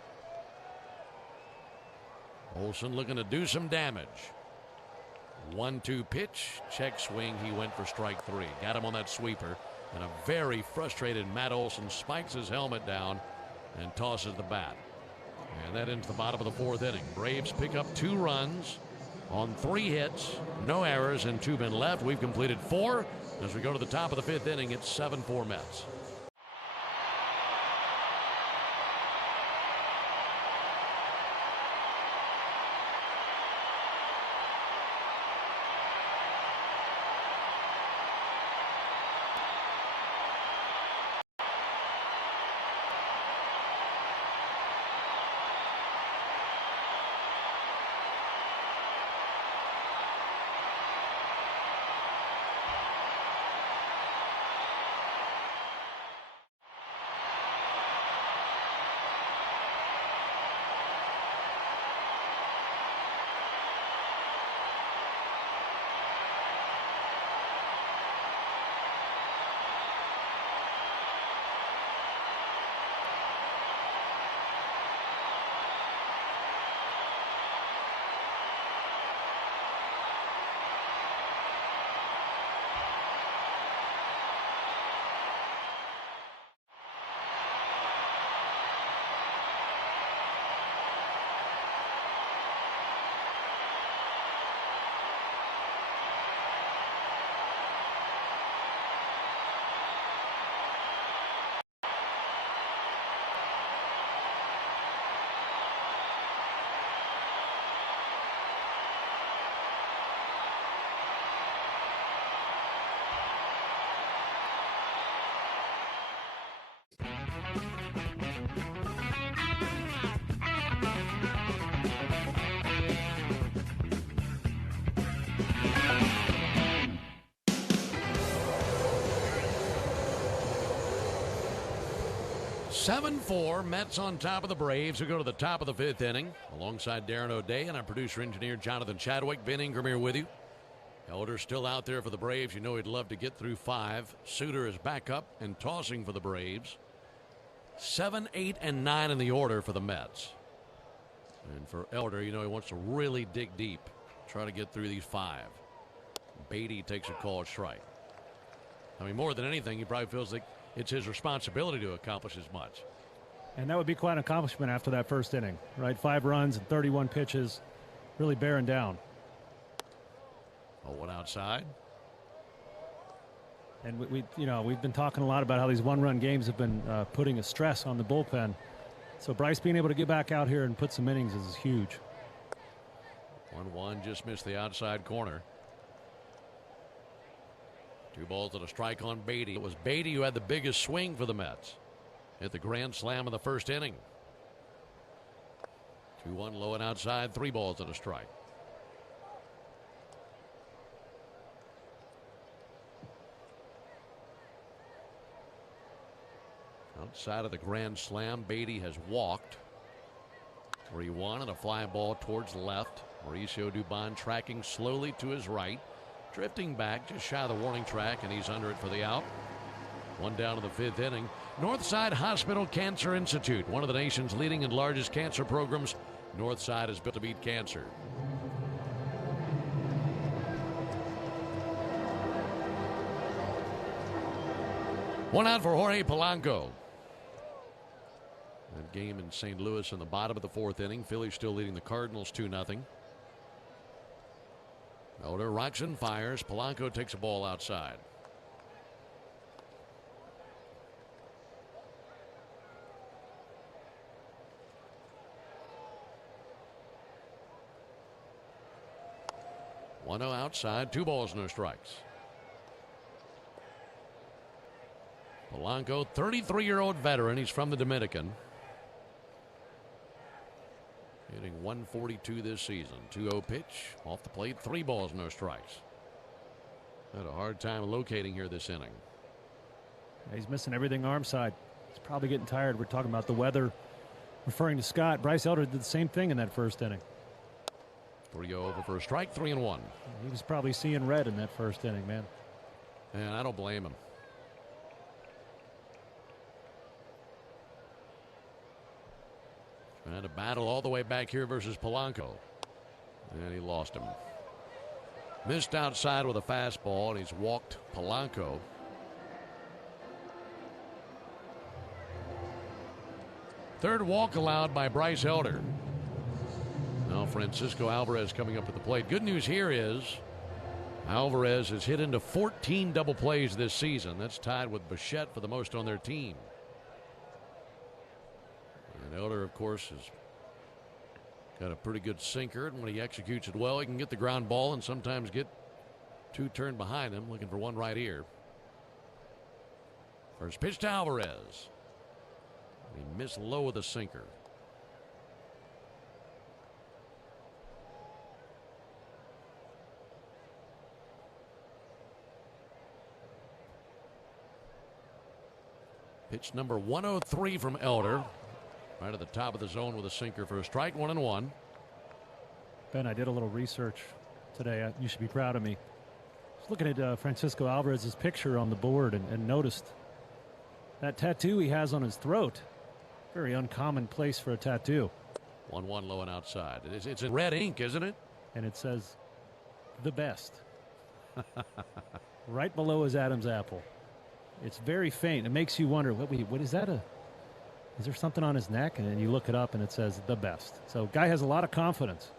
Olson looking to do some damage. 1-2 pitch, check swing. He went for strike 3. Got him on that sweeper. And a very frustrated Matt Olson spikes his helmet down and tosses the bat. And that into the bottom of the 4th inning. Braves pick up 2 runs on 3 hits, no errors, and 2 men left. We've completed 4. As we go to the top of the 5th inning, it's 7-4 Mets. 7-4, Mets on top of the Braves, who go to the top of the 5th inning. Alongside Darren O'Day and our producer-engineer Jonathan Chadwick, Ben Ingram here with you. Elder still out there for the Braves. You know he'd love to get through 5. Suter is back up and tossing for the Braves. 7, 8, and 9 in the order for the Mets. And for Elder, you know he wants to really dig deep, try to get through these 5. Beatty takes a called strike. I mean, more than anything, he probably feels like it's his responsibility to accomplish as much. And that would be quite an accomplishment after that first inning, right? 5 runs and 31 pitches, really bearing down. 0-1 outside. And we've been talking a lot about how these one-run games have been putting a stress on the bullpen. So Bryce being able to get back out here and put some innings is huge. 1-1, just missed the outside corner. 2 balls and a strike on Beatty. It was Beatty who had the biggest swing for the Mets. Hit the grand slam in the first inning. 2-1 low and outside, 3 balls and a strike. Outside of the grand slam, Beatty has walked. 3-1 and a fly ball towards left. Mauricio Dubon tracking slowly to his right. Drifting back just shy of the warning track, and he's under it for the out. 1 down in the 5th inning. Northside Hospital Cancer Institute, one of the nation's leading and largest cancer programs. Northside is built to beat cancer. One out for Jorge Polanco. That game in St. Louis in the bottom of the 4th inning. Phillies still leading the Cardinals 2-0. Elder rocks and fires. Polanco takes a ball outside. One outside, 2 balls, no strikes. Polanco, 33-year-old veteran. He's from the Dominican. Hitting 142 this season. 2-0 pitch off the plate. 3 balls, no strikes. Had a hard time locating here this inning. Yeah, he's missing everything arm side. He's probably getting tired. We're talking about the weather. Referring to Scott, Bryce Elder did the same thing in that first inning. 3-0 over for a strike. 3-1. He was probably seeing red in that first inning, man. And I don't blame him. Trying to battle all the way back here versus Polanco. And he lost him. Missed outside with a fastball, and he's walked Polanco. Third walk allowed by Bryce Elder. Now Francisco Alvarez coming up at the plate. Good news here is Alvarez has hit into 14 double plays this season. That's tied with Bichette for the most on their team. And Elder, of course, has got a pretty good sinker, and when he executes it well, he can get the ground ball and sometimes get 2 turned behind him, looking for 1 right here. First pitch to Alvarez. He missed low with a sinker. Pitch number 103 from Elder. Right at the top of the zone with a sinker for a strike. 1-1. Ben, I did a little research today. You should be proud of me. I was looking at Francisco Alvarez's picture on the board and noticed that tattoo he has on his throat. Very uncommon place for a tattoo. 1-1 low and outside. It's in red ink, isn't it? And it says, "The best." Right below his Adam's apple. It's very faint. It makes you wonder, what is that? Is there something on his neck? And then you look it up and it says "the best." So guy has a lot of confidence.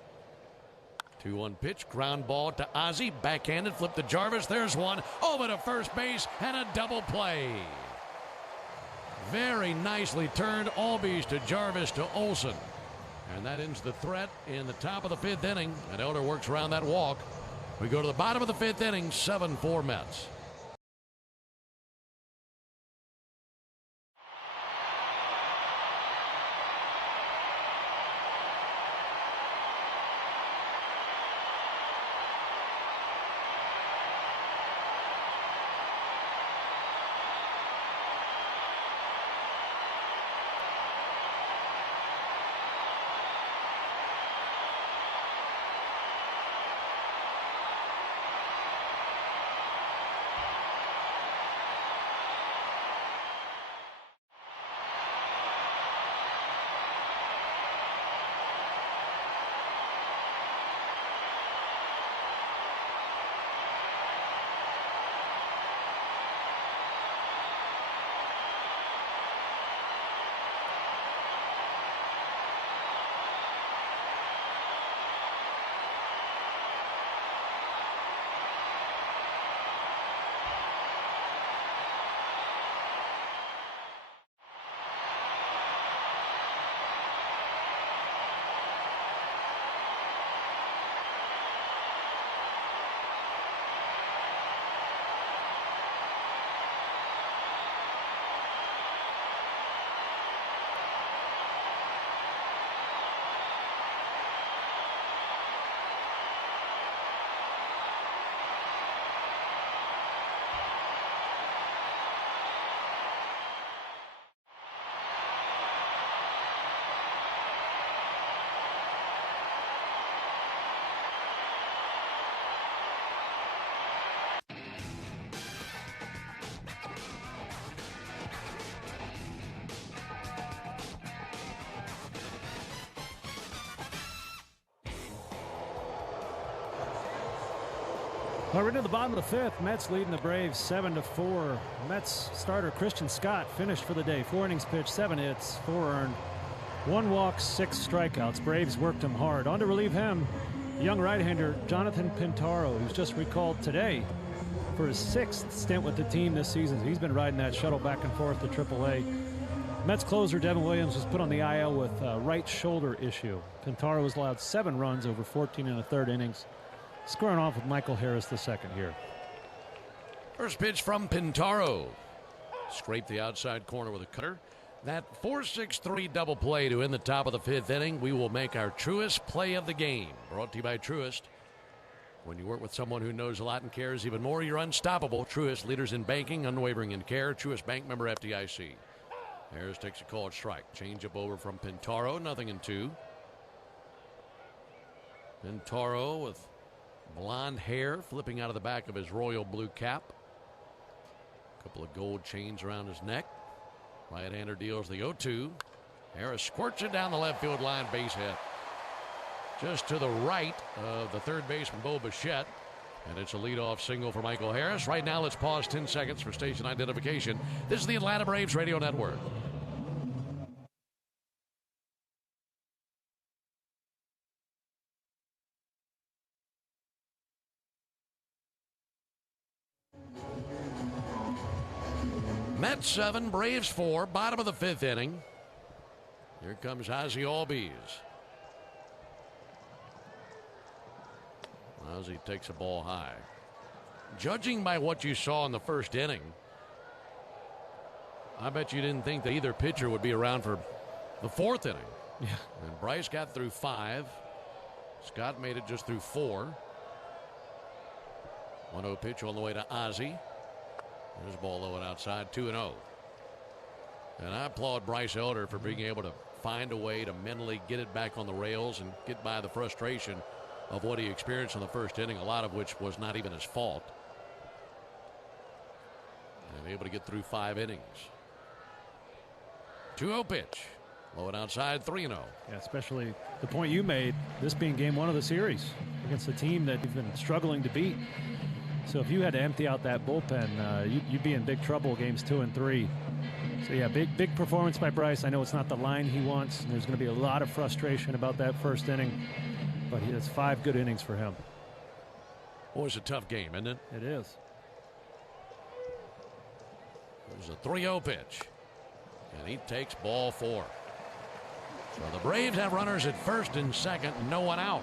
2-1 pitch, ground ball to Ozzie, backhanded, flip to Jarvis. There's one over to first base and a double play. Very nicely turned, Albies to Jarvis to Olsen. And that ends the threat in the top of the 5th inning. And Elder works around that walk. We go to the bottom of the 5th inning, 7-4 Mets. Well, we're into the bottom of the fifth. Mets leading the Braves 7-4. Mets starter Christian Scott finished for the day. 4 innings pitched, 7 hits, 4 earned, 1 walk, 6 strikeouts. Braves worked him hard. On to relieve him, young right-hander Jonathan Pintaro, who's just recalled today for his 6th stint with the team this season. He's been riding that shuttle back and forth to AAA. Mets closer Devin Williams was put on the IL with a right shoulder issue. Pintaro was allowed 7 runs over 14 1/3 innings, squaring off with Michael Harris II here. First pitch from Pintaro. Scraped the outside corner with a cutter. That 4-6-3 double play to end the top of the 5th inning. We will make our Truist play of the game. Brought to you by Truist. When you work with someone who knows a lot and cares even more, you're unstoppable. Truist, leaders in banking, unwavering in care. Truist Bank, member FDIC. Harris takes a called strike. Change up over from Pintaro. 0-2. Pintaro with blonde hair flipping out of the back of his royal blue cap. A couple of gold chains around his neck. Right-hander deals the 0-2. Harris squirts it down the left field line, base hit. Just to the right of the third baseman, Bo Bichette. And it's a leadoff single for Michael Harris. Right now, let's pause 10 seconds for station identification. This is the Atlanta Braves Radio Network. Mets 7, Braves 4, bottom of the 5th inning. Here comes Ozzie Albies. Ozzie takes a ball high. Judging by what you saw in the first inning, I bet you didn't think that either pitcher would be around for the 4th inning. Yeah. And Bryce got through 5. Scott made it just through 4. 1-0 pitch on the way to Ozzie. There's a ball low and outside, 2-0. And I applaud Bryce Elder for being able to find a way to mentally get it back on the rails and get by the frustration of what he experienced in the first inning, a lot of which was not even his fault. And able to get through 5 innings. 2-0 pitch. Low and outside, 3-0. Yeah, especially the point you made, this being game 1 of the series against a team that you've been struggling to beat. So if you had to empty out that bullpen, you'd be in big trouble games 2 and 3. So yeah, big performance by Bryce. I know it's not the line he wants, and there's going to be a lot of frustration about that first inning, but it's 5 good innings for him. Always a tough game, isn't it? It is. There's a 3-0 pitch, and he takes ball 4. So the Braves have runners at first and second, no one out.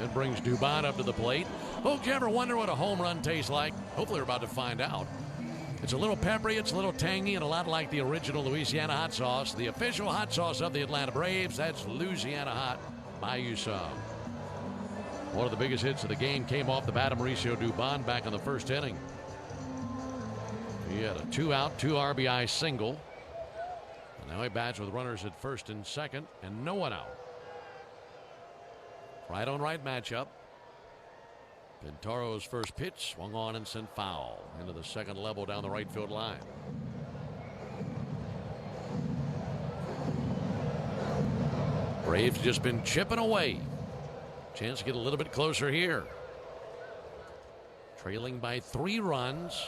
It brings Dubon up to the plate. Folks, you ever wonder what a home run tastes like? Hopefully we're about to find out. It's a little peppery, it's a little tangy, and a lot like the original Louisiana hot sauce. The official hot sauce of the Atlanta Braves, that's Louisiana Hot. Buy you some. One of the biggest hits of the game came off the bat of Mauricio Dubon back in the first inning. He had a 2-out, 2 RBI single. And now he bats with runners at first and second, and no one out. Right on right matchup. Pintaro's first pitch swung on and sent foul into the second level down the right field line. Braves just been chipping away. Chance to get a little bit closer here. Trailing by 3 runs.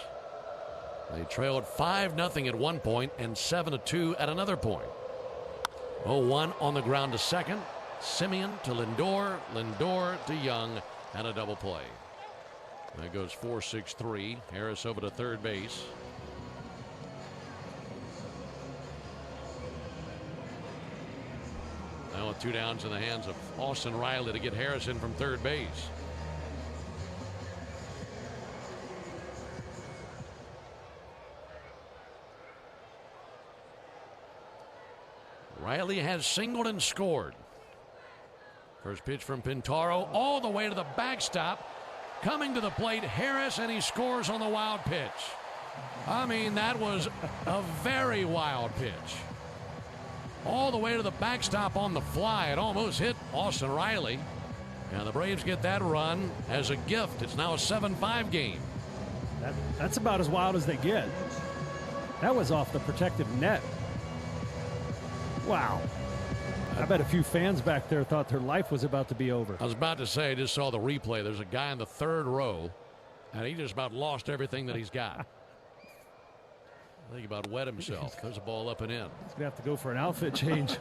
They trailed 5-0 at one point and 7-2 at another point. 0-1 on the ground to second. Simeon to Lindor, Lindor to Young, and a double play. That goes 4-6-3. Harris over to third base. Now with 2 downs in the hands of Austin Riley to get Harrison from third base. Riley has singled and scored. First pitch from Pintaro all the way to the backstop. Coming to the plate, Harris, and he scores on the wild pitch. I mean, that was a very wild pitch. All the way to the backstop on the fly. It almost hit Austin Riley. And the Braves get that run as a gift. It's now a 7-5 game. That's about as wild as they get. That was off the protective net. Wow. I bet a few fans back there thought their life was about to be over. I was about to say, I just saw the replay. There's a guy in the third row, and he just about lost everything that he's got. I think about wet himself. There's a ball up and in. He's going to have to go for an outfit change.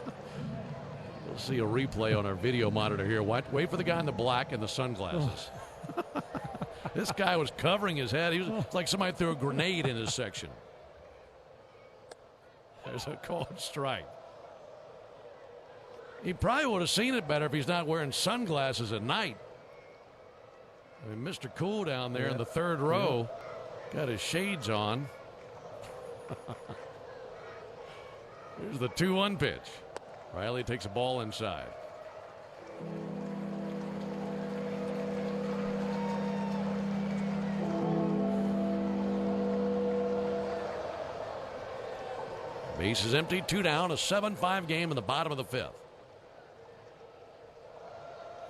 We'll see a replay on our video monitor here. Wait for the guy in the black and the sunglasses. Oh. This guy was covering his head. He was like somebody threw a grenade in his section. There's a called strike. He probably would have seen it better if he's not wearing sunglasses at night. I mean, Mr. Cool down there in the third row got his shades on. Here's the 2-1 pitch. Riley takes a ball inside. Base is empty, 2 down, a 7-5 game in the bottom of the 5th.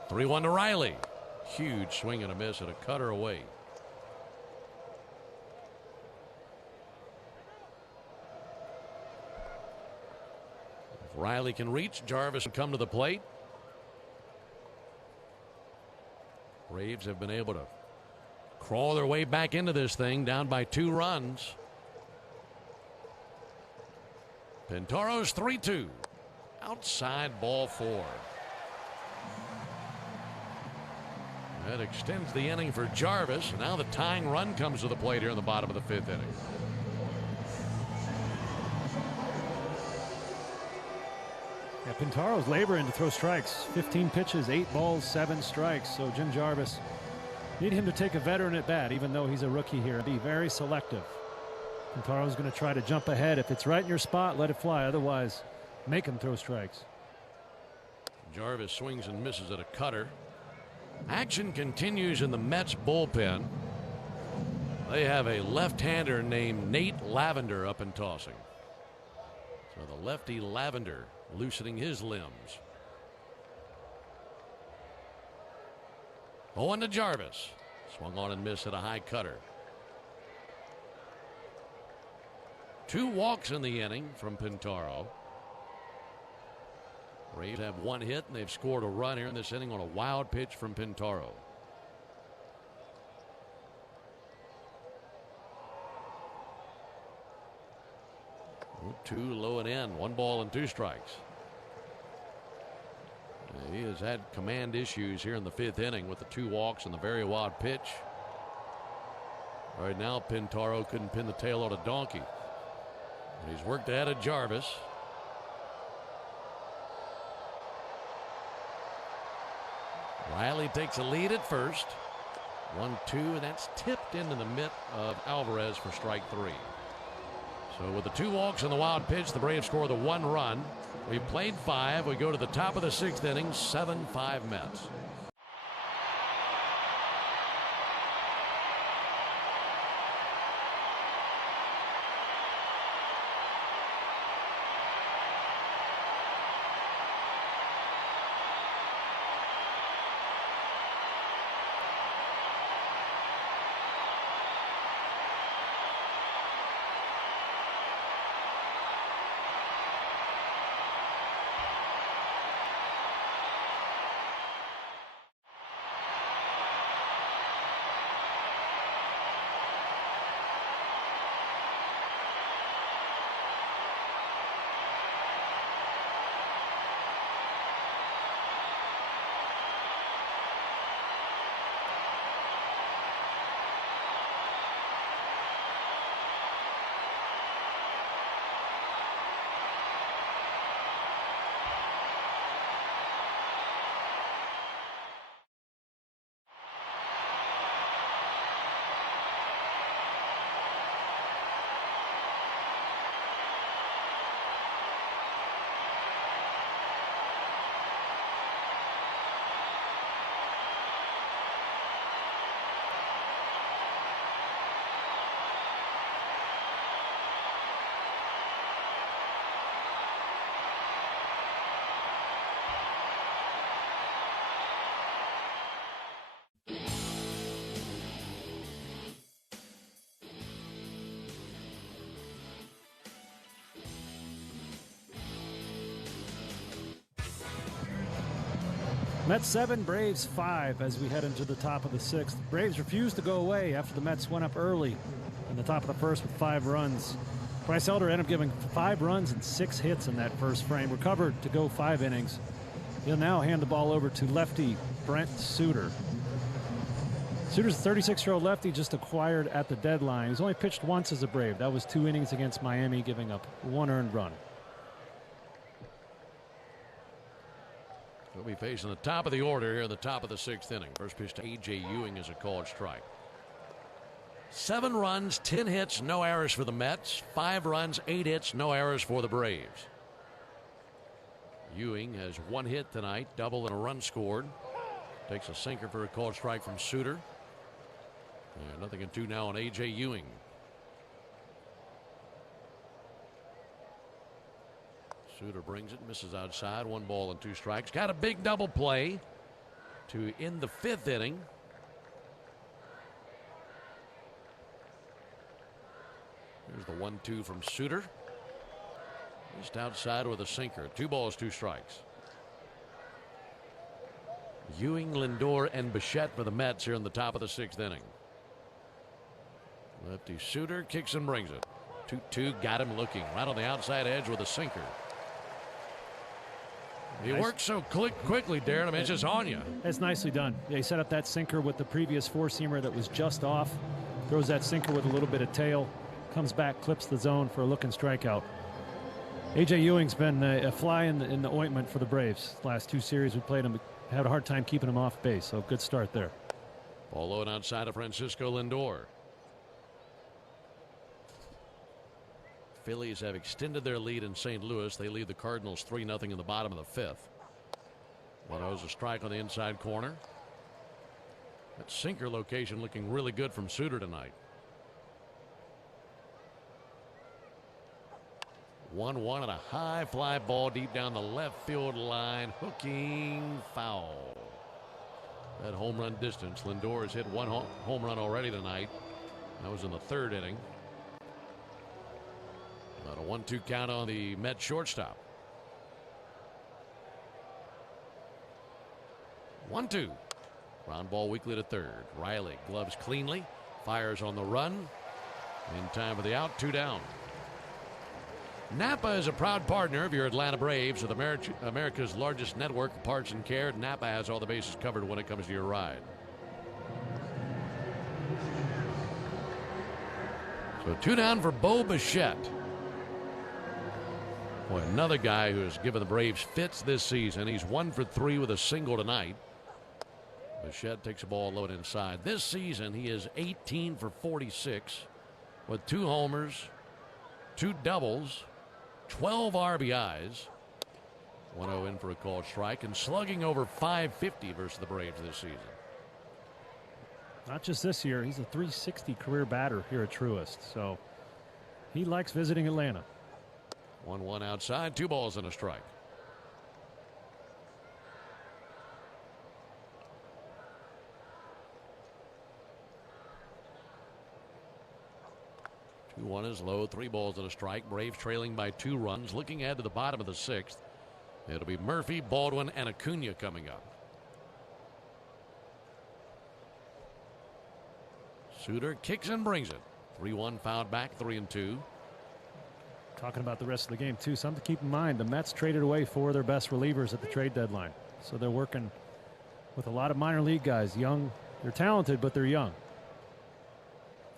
3-1 to Riley. Huge swing and a miss and a cutter away. If Riley can reach, Jarvis will come to the plate. Braves have been able to crawl their way back into this thing, down by 2 runs. Pintaro's 3-2. Outside, ball 4. That extends the inning for Jarvis. Now the tying run comes to the plate here in the bottom of the 5th inning. Yeah, Pintaro's laboring to throw strikes. 15 pitches, 8 balls, 7 strikes. So Jim Jarvis, need him to take a veteran at bat, even though he's a rookie here. Be very selective. Pintaro's going to try to jump ahead. If it's right in your spot, let it fly. Otherwise, make him throw strikes. Jarvis swings and misses at a cutter. Action continues in the Mets bullpen. They have a left-hander named Nate Lavender up and tossing. So the lefty Lavender loosening his limbs. 0-1 to Jarvis. Swung on and missed at a high cutter. 2 walks in the inning from Pintaro. Braves have 1 hit, and they've scored a run here in this inning on a wild pitch from Pintaro. Two low and in, 1 ball and 2 strikes. He has had command issues here in the 5th inning with the 2 walks and the very wild pitch. Right now, Pintaro couldn't pin the tail on a donkey. He's worked ahead of Jarvis. Riley takes a lead at first. 1-2, and that's tipped into the mitt of Alvarez for strike 3. So with the 2 walks and the wild pitch, the Braves score the 1 run. We've played 5. We go to the top of the 6th inning, 7-5 Mets. Mets 7, Braves 5 as we head into the top of the 6th. Braves refused to go away after the Mets went up early in the top of the first with 5 runs. Bryce Elder ended up giving 5 runs and 6 hits in that first frame. Recovered to go 5 innings. He'll now hand the ball over to lefty Brent Suter. Suter's a 36-year-old lefty just acquired at the deadline. He's only pitched once as a Brave. That was 2 innings against Miami, giving up 1 earned run. We'll be facing the top of the order here in the top of the 6th inning. First pitch to A.J. Ewing is a called strike. 7 runs, 10 hits, no errors for the Mets. 5 runs, 8 hits, no errors for the Braves. Ewing has 1 hit tonight, double and a run scored. Takes a sinker for a called strike from Suter. And 0-2 now on A.J. Ewing. Suter brings it, misses outside. 1 ball and 2 strikes. Got a big double play to end the 5th inning. Here's the 1-2 from Suter. Just outside with a sinker. 2 balls, 2 strikes. Ewing, Lindor, and Bichette for the Mets here in the top of the 6th inning. Lefty Suter kicks and brings it. 2-2, got him looking right on the outside edge with a sinker. He works so quickly, Darren. I mean, it's just on you. That's nicely done. Yeah, he set up that sinker with the previous 4-seamer that was just off. Throws that sinker with a little bit of tail. Comes back, clips the zone for a looking strikeout. A.J. Ewing's been a fly in the ointment for the Braves. Last 2 series we played him, had a hard time keeping him off base. So good start there. Ball low and outside of Francisco Lindor. Phillies have extended their lead in St. Louis. They lead the Cardinals 3-0 in the bottom of the 5th. 1-0's a strike on the inside corner. That sinker location looking really good from Suter tonight. 1-1 and a high fly ball deep down the left field line. Hooking foul. That home run distance. Lindor has hit 1 home run already tonight. That was in the 3rd inning. About a 1-2 count on the Mets shortstop. 1-2. Ground ball weakly to 3rd. Riley gloves cleanly. Fires on the run. In time for the out. 2 down. Napa is a proud partner of your Atlanta Braves with America's largest network of parts and care. Napa has all the bases covered when it comes to your ride. So 2 down for Bo Bichette. Boy, another guy who has given the Braves fits this season. He's 1 for 3 with a single tonight. Bichette takes a ball low and inside. This season he is 18 for 46 with 2 homers, 2 doubles, 12 RBIs. 1-0 in for a called strike and slugging over .550 versus the Braves this season. Not just this year. He's a .360 career batter here at Truist. So he likes visiting Atlanta. 1-1 outside. 2 balls and a strike. One is low. 3 balls and a strike. Braves trailing by 2 runs. Looking ahead to the bottom of the 6th. It'll be Murphy, Baldwin, and Acuna coming up. Suter kicks and brings it. 3-1 fouled back. 3-2. Talking about the rest of the game too. Something to keep in mind. The Mets traded away 4 of their best relievers at the trade deadline. So they're working with a lot of minor league guys. Young. They're talented, but they're young.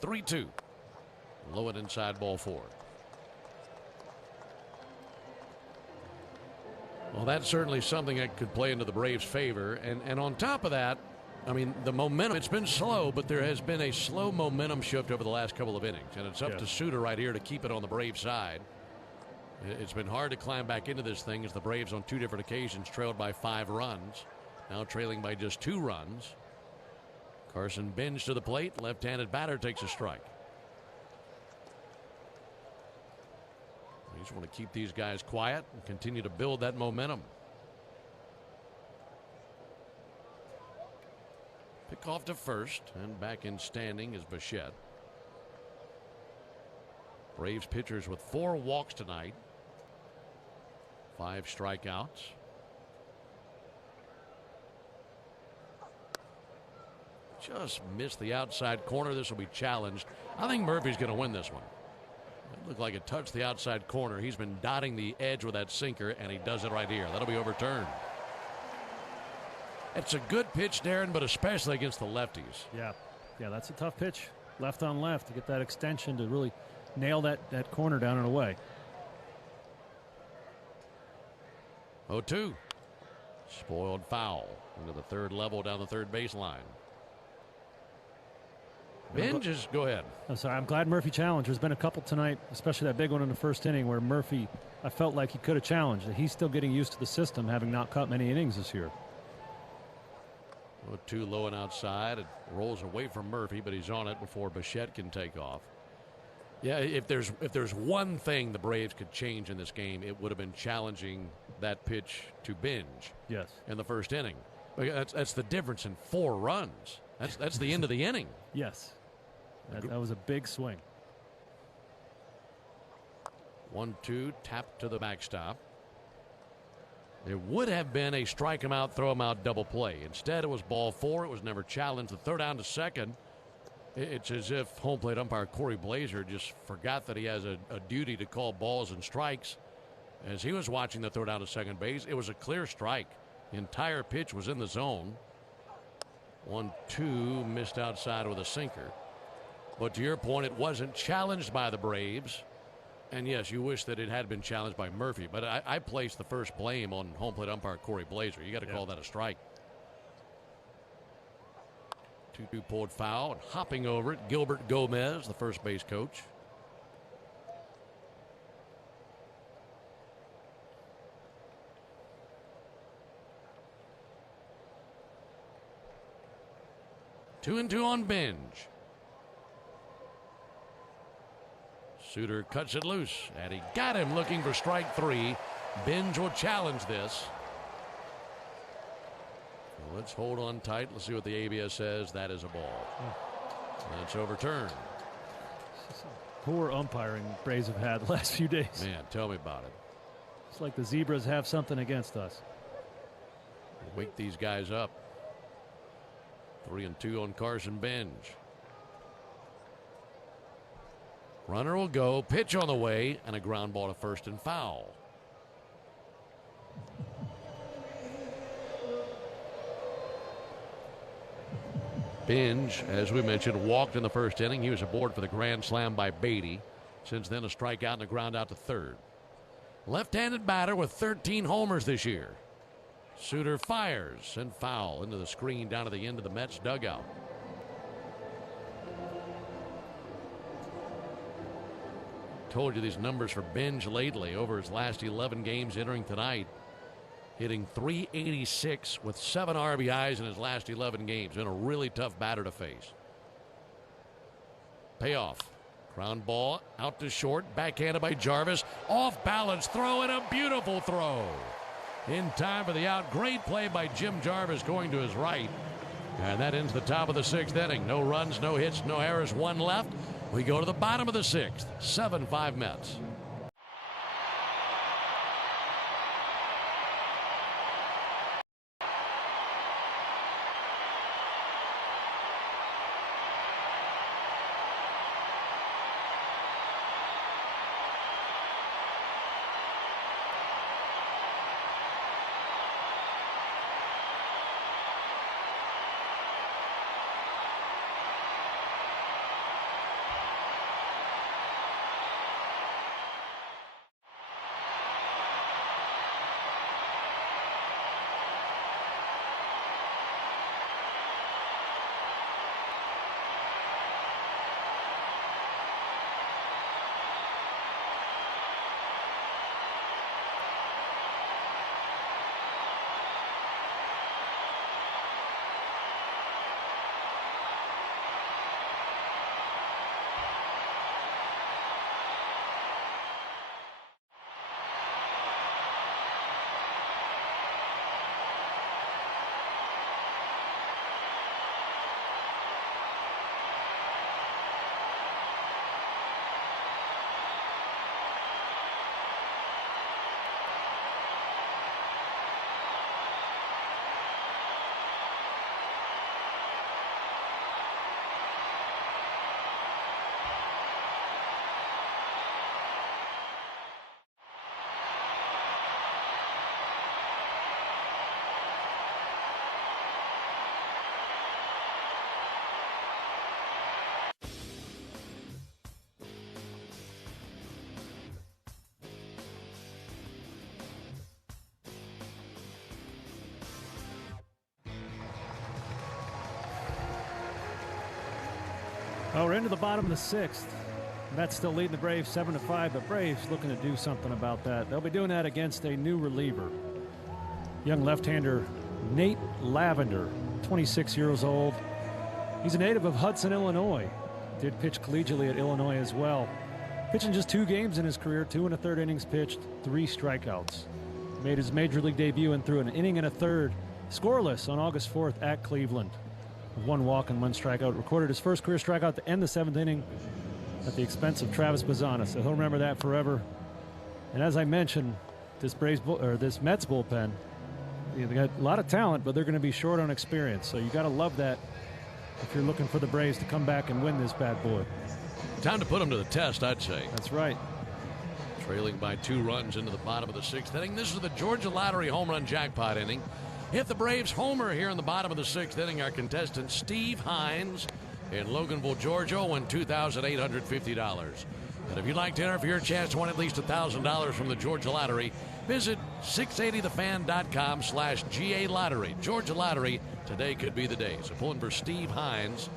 3-2. Low and inside, ball 4. Well, that's certainly something that could play into the Braves' favor. And on top of that, I mean, the momentum, it's been slow, but there has been a slow momentum shift over the last couple of innings. And it's up to Suter right here to keep it on the Braves' side. It's been hard to climb back into this thing as the Braves on 2 different occasions trailed by 5 runs. Now trailing by just 2 runs. Carson Bench to the plate. Left-handed batter takes a strike. You just want to keep these guys quiet and continue to build that momentum. Pick off to first, and back in standing is Bichette. Braves pitchers with 4 walks tonight. 5 strikeouts. just missed the outside corner. This will be challenged. I think Murphy's going to win this one. It looked like it touched the outside corner. He's been dotting the edge with that sinker, and he does it right here. That'll be overturned. It's a good pitch, Darren, but especially against the lefties. Yeah, that's a tough pitch. Left on left to get that extension to really nail that corner down and away. 0-2. Spoiled foul into the third level down the third baseline. Binge go ahead. I'm sorry. I'm glad Murphy challenged. There's been a couple tonight, especially that big one in the first inning where Murphy, I felt like he could have challenged. He's still getting used to the system, having not caught many innings this year. 0-2 low and outside. It rolls away from Murphy, but he's on it before Bichette can take off. Yeah, if there's one thing the Braves could change in this game, it would have been challenging that pitch to Binge. Yes. In the first inning. That's the difference in 4 runs. That's the end of the inning. Yes. That was a big swing. 1-2 tap to the backstop. It would have been a strike him out, throw him out double play. Instead, it was ball 4. It was never challenged. The throw down to second. It's as if home plate umpire Corey Blazer just forgot that he has a duty to call balls and strikes. As he was watching the throw down to second base, it was a clear strike. The entire pitch was in the zone. 1-2 missed outside with a sinker. But to your point, it wasn't challenged by the Braves. And yes, you wish that it had been challenged by Murphy. But I placed the first blame on home plate umpire Corey Blazer. You got to call that a strike. 2-2 pulled foul, and hopping over it, Gilbert Gomez, the first base coach. Two and two on Binge. Suter cuts it loose, and he got him looking for strike 3. Binge will challenge this. So let's hold on tight. Let's see what the ABS says. That is a ball. That's overturned. Poor umpiring Braves have had the last few days. Man, tell me about it. It's like the Zebras have something against us. Wake these guys up. 3-2 on Carson Binge. Runner will go, pitch on the way, and a ground ball to first and foul. Binge, as we mentioned, walked in the first inning. He was aboard for the grand slam by Beatty. Since then, a strikeout and a ground out to third. Left-handed batter with 13 homers this year. Suter fires and foul into the screen down to the end of the Mets dugout. Told you these numbers for Binge lately over his last 11 games entering tonight. Hitting .386 with 7 RBIs in his last 11 games. Been a really tough batter to face. Payoff. Ground ball out to short. Backhanded by Jarvis. Off balance throw and a beautiful throw. In time for the out. Great play by Jim Jarvis going to his right. And that ends the top of the 6th inning. No runs, no hits, no errors. 1 left. We go to the bottom of the 6th. 7-5 Mets. Well, we're into the bottom of the sixth. Mets still leading the Braves 7-5, but Braves looking to do something about that. They'll be doing that against a new reliever. Young left-hander Nate Lavender, 26 years old. He's a native of Hudson, Illinois. Did pitch collegiately at Illinois as well. Pitching just 2 games in his career, 2 1/3 innings pitched, 3 strikeouts. Made his major league debut and threw an inning and a third, scoreless on August 4th at Cleveland. 1 walk and 1 strikeout. Recorded his first career strikeout to end the 7th inning at the expense of Travis Bazzana, so he'll remember that forever. And as I mentioned, this Mets bullpen, they got a lot of talent, but they're going to be short on experience. So you got to love that if you're looking for the Braves to come back and win this bad boy. Time to put them to the test, I'd say. That's right. Trailing by 2 runs into the bottom of the 6th inning. This is the Georgia Lottery home run jackpot inning. If the Braves homer here in the bottom of the 6th inning, our contestant Steve Hines in Loganville, Georgia, win $2,850. And if you'd like to enter for your chance to win at least $1,000 from the Georgia Lottery, visit 680thefan.com/GA Lottery. Georgia Lottery, today could be the day. So pulling for Steve Hines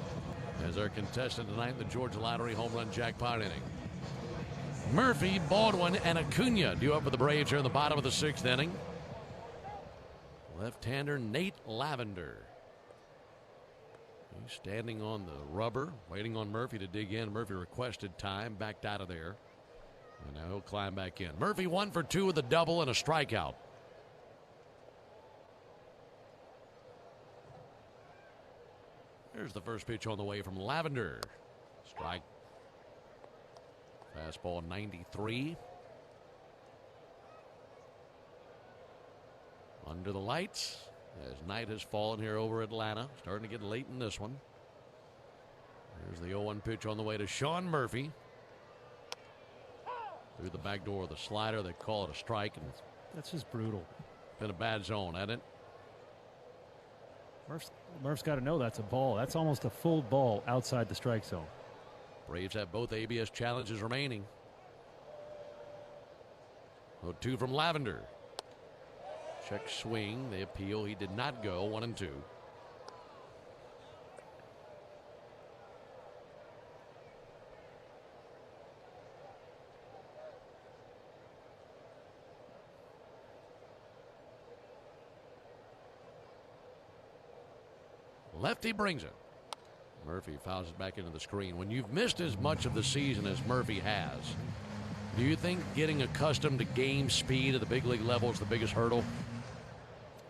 as our contestant tonight in the Georgia Lottery home run jackpot inning. Murphy, Baldwin, and Acuna due up for the Braves here in the bottom of the 6th inning. Left-hander Nate Lavender. He's standing on the rubber, waiting on Murphy to dig in. Murphy requested time, backed out of there. And now he'll climb back in. Murphy 1 for 2 with a double and a strikeout. Here's the first pitch on the way from Lavender. Strike. Fastball 93. Under the lights as night has fallen here over Atlanta. Starting to get late in this one. Here's the 0-1 pitch on the way to Sean Murphy. Through the back door of the slider. They call it a strike. And that's just brutal. Been a bad zone, hasn't it? Murph's got to know that's a ball. That's almost a full ball outside the strike zone. Braves have both ABS challenges remaining. 0-2 from Lavender. Check swing. They appeal. He did not go. 1-2. Lefty brings it. Murphy fouls it back into the screen. When you've missed as much of the season as Murphy has, do you think getting accustomed to game speed at the big league level is the biggest hurdle?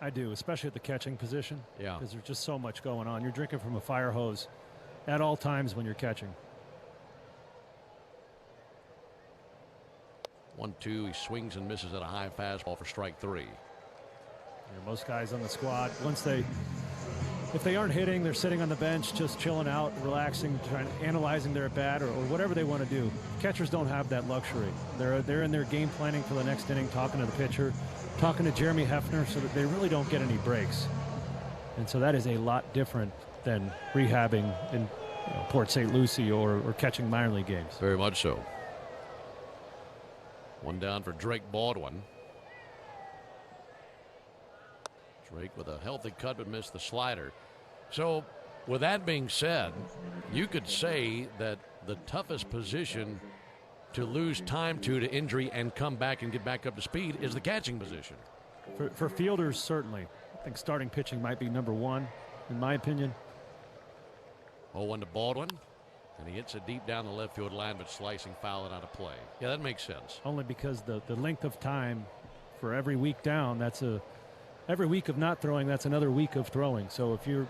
I do, especially at the catching position. Yeah. Because there's just so much going on. You're drinking from a fire hose at all times when you're catching. 1-2. He swings and misses at a high fastball for strike 3. Most guys on the squad, if they aren't hitting, they're sitting on the bench, just chilling out, relaxing, analyzing their at-bat or whatever they want to do. Catchers don't have that luxury. They're in their game planning for the next inning, talking to the pitcher, talking to Jeremy Hefner, so that they really don't get any breaks. And so that is a lot different than rehabbing in Port St. Lucie or catching minor league games. Very much so. 1 down for Drake Baldwin. Drake with a healthy cut but missed the slider. So with that being said, you could say that the toughest position to lose time to injury and come back and get back up to speed is the catching position. For fielders, certainly. I think starting pitching might be number 1, in my opinion. 0-1 to Baldwin. And he hits it deep down the left field line, but slicing foul and out of play. Yeah, that makes sense. Only because the length of time for every week down, every week of not throwing, that's another week of throwing. So if you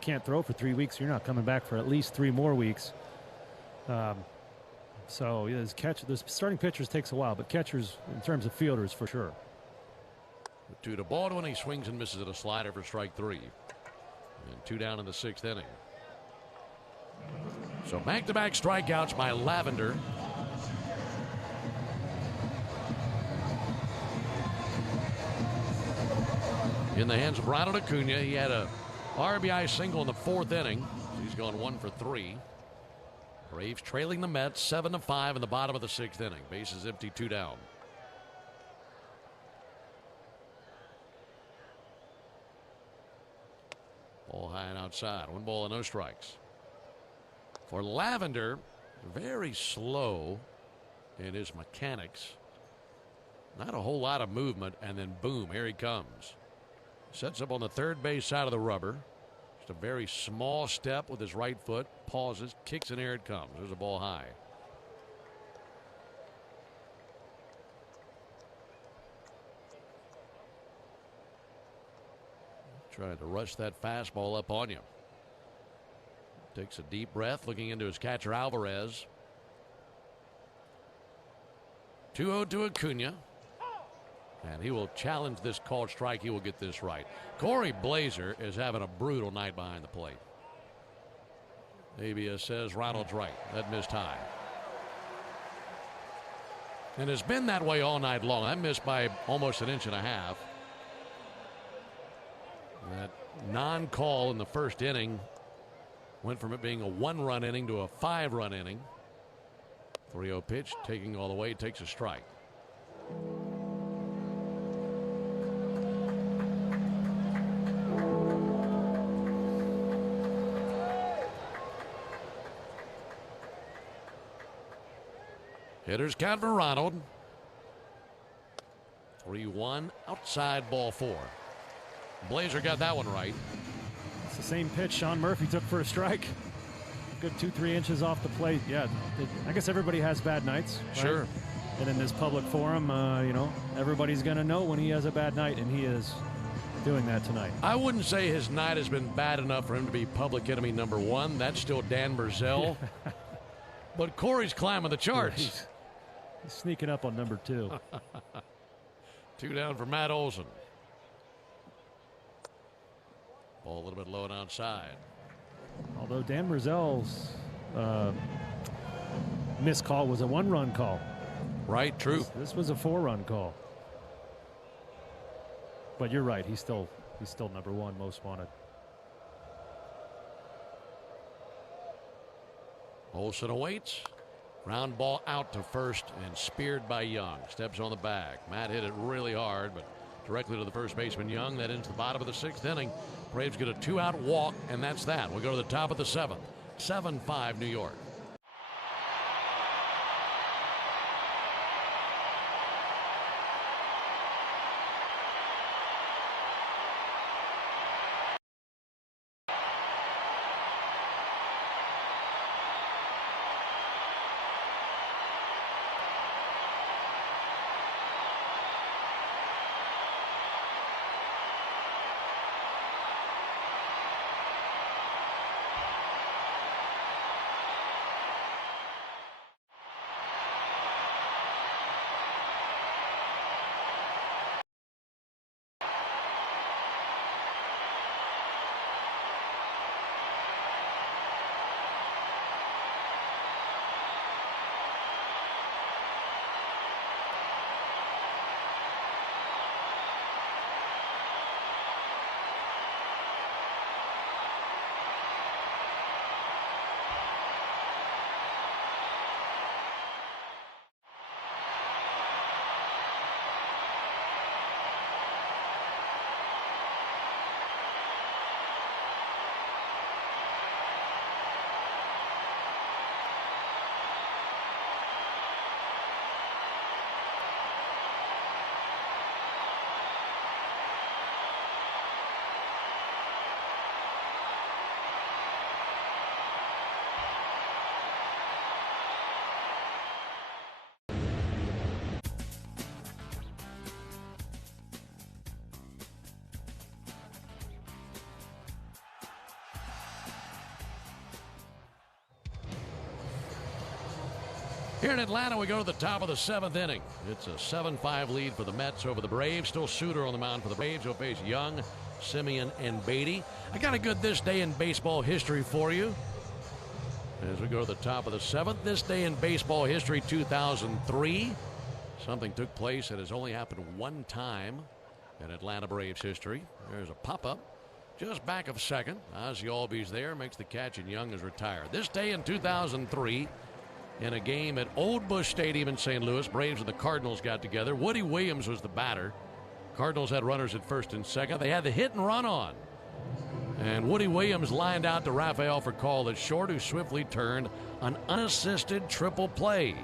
can't throw for 3 weeks, you're not coming back for at least 3 more weeks. So the starting pitchers takes a while, but catchers in terms of fielders for sure. 2 to Baldwin. He swings and misses at a slider for strike 3. And 2 down in the 6th inning. So back-to-back strikeouts by Lavender. In the hands of Ronald Acuna. He had a RBI single in the 4th inning. He's gone 1 for 3. Braves trailing the Mets 7-5 in the bottom of the 6th inning. Bases empty, 2 down. Ball high and outside. 1 ball and no strikes. For Lavender, very slow in his mechanics. Not a whole lot of movement, and then boom, here he comes. Sets up on the third base side of the rubber. Just a very small step with his right foot. Pauses, kicks, and here it comes. There's a ball high. Trying to rush that fastball up on you. Takes a deep breath, looking into his catcher, Alvarez. 2-0 to Acuna. And he will challenge this called strike. He will get this right. Corey Blazer is having a brutal night behind the plate. ABS says Ronald's right. That missed high. And it's been that way all night long. I missed by almost an inch and a half. That non-call in the first inning went from it being a 1-run inning to a 5-run inning. 3-0 pitch, taking all the way, takes a strike. Hitters count for Ronald. 3-1, outside ball 4. Blazer got that one right. It's the same pitch Sean Murphy took for a strike. Good 2-3 inches off the plate. Yeah, I guess everybody has bad nights. Right? Sure. And in this public forum, everybody's going to know when he has a bad night, and he is doing that tonight. I wouldn't say his night has been bad enough for him to be public enemy number 1. That's still Dan Burzell. But Corey's climbing the charts. He's sneaking up on number 2. 2 down for Matt Olson. Ball a little bit low and outside. Although Dan Burzell's missed call was a 1-run call. Right, true. This was a 4-run call. But you're right. He's still number 1 most wanted. Olson awaits. Ground ball out to first and speared by Young. Steps on the bag. Matt hit it really hard, but directly to the first baseman Young. That into the bottom of the 6th inning. Braves get a 2-out walk, and that's that. We'll go to the top of the 7th. 7-5 New York. Here in Atlanta, we go to the top of the 7th inning. It's a 7-5 lead for the Mets over the Braves. Still Suter on the mound for the Braves. He'll face Young, Simeon, and Beatty. I got a good this day in baseball history for you. As we go to the top of the 7th, this day in baseball history, 2003. Something took place that has only happened one time in Atlanta Braves history. There's a pop-up just back of second. Ozzie Albies there, makes the catch, and Young is retired. This day in 2003, in a game at Old Busch Stadium in St. Louis, Braves and the Cardinals got together. Woody Williams was the batter. Cardinals had runners at first and second. They had the hit and run on. And Woody Williams lined out to Rafael for call that's short, who swiftly turned an unassisted triple play.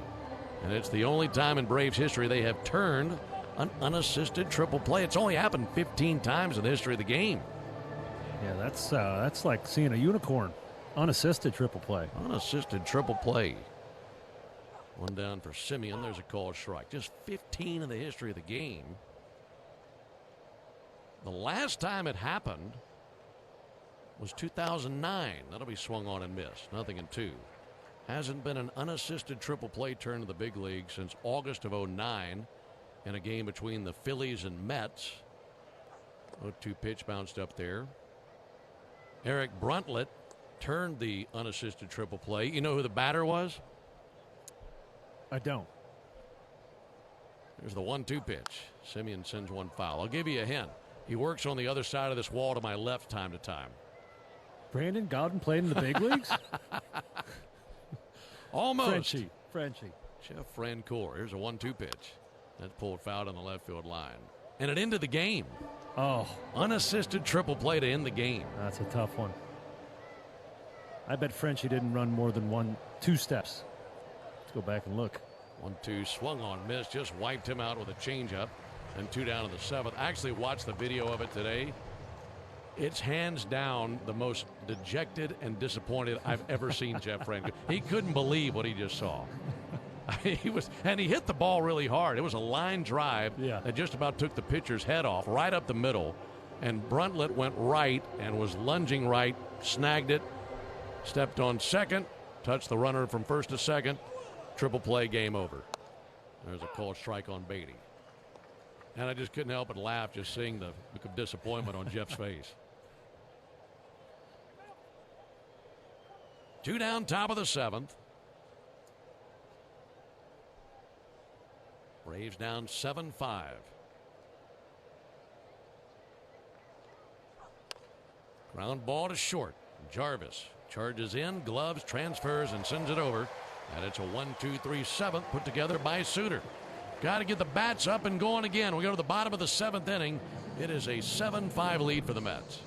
And it's the only time in Braves history they have turned an unassisted triple play. It's only happened 15 times in the history of the game. Yeah, that's like seeing a unicorn. Unassisted triple play. Unassisted triple play. One down for Simeon. There's a called strike. Just 15 in the history of the game. The last time it happened was 2009. That'll be swung on and missed. Nothing in 2. Hasn't been an unassisted triple play turn to the big league since August of 2009 in a game between the Phillies and Mets. 0-2 pitch bounced up there. Eric Bruntlett turned the unassisted triple play. You know who the batter was? I don't. There's the 1-2 pitch. Simeon sends one foul. I'll give you a hint. He works on the other side of this wall to my left time to time. Brandon Gaudin played in the big leagues? Almost. Frenchie. Jeff Francoeur. Here's a 1-2 pitch. That's pulled foul on the left field line. And it ended the game. Oh. Unassisted triple play to end the game. That's a tough one. I bet Frenchie didn't run more than 2 steps. Let's go back and look. 1-2 swung on, missed, just wiped him out with a changeup. And 2 down in the 7th. I actually watched the video of it today. It's hands down the most dejected and disappointed I've ever seen Jeff Francoeur. He couldn't believe what he just saw. He hit the ball really hard. It was a line drive that just about took the pitcher's head off right up the middle. And Bruntlett went right and was lunging right, snagged it, stepped on second, touched the runner from first to second. Triple play, game over. There's a called strike on Beatty. And I just couldn't help but laugh just seeing the look of disappointment on Jeff's face. 2 down, top of the 7th. Braves down 7-5. Ground ball to short. Jarvis charges in, gloves, transfers, and sends it over. And it's a 1-2-3 7th put together by Suter. Got to get the bats up and going again. We go to the bottom of the 7th inning. It is a 7-5 lead for the Mets.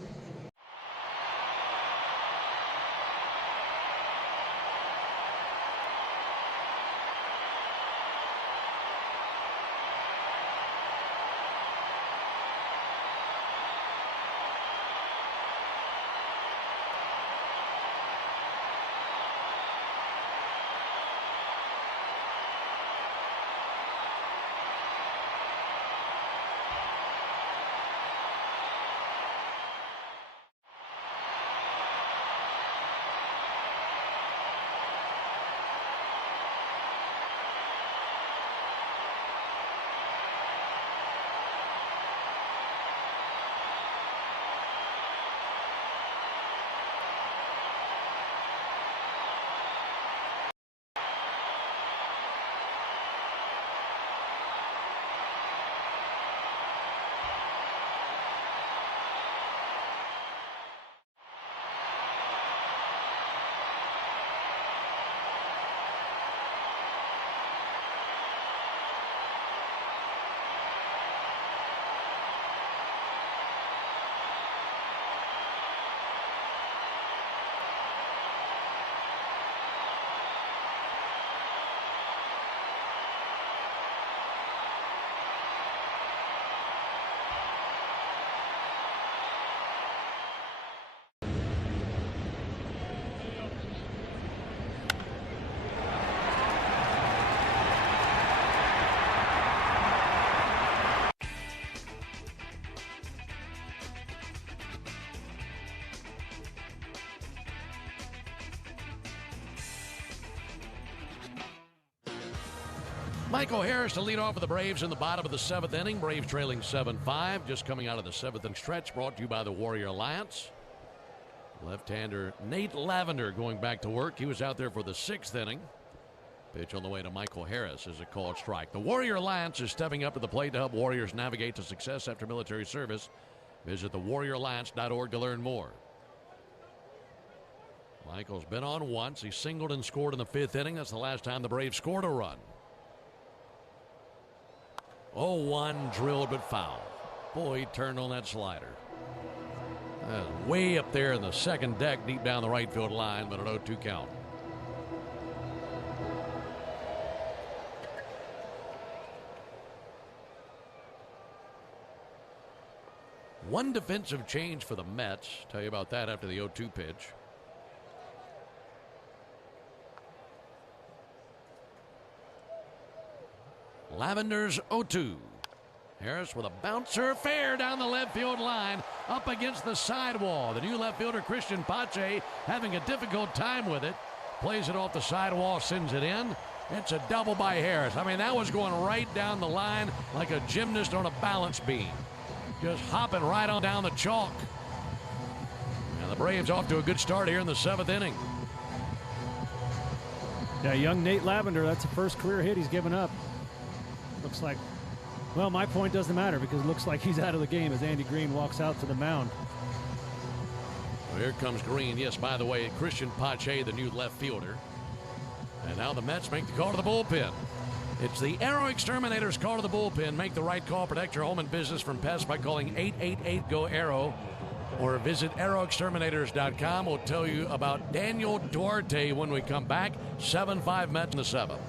Michael Harris to lead off for the Braves in the bottom of the 7th inning. Braves trailing 7-5. Just coming out of the 7th inning stretch, brought to you by the Warrior Alliance. Left-hander Nate Lavender going back to work. He was out there for the 6th inning. Pitch on the way to Michael Harris is a called strike. The Warrior Alliance is stepping up to the plate to help Warriors navigate to success after military service. Visit thewarrioralliance.org to learn more. Michael's been on once. He singled and scored in the 5th inning. That's the last time the Braves scored a run. 0-1 drilled but foul. Boy, he turned on that slider. Way up there in the second deck, deep down the right field line, but an 0-2 count. One defensive change for the Mets. Tell you about that after the 0-2 pitch. Lavender's 0-2. Harris with a bouncer fair down the left field line up against the sidewall. The new left fielder Christian Pache having a difficult time with it. Plays it off the sidewall, sends it in. It's a double by Harris. I mean, that was going right down the line like a gymnast on a balance beam. Just hopping right on down the chalk. And the Braves off to a good start here in the 7th inning. Yeah, young Nate Lavender, that's the first career hit he's given up. Looks like, well, my point doesn't matter because it looks like he's out of the game as Andy Green walks out to the mound. Well, here comes Green. Yes, by the way, Christian Pache, the new left fielder. And now the Mets make the call to the bullpen. It's the Aero Exterminator's call to the bullpen. Make the right call. Protect your home and business from pests by calling 888-GO-AERO or visit aeroexterminators.com. We'll tell you about Daniel Duarte when we come back. 7-5 Mets in the 7th.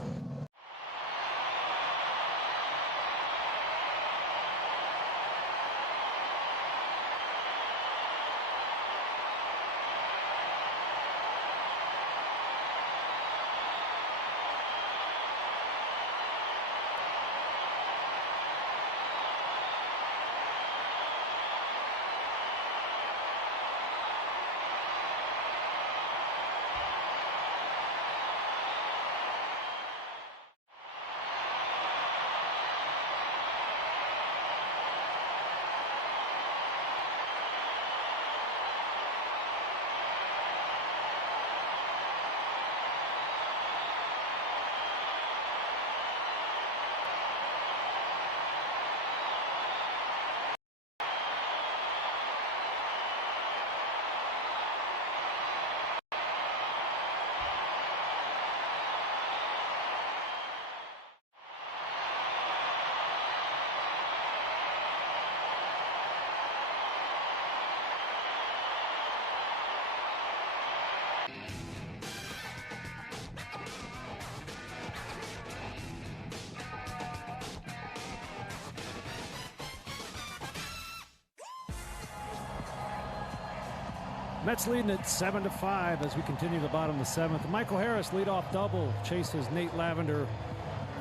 Mets leading at 7-5 as we continue the bottom of the 7th. Michael Harris leadoff double chases Nate Lavender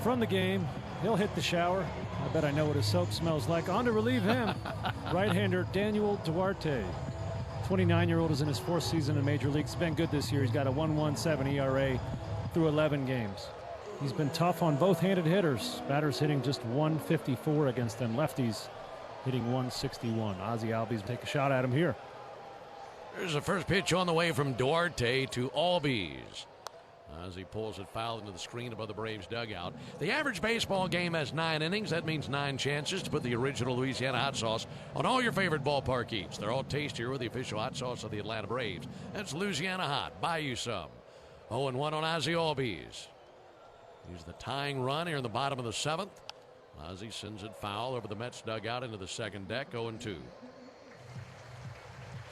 from the game. He'll hit the shower. I bet I know what his soap smells like. On to relieve him, right-hander Daniel Duarte. 29-year-old is in his 4th season in Major Leagues. He's been good this year. He's got a 1.17 ERA through 11 games. He's been tough on both-handed hitters. Batters hitting just 154 against them. Lefties hitting 161. Ozzie Albies take a shot at him here. Here's the first pitch on the way from Duarte to Albies. As he pulls it foul into the screen above the Braves dugout. The average baseball game has 9 innings. That means 9 chances to put the original Louisiana hot sauce on all your favorite ballpark eats. They're all tastier with the official hot sauce of the Atlanta Braves. That's Louisiana Hot. Buy you some. 0-1 on Ozzie Albies. He's the tying run here in the bottom of the 7th. Ozzie sends it foul over the Mets dugout into the second deck. 0-2.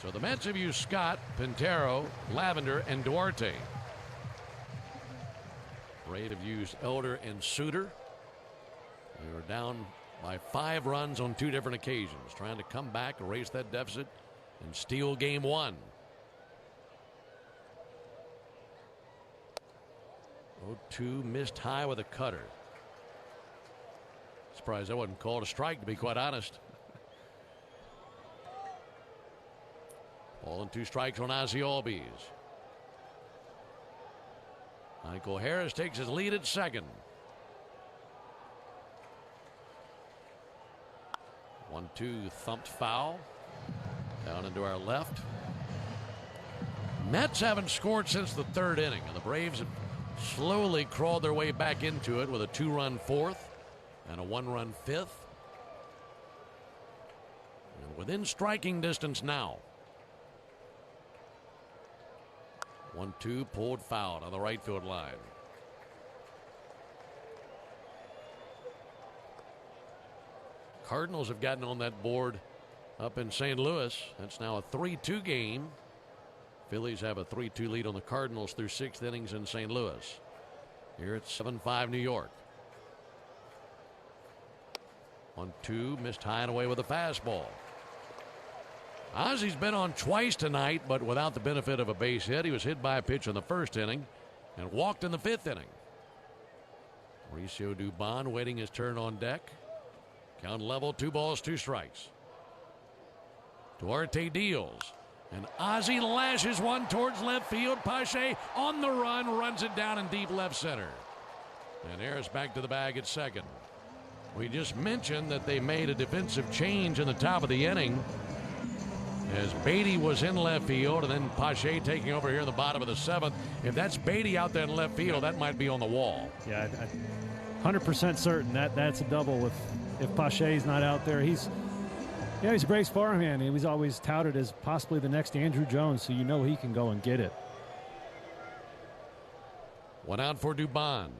So the Mets have used Scott, Pintero, Lavender, and Duarte. Braves have used Elder and Suter. They were down by 5 runs on 2 different occasions, trying to come back, erase that deficit, and steal game 1. 0-2 missed high with a cutter. Surprised that wasn't called a strike, to be quite honest. Ball and 2 strikes on Ozzie Albies. Michael Harris takes his lead at second. 1-2 thumped foul. Down into our left. Mets haven't scored since the 3rd inning, and the Braves have slowly crawled their way back into it with a 2-run 4th and a 1-run 5th. And within striking distance now. 1-2 pulled foul on the right field line. Cardinals have gotten on that board up in St. Louis. It's now a 3-2 game. Phillies have a 3-2 lead on the Cardinals through 6th innings in St. Louis. Here it's 7-5 New York. 1-2, missed high and away with a fastball. Ozzy's been on twice tonight, but without the benefit of a base hit. He was hit by a pitch in the 1st inning and walked in the 5th inning. Mauricio Dubon waiting his turn on deck. Count level, 2 balls, 2 strikes. Duarte deals, and Ozzy lashes one towards left field. Pache on the run, runs it down in deep left center. And Ayers back to the bag at second. We just mentioned that they made a defensive change in the top of the inning as Beatty was in left field, and then Pache taking over here in the bottom of the 7th. If that's Beatty out there in left field, that might be on the wall. Yeah, 100% certain that's a double if Pache's not out there. He's a great sparring man. He was always touted as possibly the next Andrew Jones, so you know he can go and get it. One out for Dubon.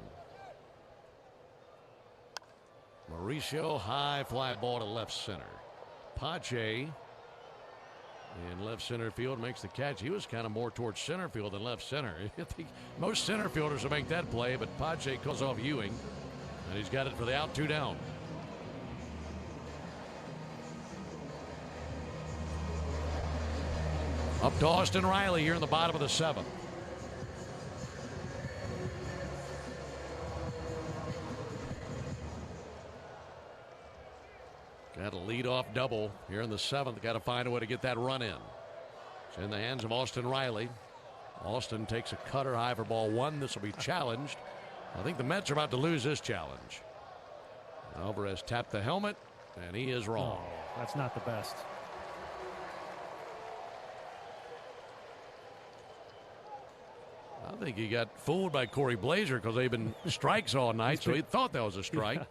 Mauricio, high fly ball to left center. Pache in left center field makes the catch. He was kind of more towards center field than left center. I think most center fielders will make that play, but Pache calls off Ewing, and he's got it for the out, 2 down. Up to Austin Riley here in the bottom of the 7th. Got a lead-off double here in the 7th. Got to find a way to get that run in. It's in the hands of Austin Riley. Austin takes a cutter high for ball 1. This will be challenged. I think the Mets are about to lose this challenge. Alvarez tapped the helmet, and he is wrong. Oh, that's not the best. I think he got fooled by Corey Blazer because they've been strikes all night, so he thought that was a strike. Yeah.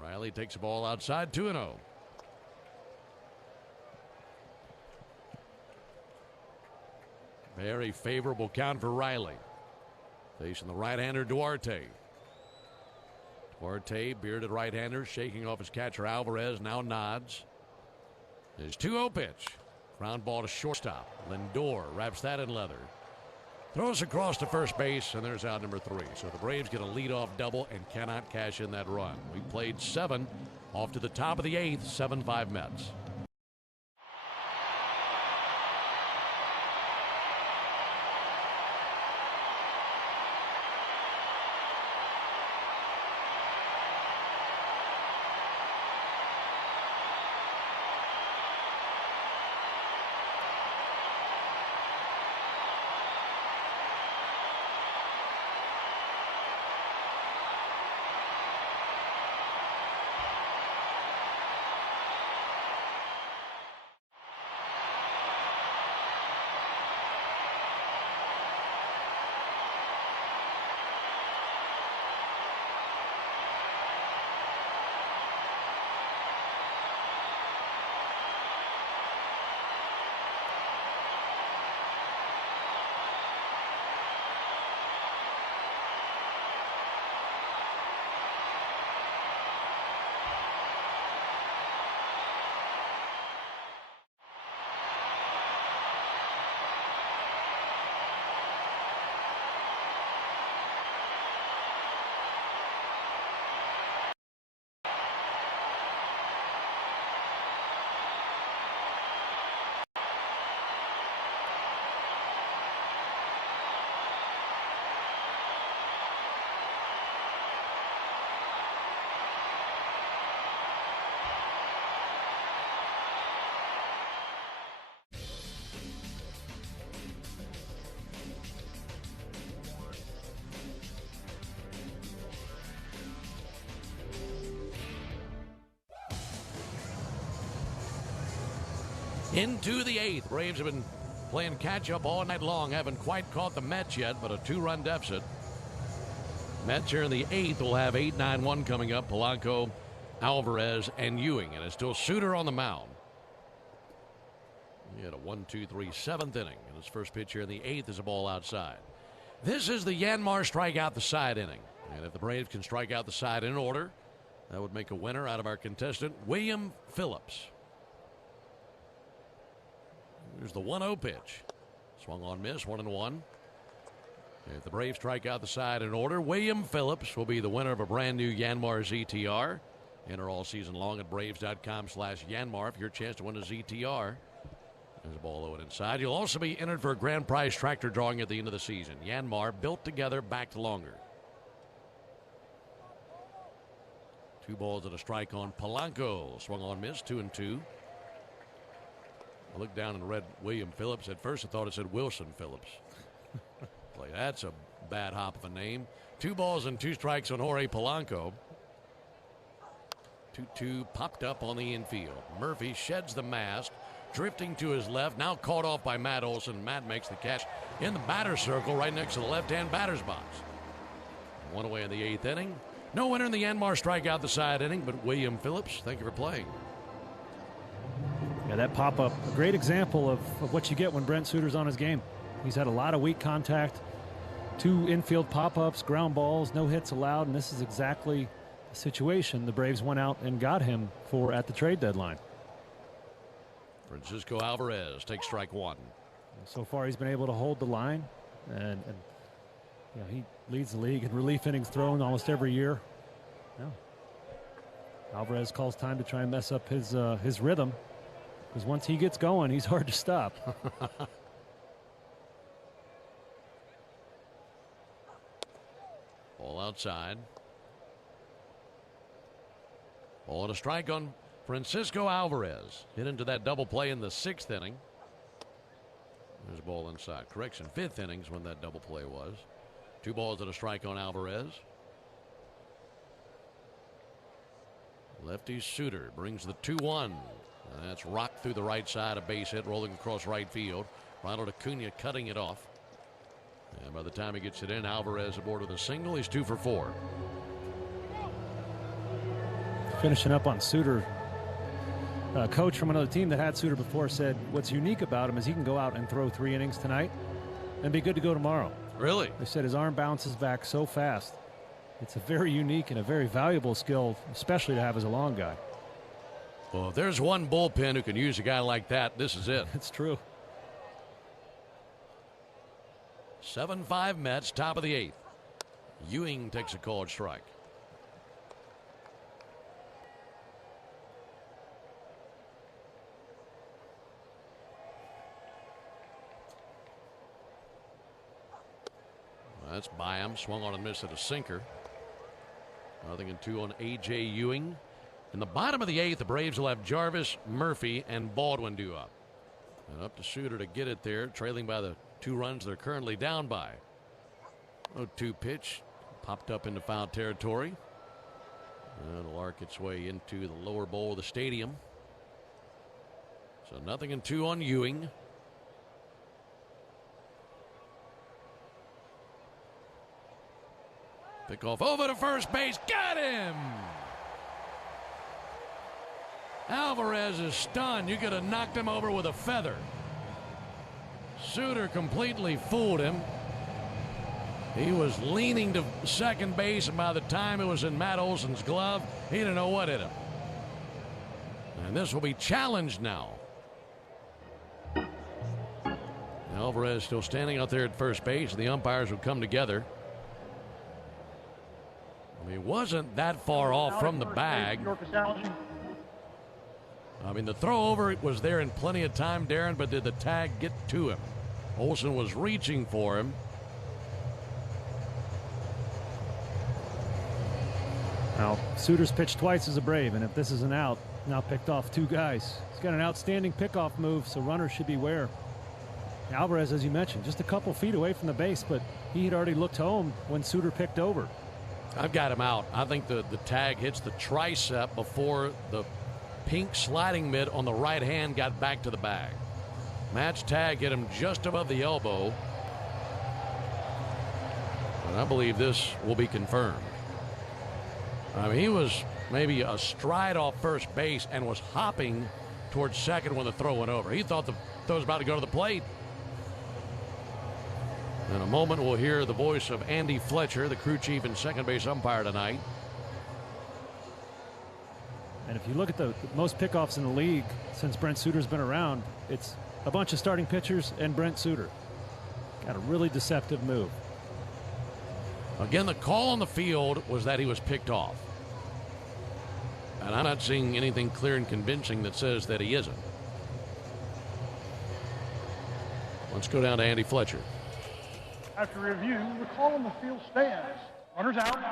Riley takes the ball outside, 2-0. Very favorable count for Riley. Facing the right-hander Duarte. Duarte, bearded right-hander, shaking off his catcher Alvarez, now nods. His 2-0 pitch. Ground ball to shortstop. Lindor wraps that in leather. Throws across to first base, and there's out number 3. So the Braves get a leadoff double and cannot cash in that run. We played 7 off to the top of the 8th, 7-5 Mets. Into the 8th. Braves have been playing catch-up all night long. Haven't quite caught the Mets yet, but a 2-run deficit. Mets here in the 8th will have 8-9-1 coming up. Polanco, Alvarez, and Ewing. And it's still Suter on the mound. He had a 1-2-3 7th inning. And his first pitch here in the 8th is a ball outside. This is the Yanmar strikeout the side inning. And if the Braves can strike out the side in order, that would make a winner out of our contestant, William Phillips. Here's the 1-0 pitch. Swung on, miss, 1-1. If the Braves strike out the side in order, William Phillips will be the winner of a brand new Yanmar ZTR. Enter all season long at braves.com/Yanmar for your chance to win a ZTR. There's a ball low and inside. You'll also be entered for a grand prize tractor drawing at the end of the season. Yanmar, built together, backed longer. 2 balls and a strike on Polanco. Swung on, missed, 2-2. I looked down and read William Phillips. At first I thought it said Wilson Phillips. Like, that's a bad hop of a name. 2 balls and 2 strikes on Jorge Polanco. 2-2 popped up on the infield. Murphy sheds the mask, drifting to his left, now caught off by Matt Olson. Matt makes the catch in the batter's circle right next to the left-hand batter's box. 1 away in the 8th inning. No winner in the Yanmar strikeout the side inning, but William Phillips, thank you for playing. Yeah, that pop-up, a great example of what you get when Brent Suter's on his game. He's had a lot of weak contact, 2 infield pop-ups, ground balls, no hits allowed, and this is exactly the situation the Braves went out and got him for at the trade deadline. Francisco Alvarez takes strike 1. So far he's been able to hold the line, and you know, he leads the league in relief innings thrown almost every year. Yeah. Alvarez calls time to try and mess up his rhythm, because once he gets going, he's hard to stop. Ball outside. Ball and a strike on Francisco Alvarez. Hit into that double play in the 6th inning. There's a ball inside. Correction, 5th innings when that double play was. 2 balls and a strike on Alvarez. Lefty Suter brings the 2-1. That's rocked through the right side, a base hit rolling across right field. Ronald Acuna cutting it off. And by the time he gets it in, Alvarez aboard with a single. He's 2 for 4. Finishing up on Suter. A coach from another team that had Suter before said what's unique about him is he can go out and throw 3 innings tonight and be good to go tomorrow. Really? They said his arm bounces back so fast. It's a very unique and a very valuable skill, especially to have as a long guy. Well, if there's one bullpen who can use a guy like that, this is it. It's true. 7-5 Mets, top of the 8th. Ewing takes a called strike. That's by him. Swung on and missed at a sinker. 0-2 on A.J. Ewing. In the bottom of the 8th, the Braves will have Jarvis, Murphy, and Baldwin due up. And up to Suter to get it there, trailing by the 2 runs they're currently down by. 0-2 pitch. Popped up into foul territory. And it'll arc its way into the lower bowl of the stadium. So 0-2 on Ewing. Pick off over to first base. Got him! Alvarez is stunned. You could have knocked him over with a feather. Suter completely fooled him. He was leaning to second base, and by the time it was in Matt Olson's glove, he didn't know what hit him. And this will be challenged now. Alvarez still standing out there at first base, and the umpires will come together. I mean, he wasn't that far off from the bag. I mean, the throw over was there in plenty of time, Darren, but did the tag get to him? Olson was reaching for him. Now, Suter's pitched twice as a Brave, and if this is an out, now picked off 2 guys. He's got an outstanding pickoff move, so runners should beware. Alvarez, as you mentioned, just a couple feet away from the base, but he had already looked home when Suter picked over. I've got him out. I think the tag hits the tricep before the pink sliding mid on the right hand got back to the bag. Match tag hit him just above the elbow. And I believe this will be confirmed. I mean, he was maybe a stride off first base and was hopping towards second when the throw went over. He thought the throw was about to go to the plate. In a moment, we'll hear the voice of Andy Fletcher, the crew chief and second base umpire tonight. And if you look at the most pickoffs in the league since Brent Suter's been around, it's a bunch of starting pitchers and Brent Suter. Got a really deceptive move. Again, the call on the field was that he was picked off. And I'm not seeing anything clear and convincing that says that he isn't. Let's go down to Andy Fletcher. After review, the call on the field stands. Runners out. New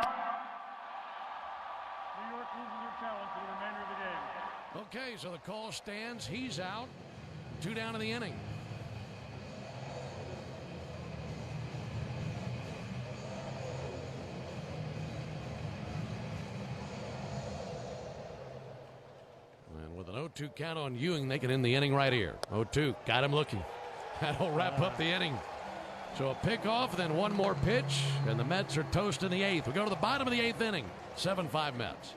York loses their challenge for the remainder of the game. Okay, so the call stands. He's out. 2 down in the inning. And with an 0-2 count on Ewing, they can end the inning right here. 0-2, got him looking. That'll wrap up the inning. So a pickoff, then one more pitch, and the Mets are toast in the 8th. We go to the bottom of the 8th inning. 7-5 Mets.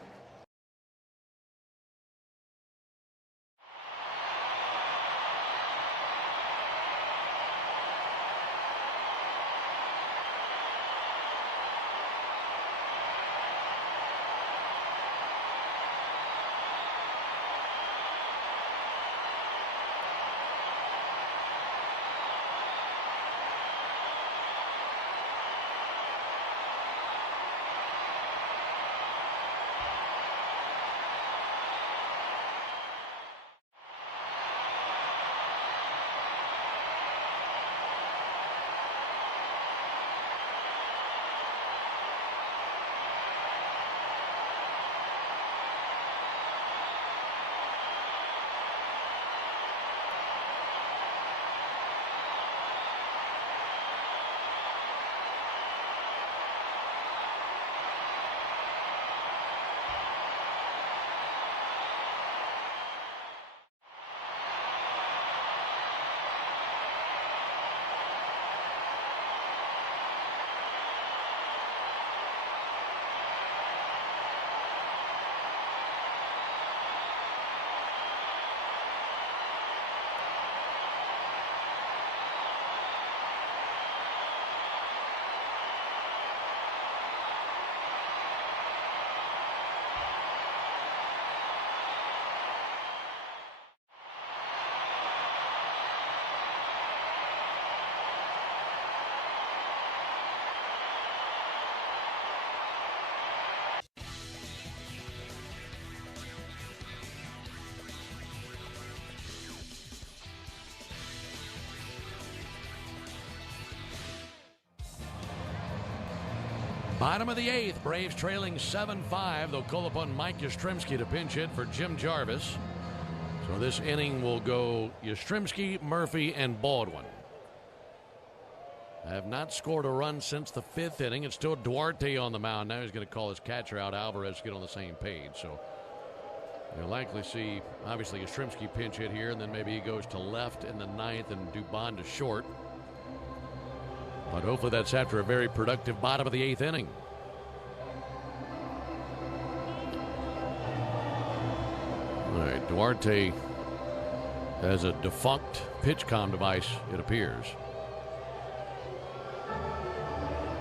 Bottom of the 8th, Braves trailing 7-5. They'll call upon Mike Yastrzemski to pinch hit for Jim Jarvis. So this inning will go Yastrzemski, Murphy, and Baldwin. Have not scored a run since the 5th inning. It's still Duarte on the mound. Now he's going to call his catcher out, Alvarez, to get on the same page. So you'll likely see, obviously, Yastrzemski pinch hit here, and then maybe he goes to left in the 9th and Dubon to short. But hopefully that's after a very productive bottom of the 8th inning. All right, Duarte has a defunct PitchCom device, it appears.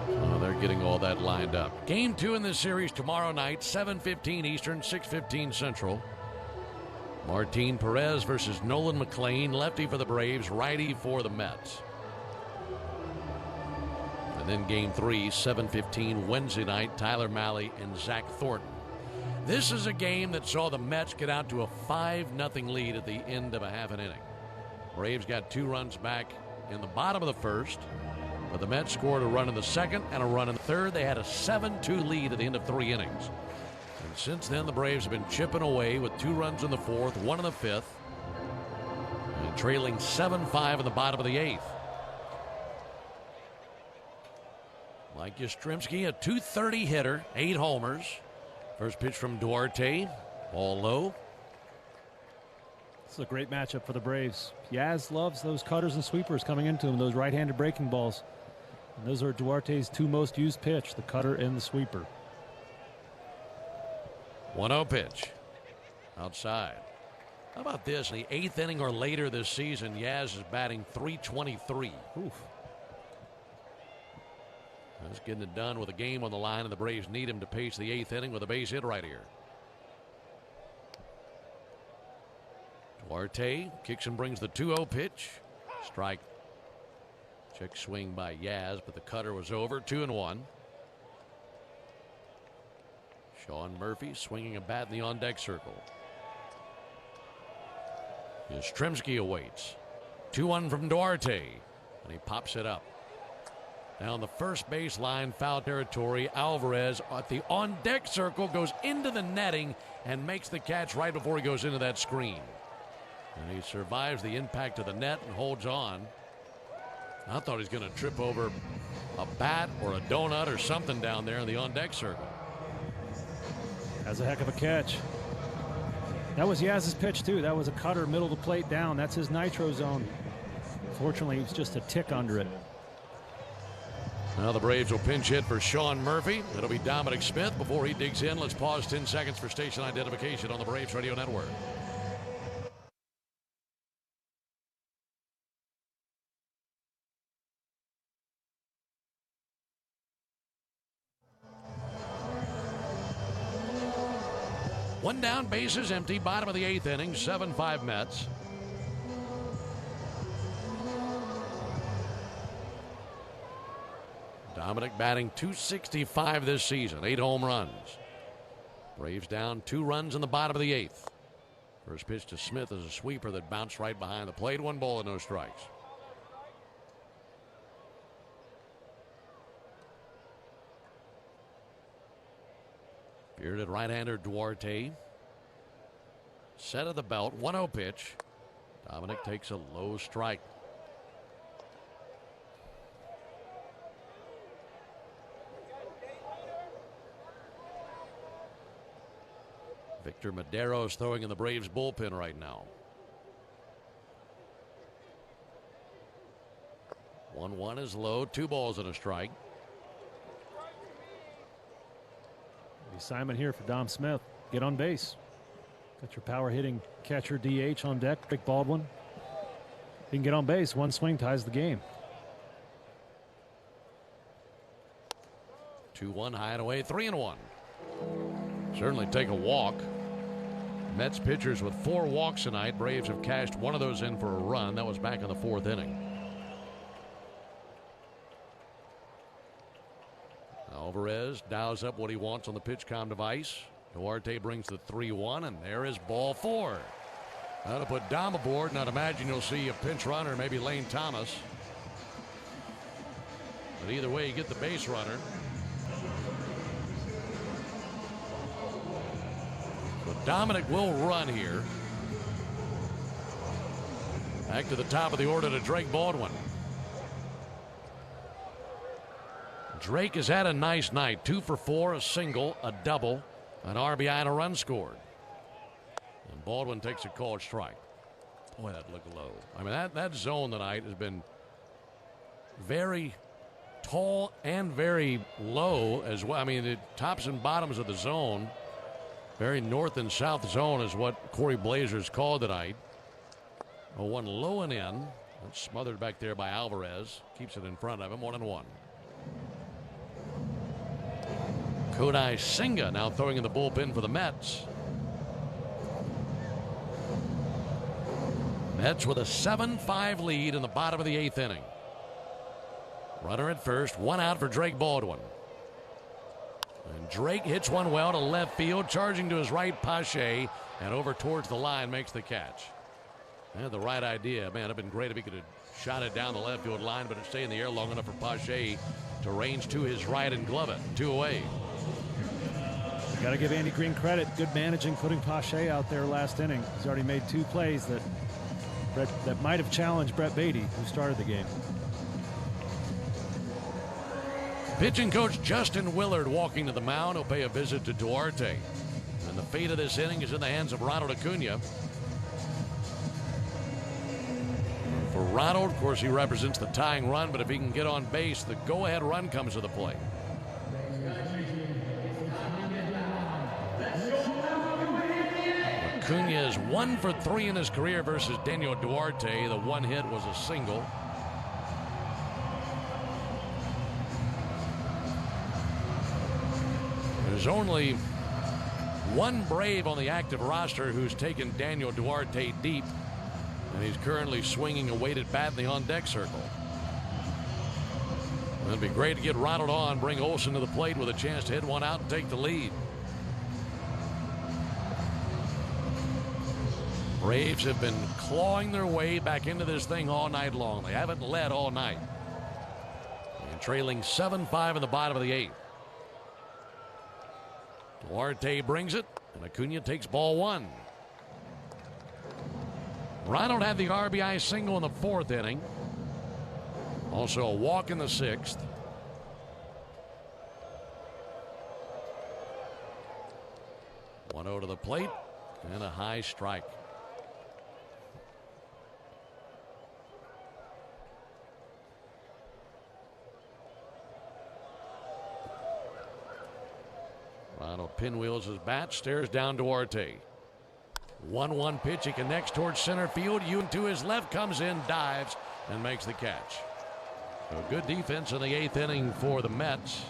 So they're getting all that lined up. Game 2 in this series tomorrow night, 7:15 Eastern, 6:15 Central. Martin Perez versus Nolan McLean, lefty for the Braves, righty for the Mets. And then game 3, 7:15 Wednesday night, Tyler Mahle and Zach Thornton. This is a game that saw the Mets get out to a 5-0 lead at the end of a half an inning. Braves got 2 runs back in the bottom of the 1st, but the Mets scored a run in the 2nd and a run in the 3rd. They had a 7-2 lead at the end of 3 innings. And since then, the Braves have been chipping away with 2 runs in the 4th, 1 in the 5th, and trailing 7-5 in the bottom of the 8th. Mike Yastrzemski, a .230 hitter, 8 homers. First pitch from Duarte, ball low. This is a great matchup for the Braves. Yaz loves those cutters and sweepers coming into him, those right-handed breaking balls. And those are Duarte's 2 most used pitch, the cutter and the sweeper. 1-0 pitch. Outside. How about this? In the 8th inning or later this season, Yaz is batting .323. Oof. Just getting it done with a game on the line, and the Braves need him to pace the 8th inning with a base hit right here. Duarte kicks and brings the 2-0 pitch. Strike. Check swing by Yaz, but the cutter was over. 2-1. Sean Murphy swinging a bat in the on-deck circle. Yastrzemski awaits. 2-1 from Duarte, and he pops it up. Down the first base line, foul territory. Alvarez at the on-deck circle goes into the netting and makes the catch right before he goes into that screen. And he survives the impact of the net and holds on. I thought he was going to trip over a bat or a donut or something down there in the on-deck circle. That's a heck of a catch. That was Yaz's pitch, too. That was a cutter, middle of the plate down. That's his nitro zone. Fortunately, it's just a tick under it. Now the Braves will pinch hit for Sean Murphy. It'll be Dominic Smith before he digs in. Let's pause 10 seconds for station identification on the Braves Radio Network. One down, bases empty, bottom of the 8th inning, 7-5 Mets. Dominic batting .265 this season, 8 home runs. Braves down 2 runs in the bottom of the 8th. First pitch to Smith is a sweeper that bounced right behind the plate. 1 ball and no strikes. Bearded right-hander Duarte. Set of the belt, 1-0 pitch. Dominic takes a low strike. Victor Madero is throwing in the Braves bullpen right now. 1-1 is low, 2 balls and a strike. Assignment here for Dom Smith. Get on base. Got your power hitting catcher DH on deck, Rick Baldwin. He can get on base. 1 swing ties the game. 2-1 high and away, 3-1. Certainly take a walk. Mets pitchers with 4 walks tonight. Braves have cashed 1 of those in for a run. That was back in the 4th inning. Alvarez dials up what he wants on the PitchCom device. Duarte brings the 3-1, and there is ball 4. That'll put Dom aboard, and I'd imagine you'll see a pinch runner, maybe Lane Thomas. But either way, you get the base runner. But Dominic will run here. Back to the top of the order to Drake Baldwin. Drake has had a nice night. 2 for 4, a single, a double, an RBI, and a run scored. And Baldwin takes a called strike. Boy, that looked low. I mean, that zone tonight has been very tall and very low as well. I mean, the tops and bottoms of the zone, very north and south zone is what Corey Blazers called tonight. Oh, 1 low and in. That's smothered back there by Alvarez. Keeps it in front of him, 1-1. Kodai Senga now throwing in the bullpen for the Mets. Mets with a 7-5 lead in the bottom of the 8th inning. Runner at first, 1 out for Drake Baldwin. And Drake hits one well to left field, charging to his right, Pache, and over towards the line makes the catch. Had the right idea. Man, it'd been great if he could have shot it down the left field line, but it stayed in the air long enough for Pache to range to his right and glove it. 2 away. Got to give Andy Green credit. Good managing, putting Pache out there last inning. He's already made 2 plays that might have challenged Brett Beatty, who started the game. Pitching coach Justin Willard walking to the mound. He'll pay a visit to Duarte. And the fate of this inning is in the hands of Ronald Acuna. For Ronald, of course, he represents the tying run, but if he can get on base, the go-ahead run comes to the plate. Acuna is 1 for 3 in his career versus Daniel Duarte. The 1 hit was a single. There's only one Brave on the active roster who's taken Daniel Duarte deep, and he's currently swinging a weighted bat in the on-deck circle. It'd be great to get Ronald on, bring Olson to the plate with a chance to hit one out and take the lead. Braves have been clawing their way back into this thing all night long. They haven't led all night. And trailing 7-5 in the bottom of the 8th. Duarte brings it, and Acuna takes ball 1. Ronald had the RBI single in the 4th inning. Also a walk in the 6th. One over to the plate and a high strike. Ronald pinwheels his bat, stares down Duarte. 1-1 pitch. He connects towards center field. Ewan to his left, comes in, dives, and makes the catch. So good defense in the 8th inning for the Mets.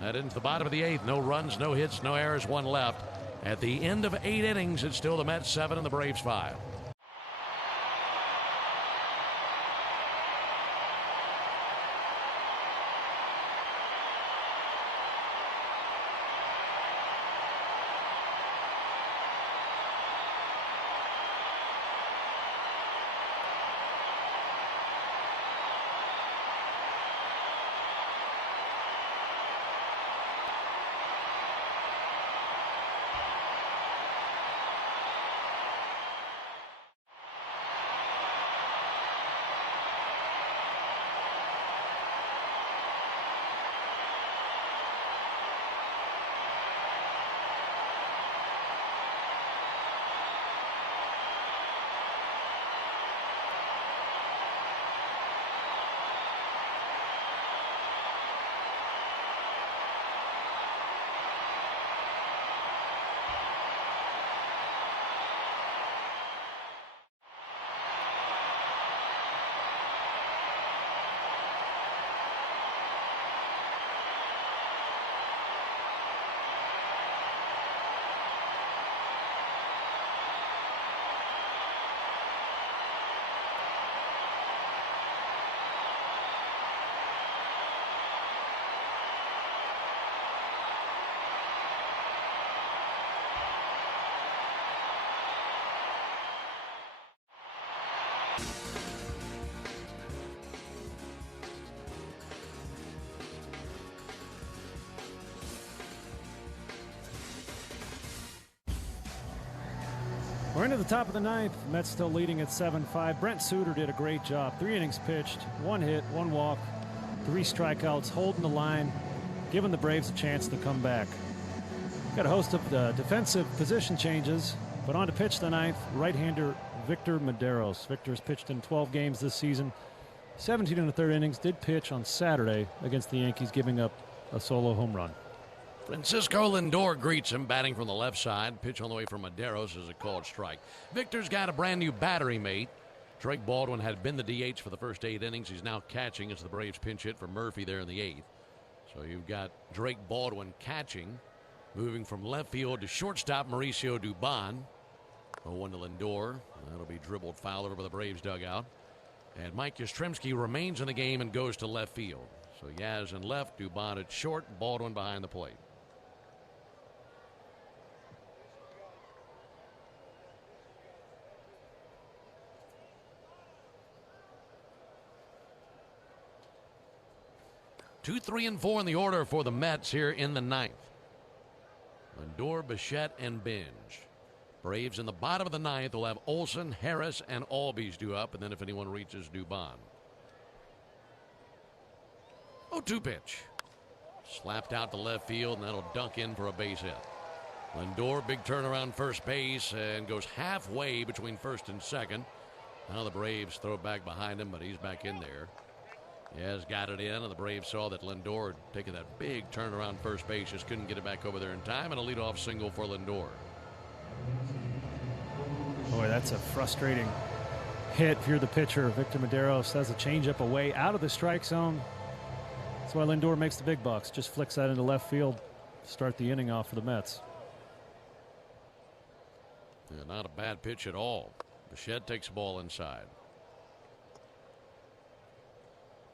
That into the bottom of the 8th. No runs, no hits, no errors, 1 left. At the end of 8 innings, it's still the Mets 7 and the Braves 5. We're into the top of the 9th. Mets still leading at 7-5. Brent Suter did a great job. 3 innings pitched, 1 hit, 1 walk, 3 strikeouts, holding the line, giving the Braves a chance to come back. Got a host of defensive position changes, but on to pitch the 9th, right-hander Victor Medeiros. Victor's pitched in 12 games this season, 17 in the 3rd innings, did pitch on Saturday against the Yankees, giving up a solo home run. Francisco Lindor greets him, batting from the left side. Pitch on the way from Medeiros is a called strike. Victor's got a brand new battery mate. Drake Baldwin had been the DH for the first 8 innings. He's now catching as the Braves pinch hit for Murphy there in the 8th. So you've got Drake Baldwin catching, moving from left field to shortstop Mauricio Dubon. 0-1 to Lindor. That'll be dribbled foul over by the Braves dugout. And Mike Yastrzemski remains in the game and goes to left field. So Yaz in left, Dubon at short, Baldwin behind the plate. Two, 3, and 4 in the order for the Mets here in the 9th. Lindor, Bichette, and Binge. Braves in the bottom of the 9th will have Olson, Harris, and Albies due up, and then if anyone reaches, Dubon. 0-2 pitch. Slapped out to left field, and that'll dunk in for a base hit. Lindor, big turnaround first base, and goes halfway between first and second. Now the Braves throw it back behind him, but he's back in there. He has got it in, and the Braves saw that Lindor had taken that big turnaround first base, just couldn't get it back over there in time, and a leadoff single for Lindor. Boy, that's a frustrating hit if you're the pitcher. Victor Medeiros has a changeup away out of the strike zone. That's why Lindor makes the big bucks. Just flicks that into left field. start the inning off for the Mets. Yeah, not a bad pitch at all. Bichette takes the ball inside.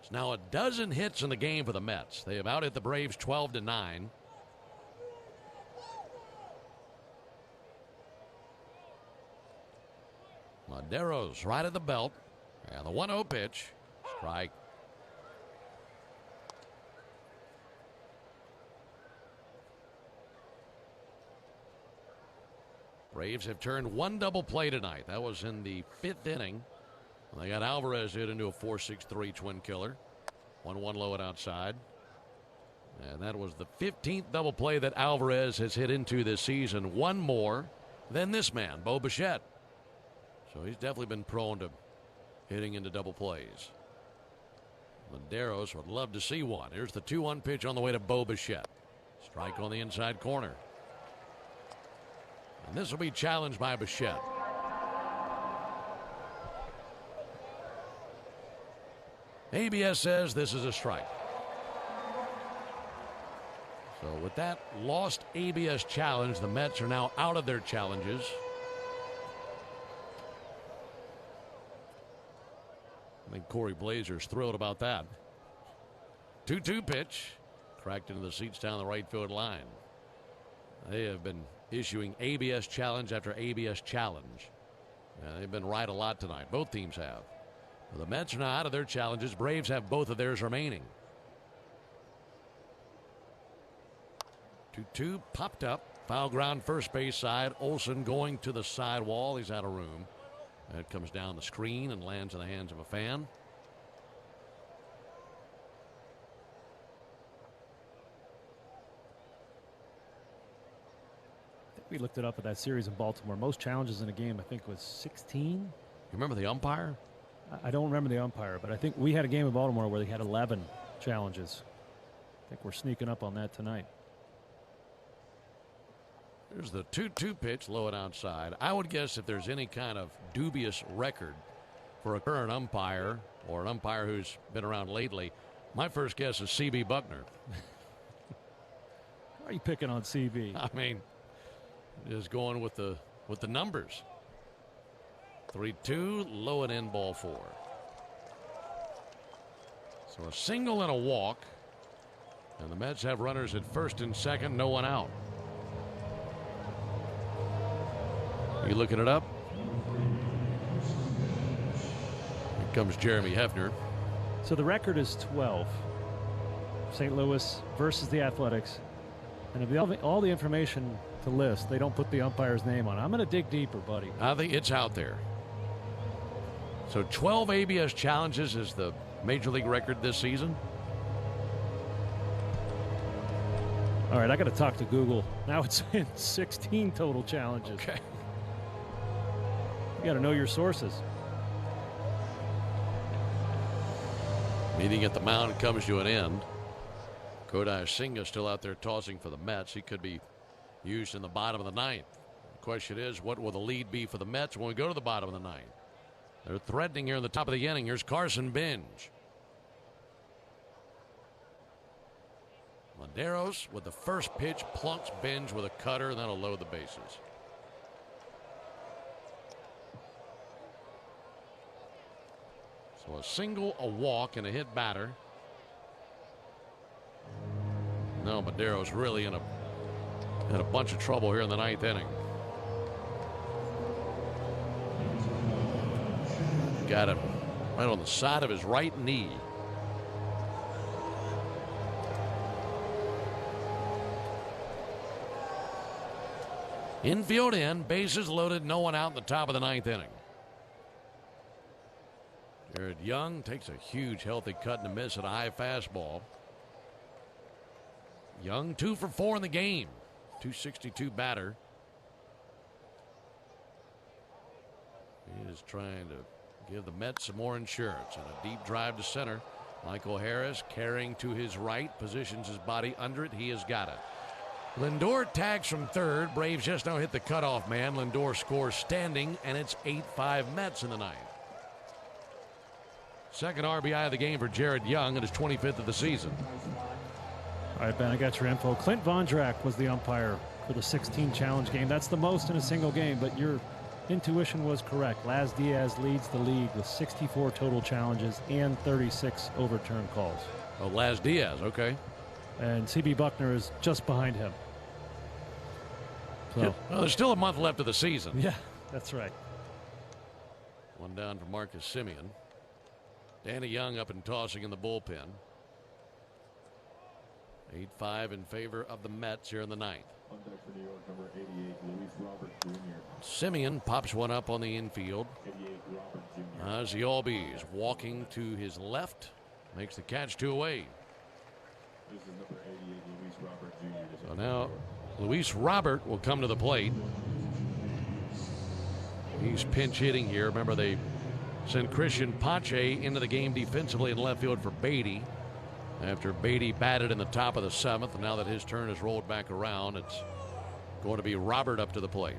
It's now a dozen hits in the game for the Mets. They have out-hit the Braves 12-9. Madero's right at the belt. And the 1-0 pitch. Strike. Braves have turned one double play tonight. That was in the 5th inning. They got Alvarez hit into a 4-6-3 twin killer. 1-1 low and outside. And that was the 15th double play that Alvarez has hit into this season. One more than this man, Bo Bichette. So he's definitely been prone to hitting into double plays. Maderos would love to see one. Here's the 2-1 pitch on the way to Bo Bichette. Strike on the inside corner. And this will be challenged by Bichette. ABS says this is a strike. So with that lost ABS challenge, the Mets are now out of their challenges. I think Corey Blazer's thrilled about that. 2-2 pitch. Cracked into the seats down the right field line. They have been issuing ABS challenge after ABS challenge. They've been right a lot tonight. Both teams have. Well, the Mets are now out of their challenges. Braves have both of theirs remaining. 2-2 popped up. Foul ground first base side. Olsen going to the sidewall. He's out of room. It comes down the screen and lands in the hands of a fan. I think we looked it up at that series in Baltimore. Most challenges in a game, I think, was 16. You remember the umpire? I don't remember the umpire, but I think we had a game in Baltimore where they had 11 challenges. I think we're sneaking up on that tonight. There's the 2-2 pitch, low and outside. I would guess if there's any kind of dubious record for a current umpire or an umpire who's been around lately, my first guess is C.B. Buckner. Why are you picking on CB? I mean, just going with the numbers. 3-2, low and in, ball 4. So a single and a walk. And the Mets have runners at first and second, no one out. You looking it up? Here comes Jeremy Hefner. So the record is 12. St. Louis versus the Athletics. And if all the information to list, they don't put the umpire's name on. I'm going to dig deeper, buddy. I think it's out there. So 12 ABS challenges is the major league record this season. All right, I got to talk to Google. Now it's in 16 total challenges. Okay. You got to know your sources. Meeting at the mound comes to an end. Kodai Senga still out there tossing for the Mets. He could be used in the bottom of the 9th. The question is, what will the lead be for the Mets when we go to the bottom of the 9th? They're threatening here in the top of the inning. Here's Carson Benj. Maderos with the first pitch plunks Benj with a cutter, and that'll load the bases. So a single, a walk, and a hit batter. No, Madero's really in a bunch of trouble here in the 9th inning. Got him right on the side of his right knee. Infield in, bases loaded, no one out in the top of the 9th inning. Jared Young takes a huge healthy cut and a miss at a high fastball. Young 2 for 4 in the game. 262 batter. He is trying to give the Mets some more insurance. And a deep drive to center. Michael Harris carrying to his right, positions his body under it. He has got it. Lindor tags from third. Braves just now hit the cutoff man. Lindor scores standing, and it's 8-5 Mets in the 9th. Second RBI of the game for Jared Young, and his 25th of the season. All right, Ben, I got your info. Clint Vondrak was the umpire for the 16 challenge game. That's the most in a single game, but your intuition was correct. Laz Diaz leads the league with 64 total challenges and 36 overturned calls. Oh, Laz Diaz, okay. And C.B. Buckner is just behind him. So, yeah. Well, there's still a month left of the season. Yeah, that's right. One down for Marcus Semien. Danny Young up and tossing in the bullpen. 8-5 in favor of the Mets here in the ninth. On deck for New York, number 88, Luis Robert Jr. Semien pops one up on the infield. 88, Robert Jr. As the Albies walking to his left, makes the catch 2 away. This is number 88, Luis Robert Jr. So now Luis Robert will come to the plate. He's pinch hitting here. Remember, they sent Christian Pache into the game defensively in left field for Beatty. After Beatty batted in the top of the 7th, and now that his turn is rolled back around, it's going to be Robert up to the plate.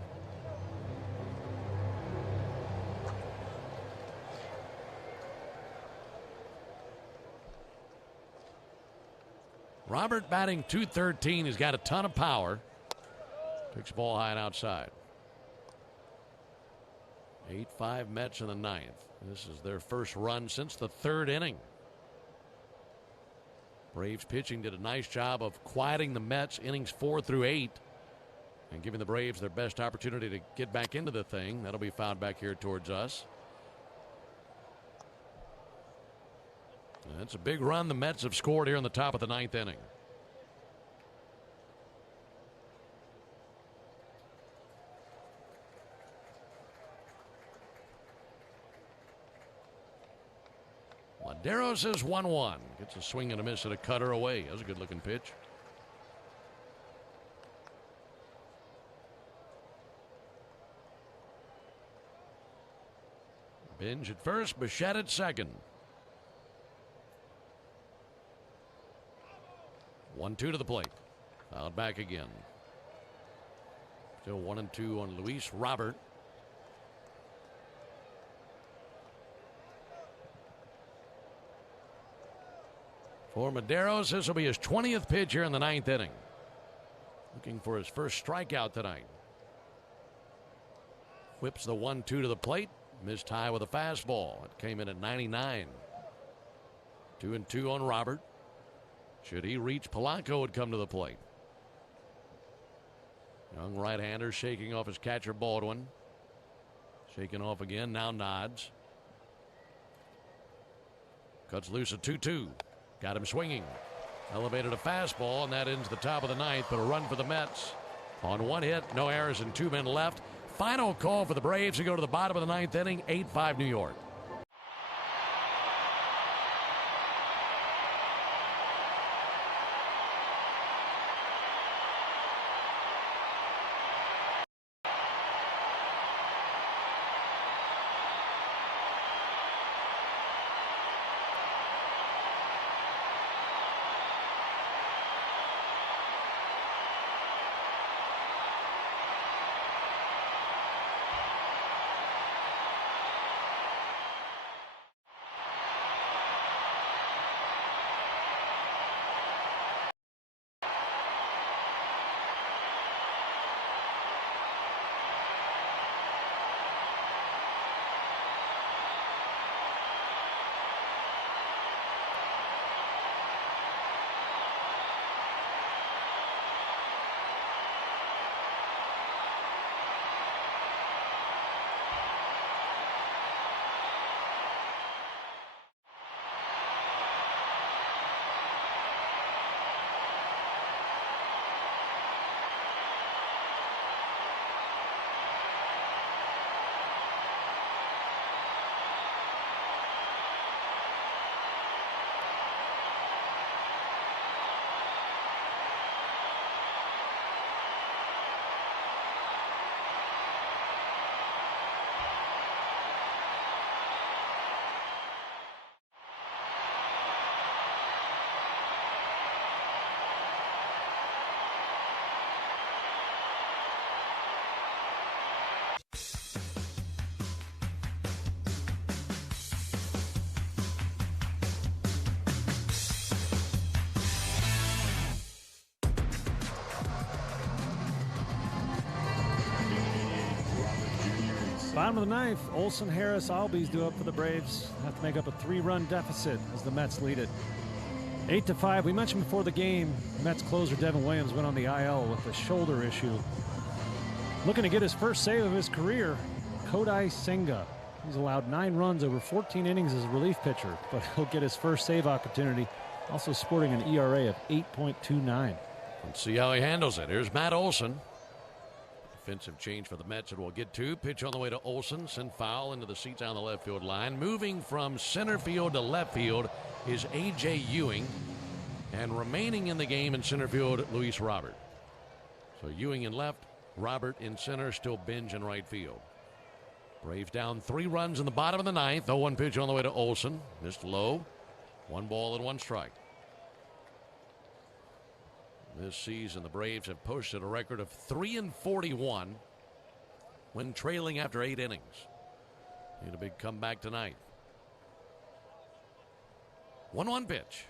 Robert batting .213. He's got a ton of power. Takes the ball high and outside. 8-5 Mets in the ninth. This is their first run since the 3rd inning. Braves pitching did a nice job of quieting the Mets innings 4 through 8 and giving the Braves their best opportunity to get back into the thing. That'll be found back here towards us. And that's a big run the Mets have scored here in the top of the 9th inning. Maderos is 1-1. Gets a swing and a miss and a cutter away. That was a good looking pitch. Binge at first, Bichette at second. 1-2 to the plate. Fouled back again. Still 1-2 on Luis Robert. For Maderos, this will be his 20th pitch here in the 9th inning. Looking for his first strikeout tonight. Whips the 1-2 to the plate. Missed high with a fastball. It came in at 99. 2-2 on Robert. Should he reach, Polanco would come to the plate. Young right-hander shaking off his catcher Baldwin. Shaking off again, now nods. Cuts loose a 2-2. Got him swinging. Elevated a fastball, and that ends the top of the 9th, but a run for the Mets. On 1 hit, no errors, and 2 men left. Final call for the Braves to go to the bottom of the 9th inning, 8-5 New York. Bottom of the ninth, Olsen, Harris, Albies due up for the Braves. Have to make up a 3-run deficit as the Mets lead it. 8-5. We mentioned before the game, Mets closer Devin Williams went on the IL with a shoulder issue. Looking to get his first save of his career, Kodai Senga. He's allowed 9 runs over 14 innings as a relief pitcher, but he'll get his first save opportunity. Also sporting an ERA of 8.29. Let's see how he handles it. Here's Matt Olson. Defensive change for the Mets, and we'll get to. Pitch on the way to Olson. Send foul into the seats on the left field line. Moving from center field to left field is A.J. Ewing. And remaining in the game in center field, Luis Robert. So Ewing in left, Robert in center, still Binge in right field. Braves down 3 runs in the bottom of the ninth. 0-1 pitch on the way to Olson. Missed low. 1 ball and 1 strike. This season, the Braves have posted a record of 3-41 when trailing after 8 innings. Need a big comeback tonight. 1-1 pitch.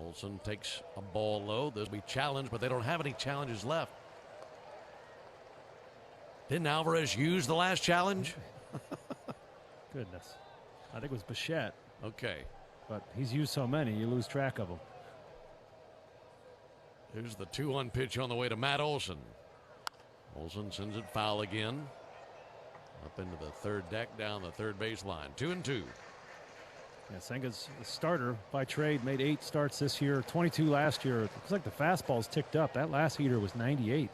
Olson takes a ball low. This will be challenged, but they don't have any challenges left. Didn't Alvarez use the last challenge? Goodness. I think it was Bichette. Okay. But he's used so many, you lose track of them. Here's the 2-1 pitch on the way to Matt Olson. Olson sends it foul again. Up into the third deck, down the third base line. 2-2. Yeah, Senga's a starter by trade, made 8 starts this year, 22 last year. It looks like the fastball's ticked up. That last heater was 98.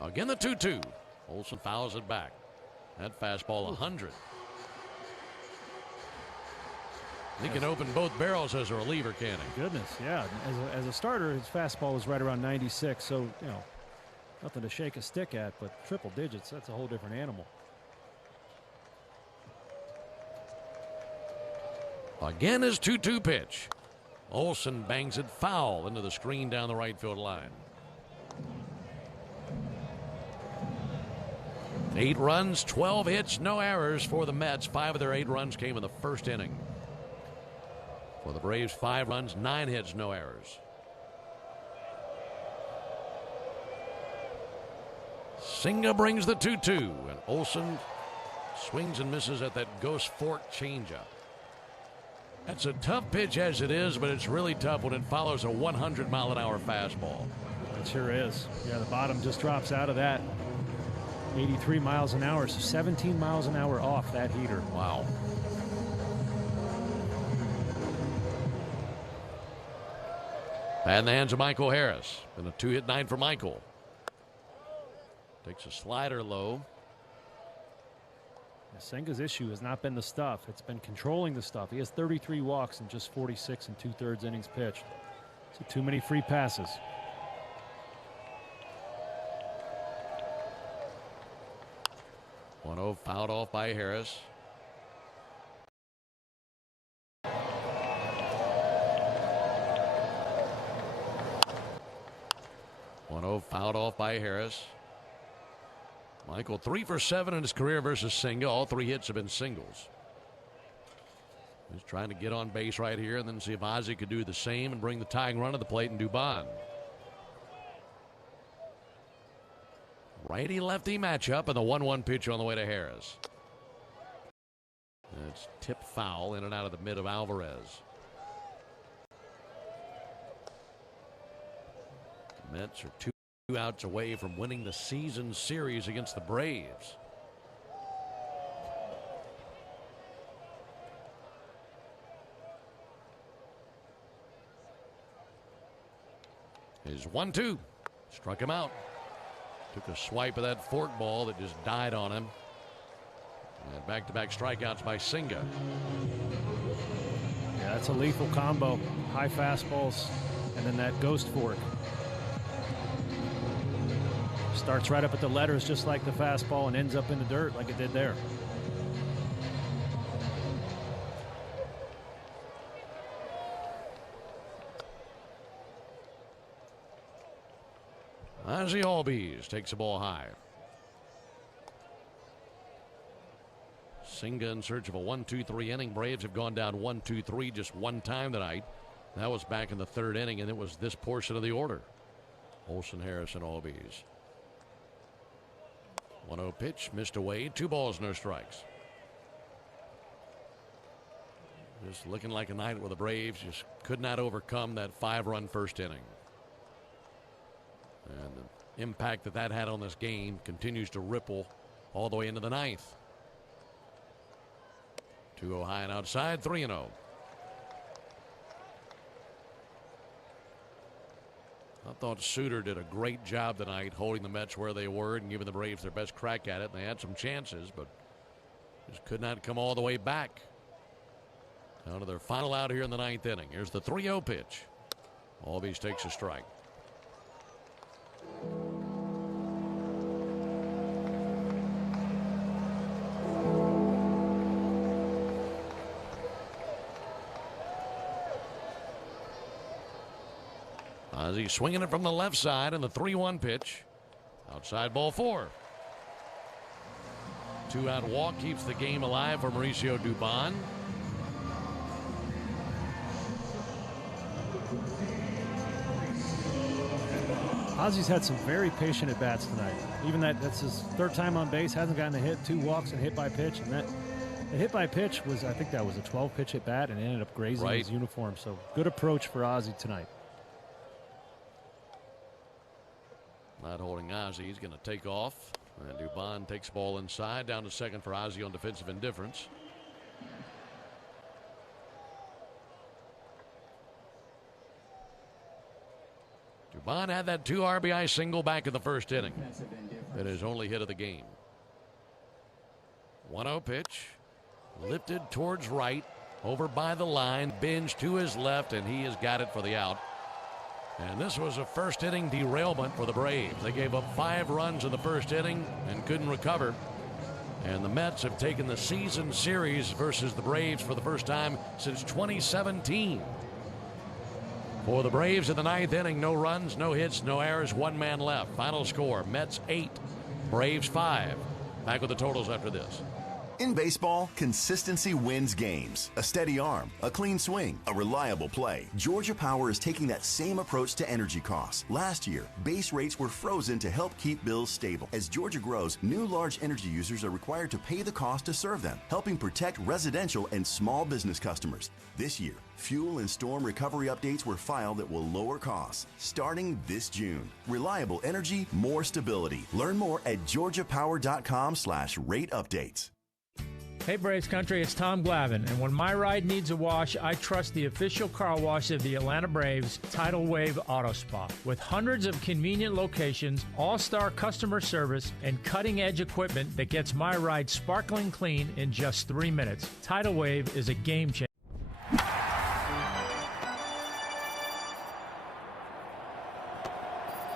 Again, the 2-2. Olson fouls it back. That fastball 100. He can open both barrels as a reliever, can he? Goodness, yeah. As a starter, his fastball was right around 96, so, you know, nothing to shake a stick at, but triple digits, that's a whole different animal. Again, his 2-2 pitch. Olson bangs it foul into the screen down the right field line. 8 runs, 12 hits, no errors for the Mets. 5 of their 8 runs came in the first inning. For the Braves, 5 runs, 9 hits, no errors. Senga brings the 2-2, and Olson swings and misses at that ghost fork changeup. That's a tough pitch as it is, but it's really tough when it follows a 100-mile-an-hour fastball. It sure is. Yeah, the bottom just drops out of that. 83 miles an hour, so 17 miles an hour off that heater. Wow. Bat in the hands of Michael Harris. Been a 2-hit night for Michael. Takes a slider low. Senga's issue has not been the stuff. It's been controlling the stuff. He has 33 walks in just 46 2/3 innings pitched. So too many free passes. One-0 fouled off by Harris. Fouled off by Harris. Michael 3 for 7 in his career versus Senga. All 3 hits have been singles. He's trying to get on base right here and then see if Ozzie could do the same and bring the tying run to the plate and Dubon. Righty-lefty matchup, and the 1-1 pitch on the way to Harris. And it's tip foul in and out of the mid of Alvarez. The Mets are 2 outs away from winning the season series against the Braves. His 1-2 struck him out. Took a swipe of that fork ball that just died on him. And back-to-back strikeouts by Senga. Yeah, that's a lethal combo. High fastballs and then that ghost fork. Starts right up at the letters just like the fastball and ends up in the dirt like it did there. Ozzie Albies takes the ball high. Senga in search of a 1-2-3 inning. Braves have gone down 1-2-3 just one time tonight. That was back in the 3rd inning, and it was this portion of the order. Olson, Harris, and Albies. 1-0 pitch, missed away. 2 balls, no strikes. Just looking like a night where the Braves just could not overcome that 5-run first inning. And the impact that had on this game continues to ripple all the way into the 9th. 2-0 high and outside, 3-0. I thought Suter did a great job tonight holding the Mets where they were and giving the Braves their best crack at it. And they had some chances, but just could not come all the way back. Down to their final out here in the 9th inning. Here's the 3-0 pitch. Albies takes a strike. Ozzie swinging it from the left side, and the 3-1 pitch. Outside ball 4. 2-out walk keeps the game alive for Mauricio Dubon. Ozzie's had some very patient at bats tonight. Even that's his 3rd time on base, hasn't gotten a hit, 2 walks and hit by pitch, and that the hit by pitch was, I think that was a 12-pitch at bat, and it ended up grazing his uniform. So good approach for Ozzie tonight. Not holding Ozzie. He's going to take off. And Dubon takes ball inside. Down to second for Ozzie on defensive indifference. Dubon had that 2 RBI single back in the first inning. That is only hit of the game. 1-0 pitch. Lifted towards right. Over by the line. Binge to his left, and he has got it for the out. And this was a first inning derailment for the Braves. They gave up 5 runs in the first inning and couldn't recover. And the Mets have taken the season series versus the Braves for the first time since 2017. For the Braves in the 9th inning, no runs, no hits, no errors, 1 man left. Final score, Mets 8, Braves 5. Back with the totals after this. In baseball, consistency wins games. A steady arm, a clean swing, a reliable play. Georgia Power is taking that same approach to energy costs. Last year, base rates were frozen to help keep bills stable. As Georgia grows, new large energy users are required to pay the cost to serve them, helping protect residential and small business customers. This year, fuel and storm recovery updates were filed that will lower costs starting this June. Reliable energy, more stability. Learn more at georgiapower.com/rate updates. Hey Braves Country, it's Tom Glavine, and when my ride needs a wash, I trust the official car wash of the Atlanta Braves, Tidal Wave Auto Spa. With hundreds of convenient locations, all-star customer service, and cutting-edge equipment that gets my ride sparkling clean in just 3 minutes, Tidal Wave is a game changer.